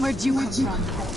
Where'd you come from?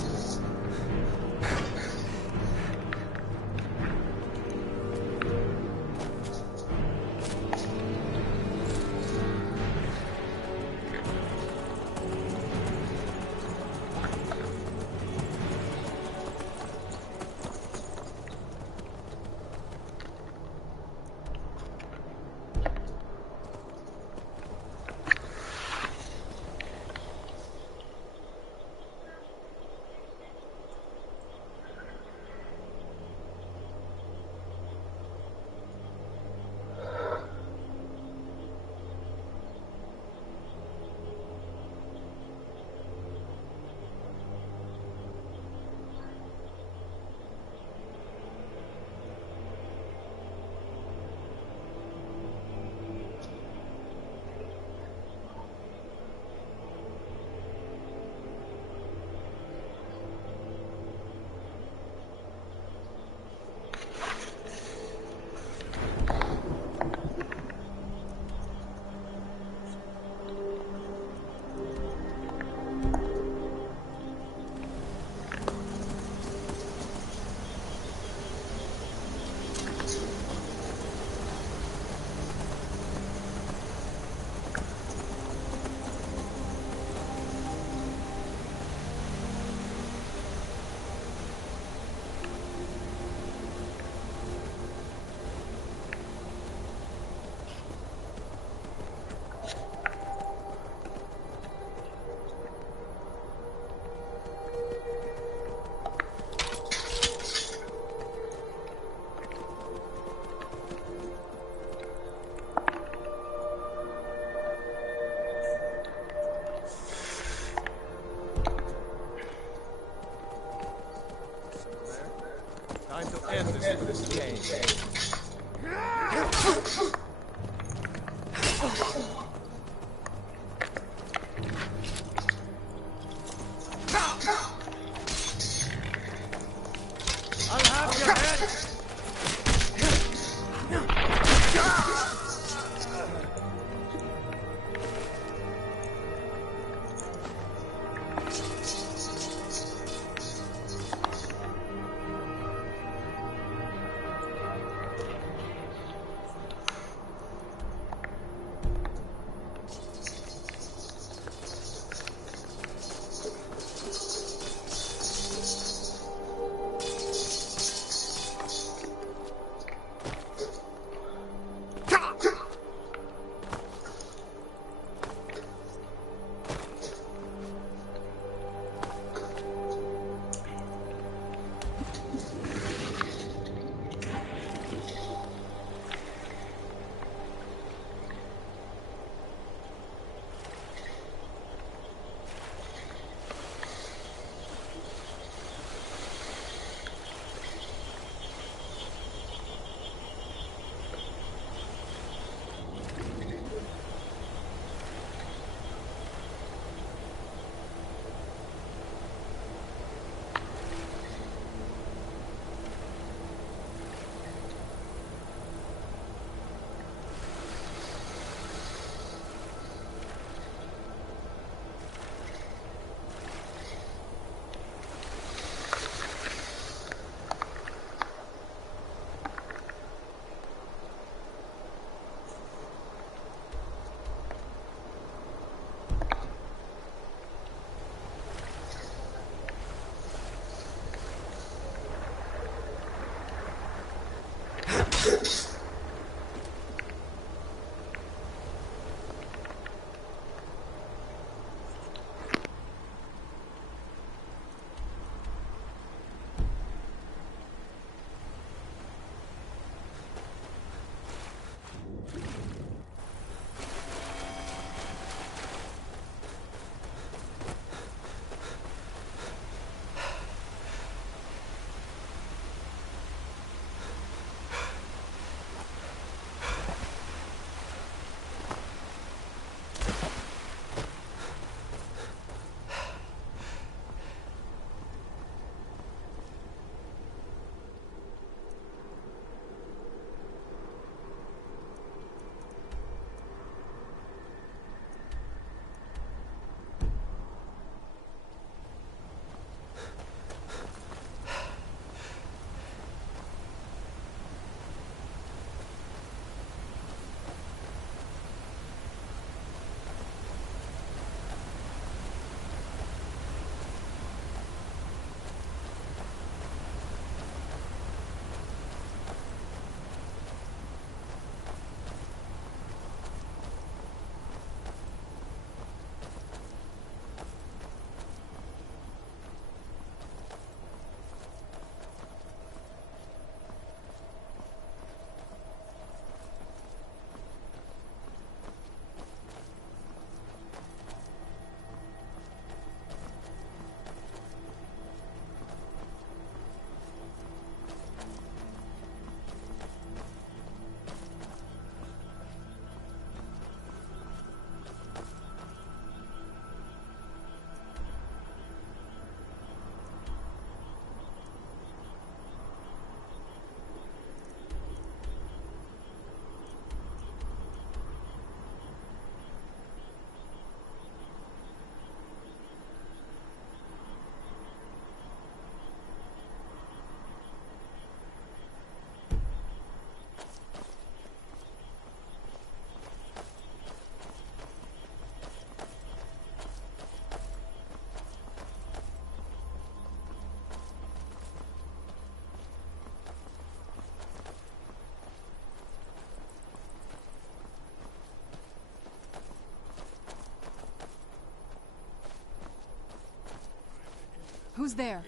Who's there?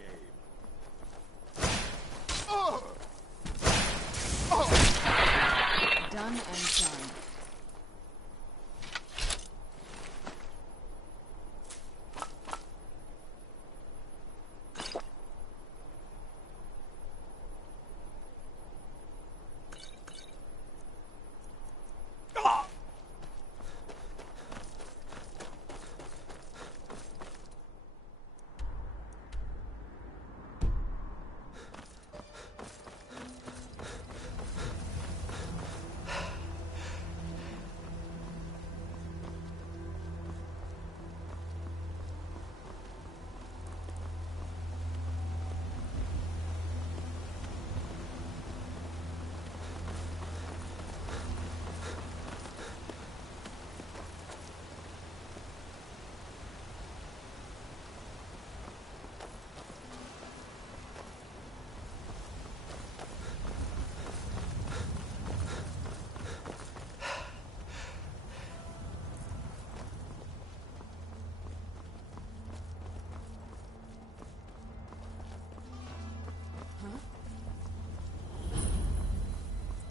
Done and done.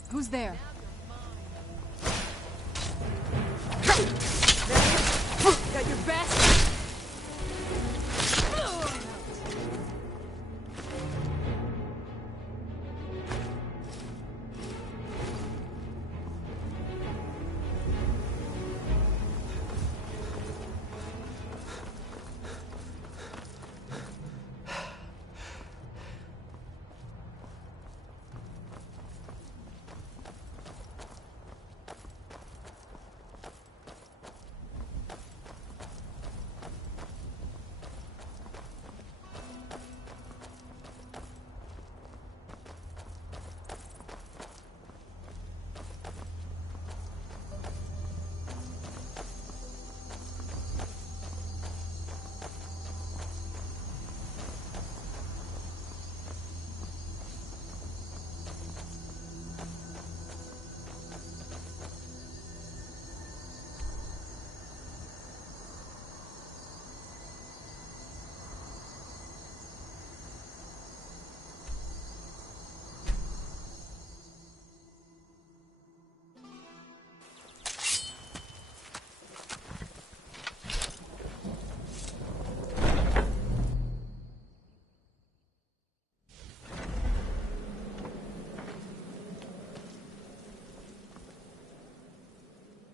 Who's there? Got your best?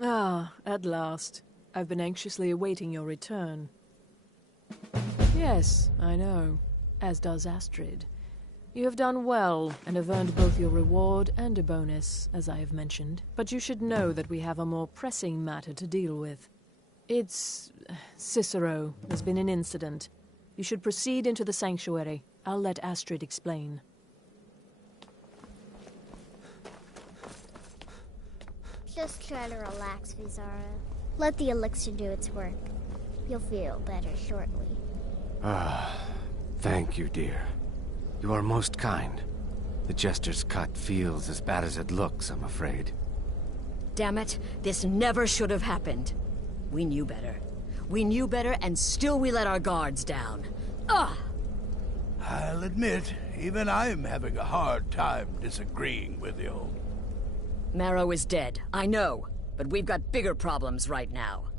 Ah, at last. I've been anxiously awaiting your return. Yes, I know. As does Astrid. You have done well, and have earned both your reward and a bonus, as I have mentioned. But you should know that we have a more pressing matter to deal with. It's... Cicero. There's been an incident. You should proceed into the sanctuary. I'll let Astrid explain. Just try to relax, Vizara. Let the elixir do its work. You'll feel better shortly. Ah, thank you, dear. You are most kind. The Jester's cut feels as bad as it looks, I'm afraid. Damn it, this never should have happened. We knew better. We knew better, and still we let our guards down. Ugh! I'll admit, even I'm having a hard time disagreeing with you. Marrow is dead, I know, but we've got bigger problems right now.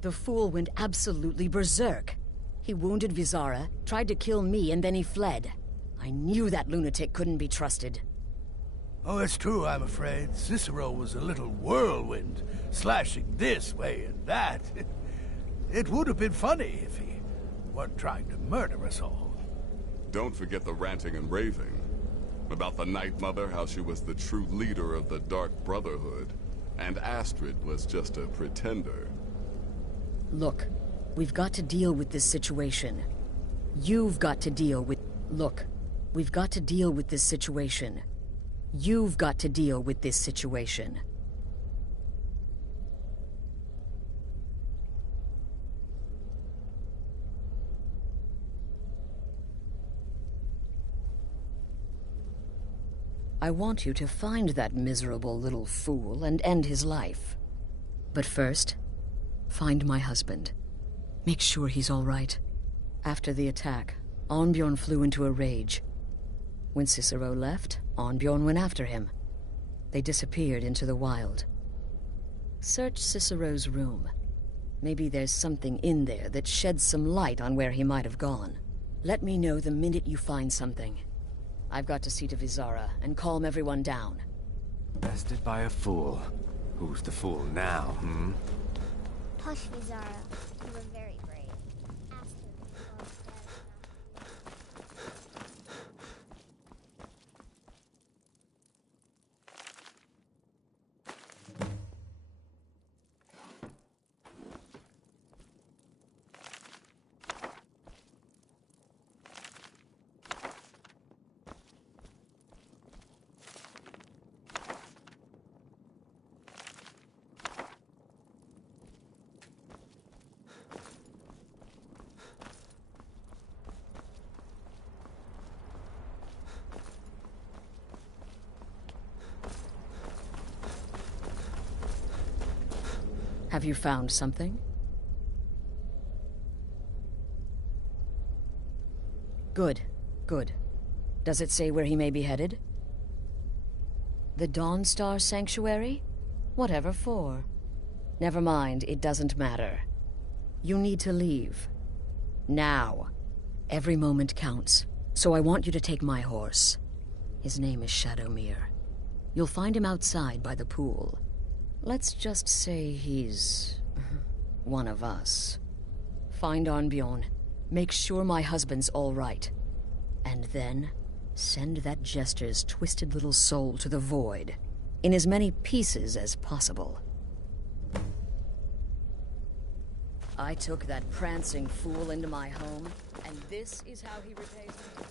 The fool went absolutely berserk. He wounded Vizara, tried to kill me, and then he fled. I knew that lunatic couldn't be trusted. Oh, it's true, I'm afraid. Cicero was a little whirlwind, slashing this way and that. It would have been funny if he weren't trying to murder us all. Don't forget the ranting and raving. About the Night Mother, how she was the true leader of the Dark Brotherhood, and Astrid was just a pretender. Look, we've got to deal with this situation. You've got to deal with... Look, we've got to deal with this situation. You've got to deal with this situation. I want you to find that miserable little fool and end his life. But first, find my husband. Make sure he's all right. After the attack, Arnbjorn flew into a rage. When Cicero left, Arnbjorn went after him. They disappeared into the wild. Search Cicero's room. Maybe there's something in there that sheds some light on where he might have gone. Let me know the minute you find something. I've got to see to Vizara and calm everyone down. Bested by a fool. Who's the fool now, hmm? Hush, Vizara. You were very brave. Ask her before Have you found something? Good, good. Does it say where he may be headed? The Dawnstar Sanctuary? Whatever for. Never mind, it doesn't matter. You need to leave. Now. Every moment counts, so I want you to take my horse. His name is Shadowmere. You'll find him outside by the pool. Let's just say he's one of us. Find Arnbjorn. Make sure my husband's all right. And then send that jester's twisted little soul to the void, in as many pieces as possible. I took that prancing fool into my home, and this is how he repays me.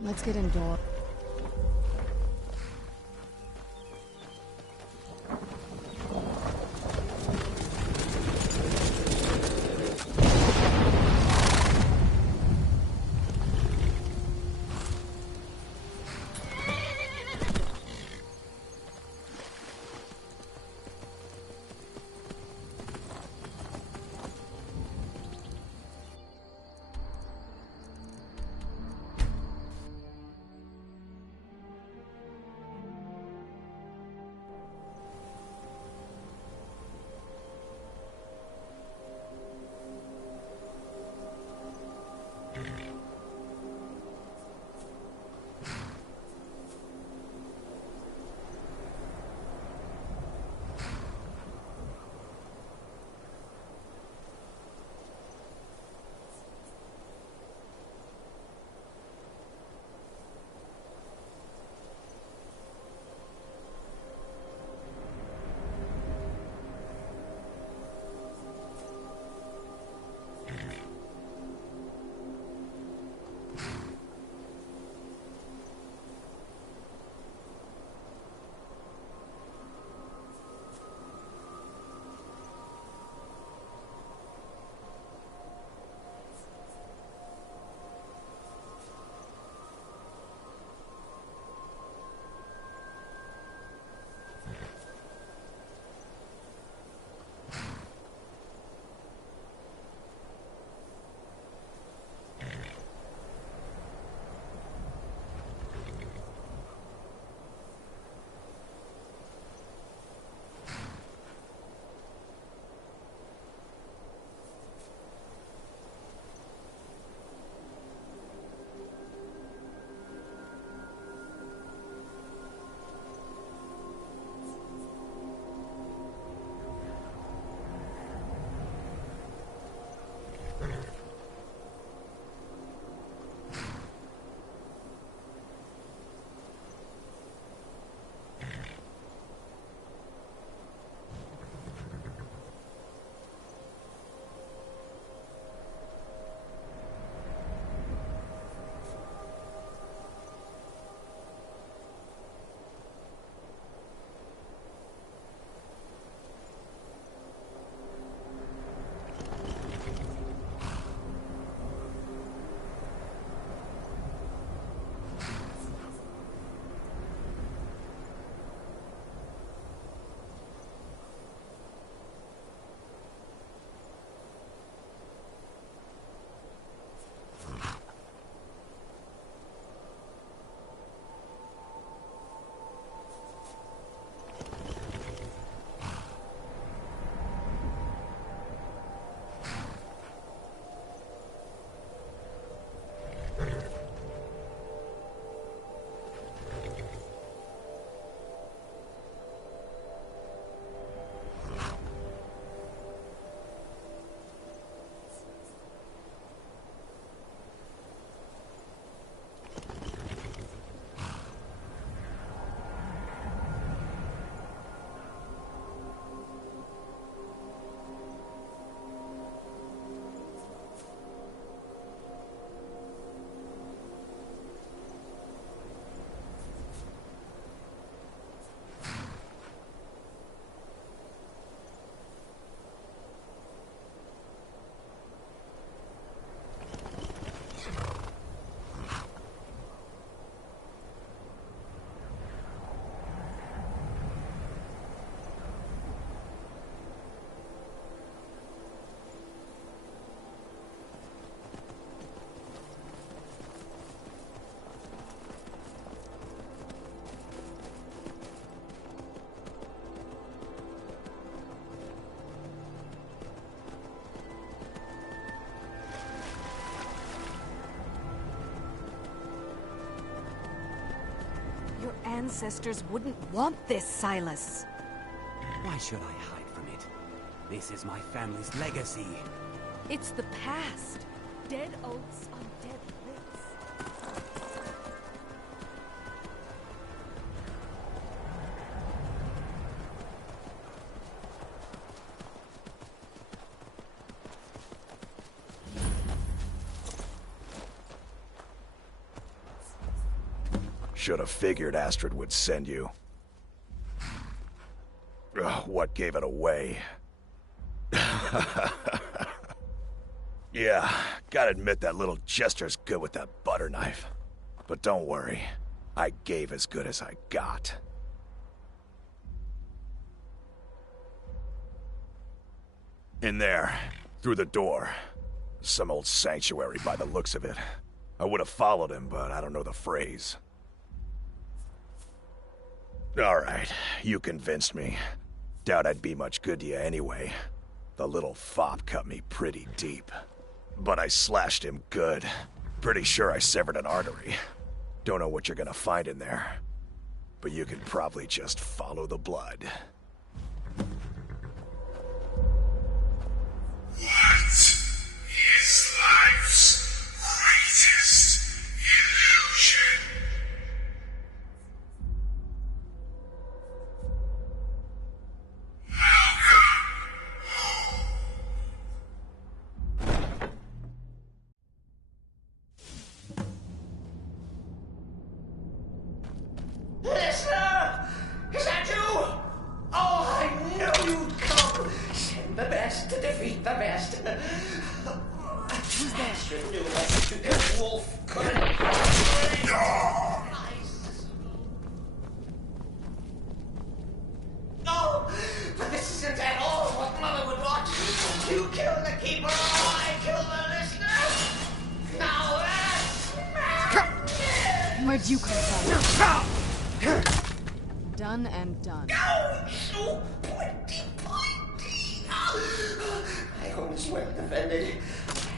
Let's get indoors. ancestors wouldn't want this, Silas. Why should I hide from it? This is my family's legacy. It's the past. Dead oaths on dead lips. Should have figured Astrid would send you. Ugh, what gave it away? Yeah, gotta admit that little gesture's good with that butter knife. But don't worry, I gave as good as I got. In there, through the door. Some old sanctuary by the looks of it. I would have followed him, but I don't know the phrase. Alright, you convinced me. Doubt I'd be much good to you anyway. The little fop cut me pretty deep. But I slashed him good. Pretty sure I severed an artery. Don't know what you're gonna find in there. But you can probably just follow the blood. What is life's greatest illusion? Listener! Is that you? Oh, I knew you'd come! Send the best to defeat the best. Who's that? Astrid knew that wolf couldn't... No! But this isn't at all what Mother would want. You kill the keeper, or I kill the listener! Now that's... Where'd you come from? Done and done. So pointy. I always well defended.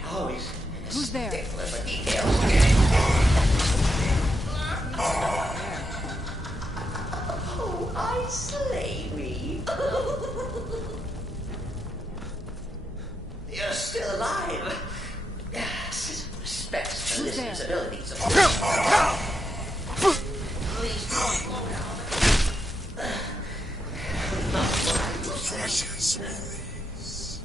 I always Who's there? stickler for details. Oh, I slay me. You're still alive. Citizen respects the listener's abilities. Please don't go down. Precious release.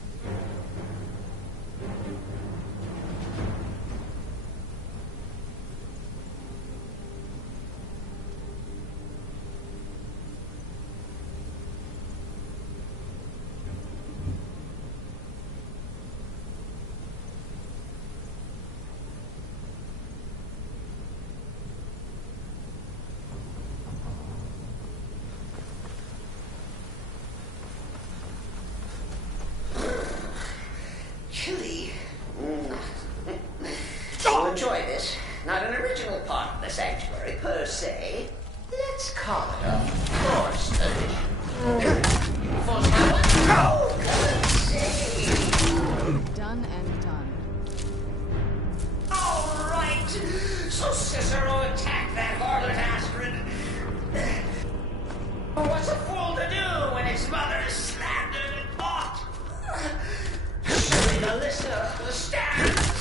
Chilly. You'll enjoy this. Not an original part of the sanctuary, per se. Let's call it a forced addition. Forced by what? Oh, God's sake. Done and done. All right. So Cicero attacked that harlot Astrid. What's a fool to do when his mother is slandered and bought? Surely the listener understands.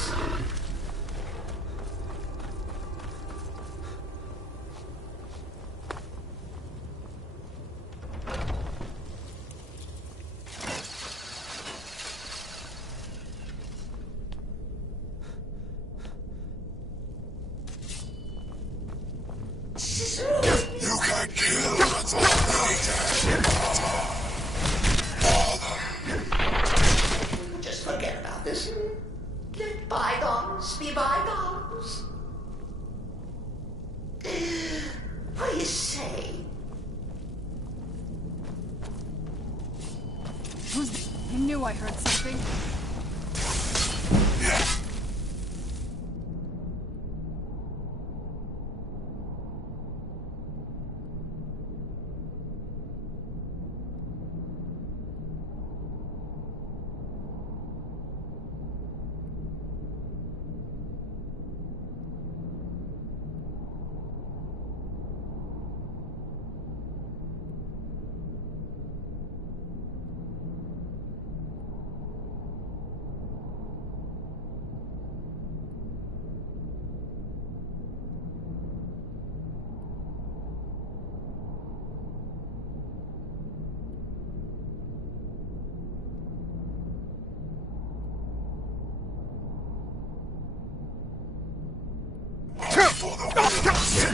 You can kill what's already Just forget about this. Let bygones be bygones. What do you say? I knew I heard something. for the winners.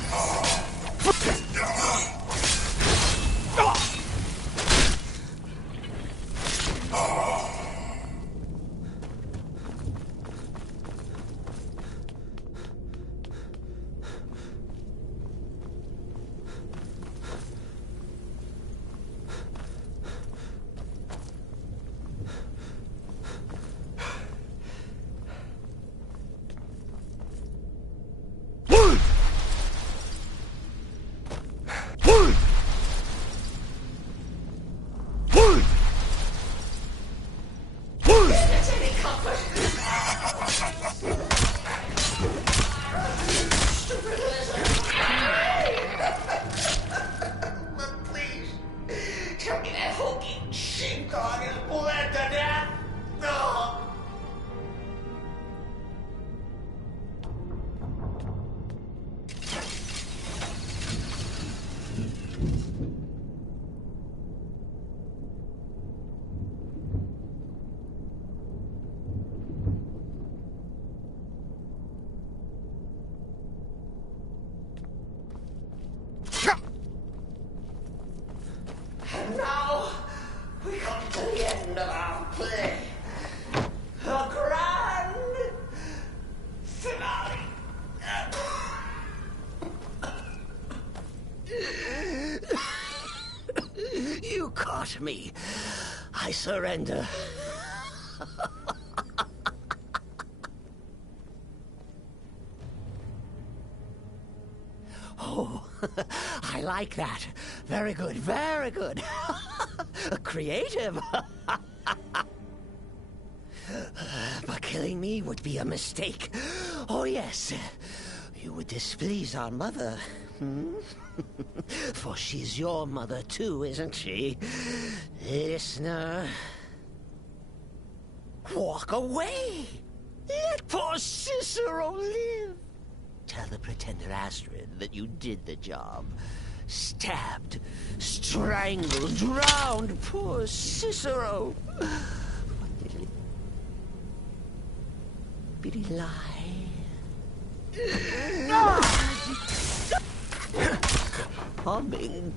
And now, we come to the end of our play. The grand finale. You caught me. I surrender. Oh, I like that. Very good, very good. Creative. But killing me would be a mistake. Oh, yes. You would displease our mother. Hmm? For she's your mother too, isn't she? Listener. Walk away. Let poor Cicero live. Tell the pretender Astrid that you did the job. Stabbed, strangled, drowned poor Cicero. Bitty lie. Humming.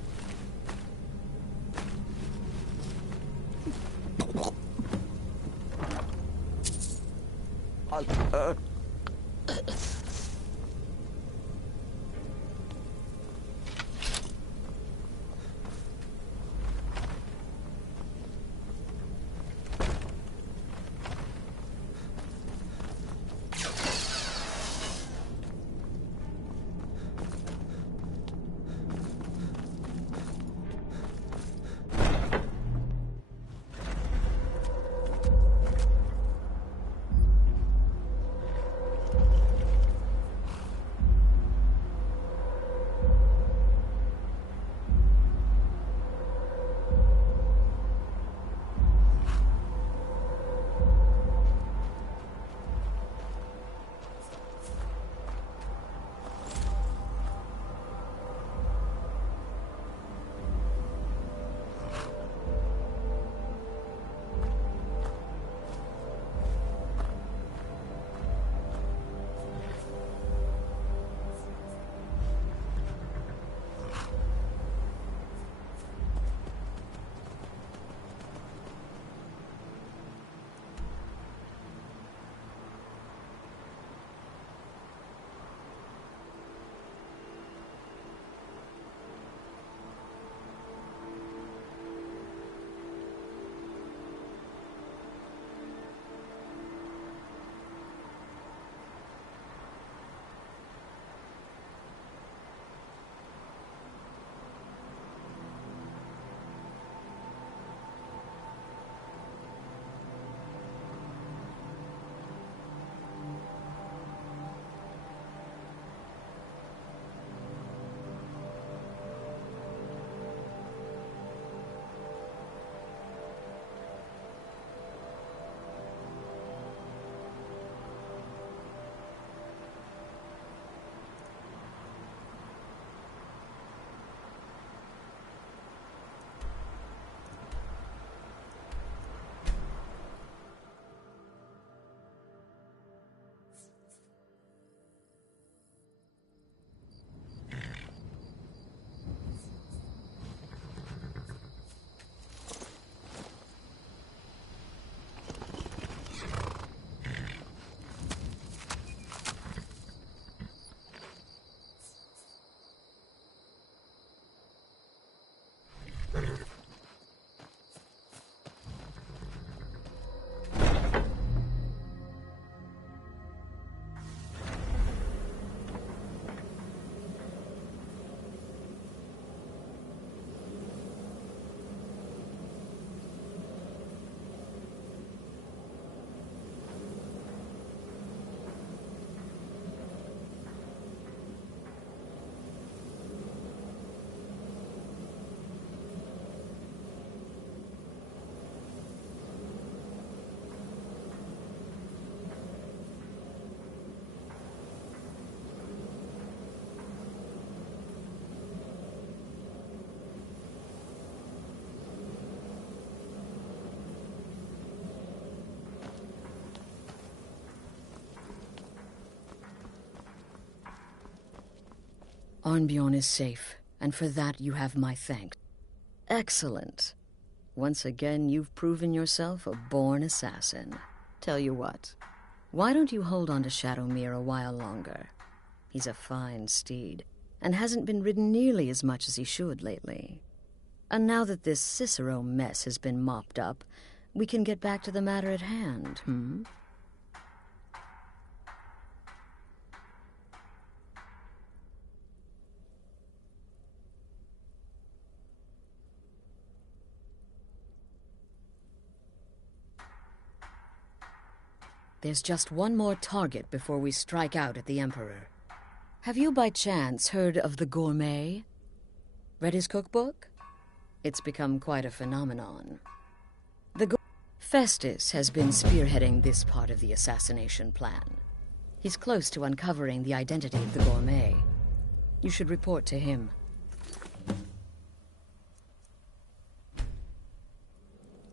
Arnbjorn is safe, and for that you have my thanks. Excellent. Once again, you've proven yourself a born assassin. Tell you what, why don't you hold on to Shadowmere a while longer? He's a fine steed, and hasn't been ridden nearly as much as he should lately. And now that this Cicero mess has been mopped up, we can get back to the matter at hand, There's just one more target before we strike out at the Emperor. Have you by chance heard of the Gourmet? Read his cookbook? It's become quite a phenomenon. Festus has been spearheading this part of the assassination plan. He's close to uncovering the identity of the Gourmet. You should report to him.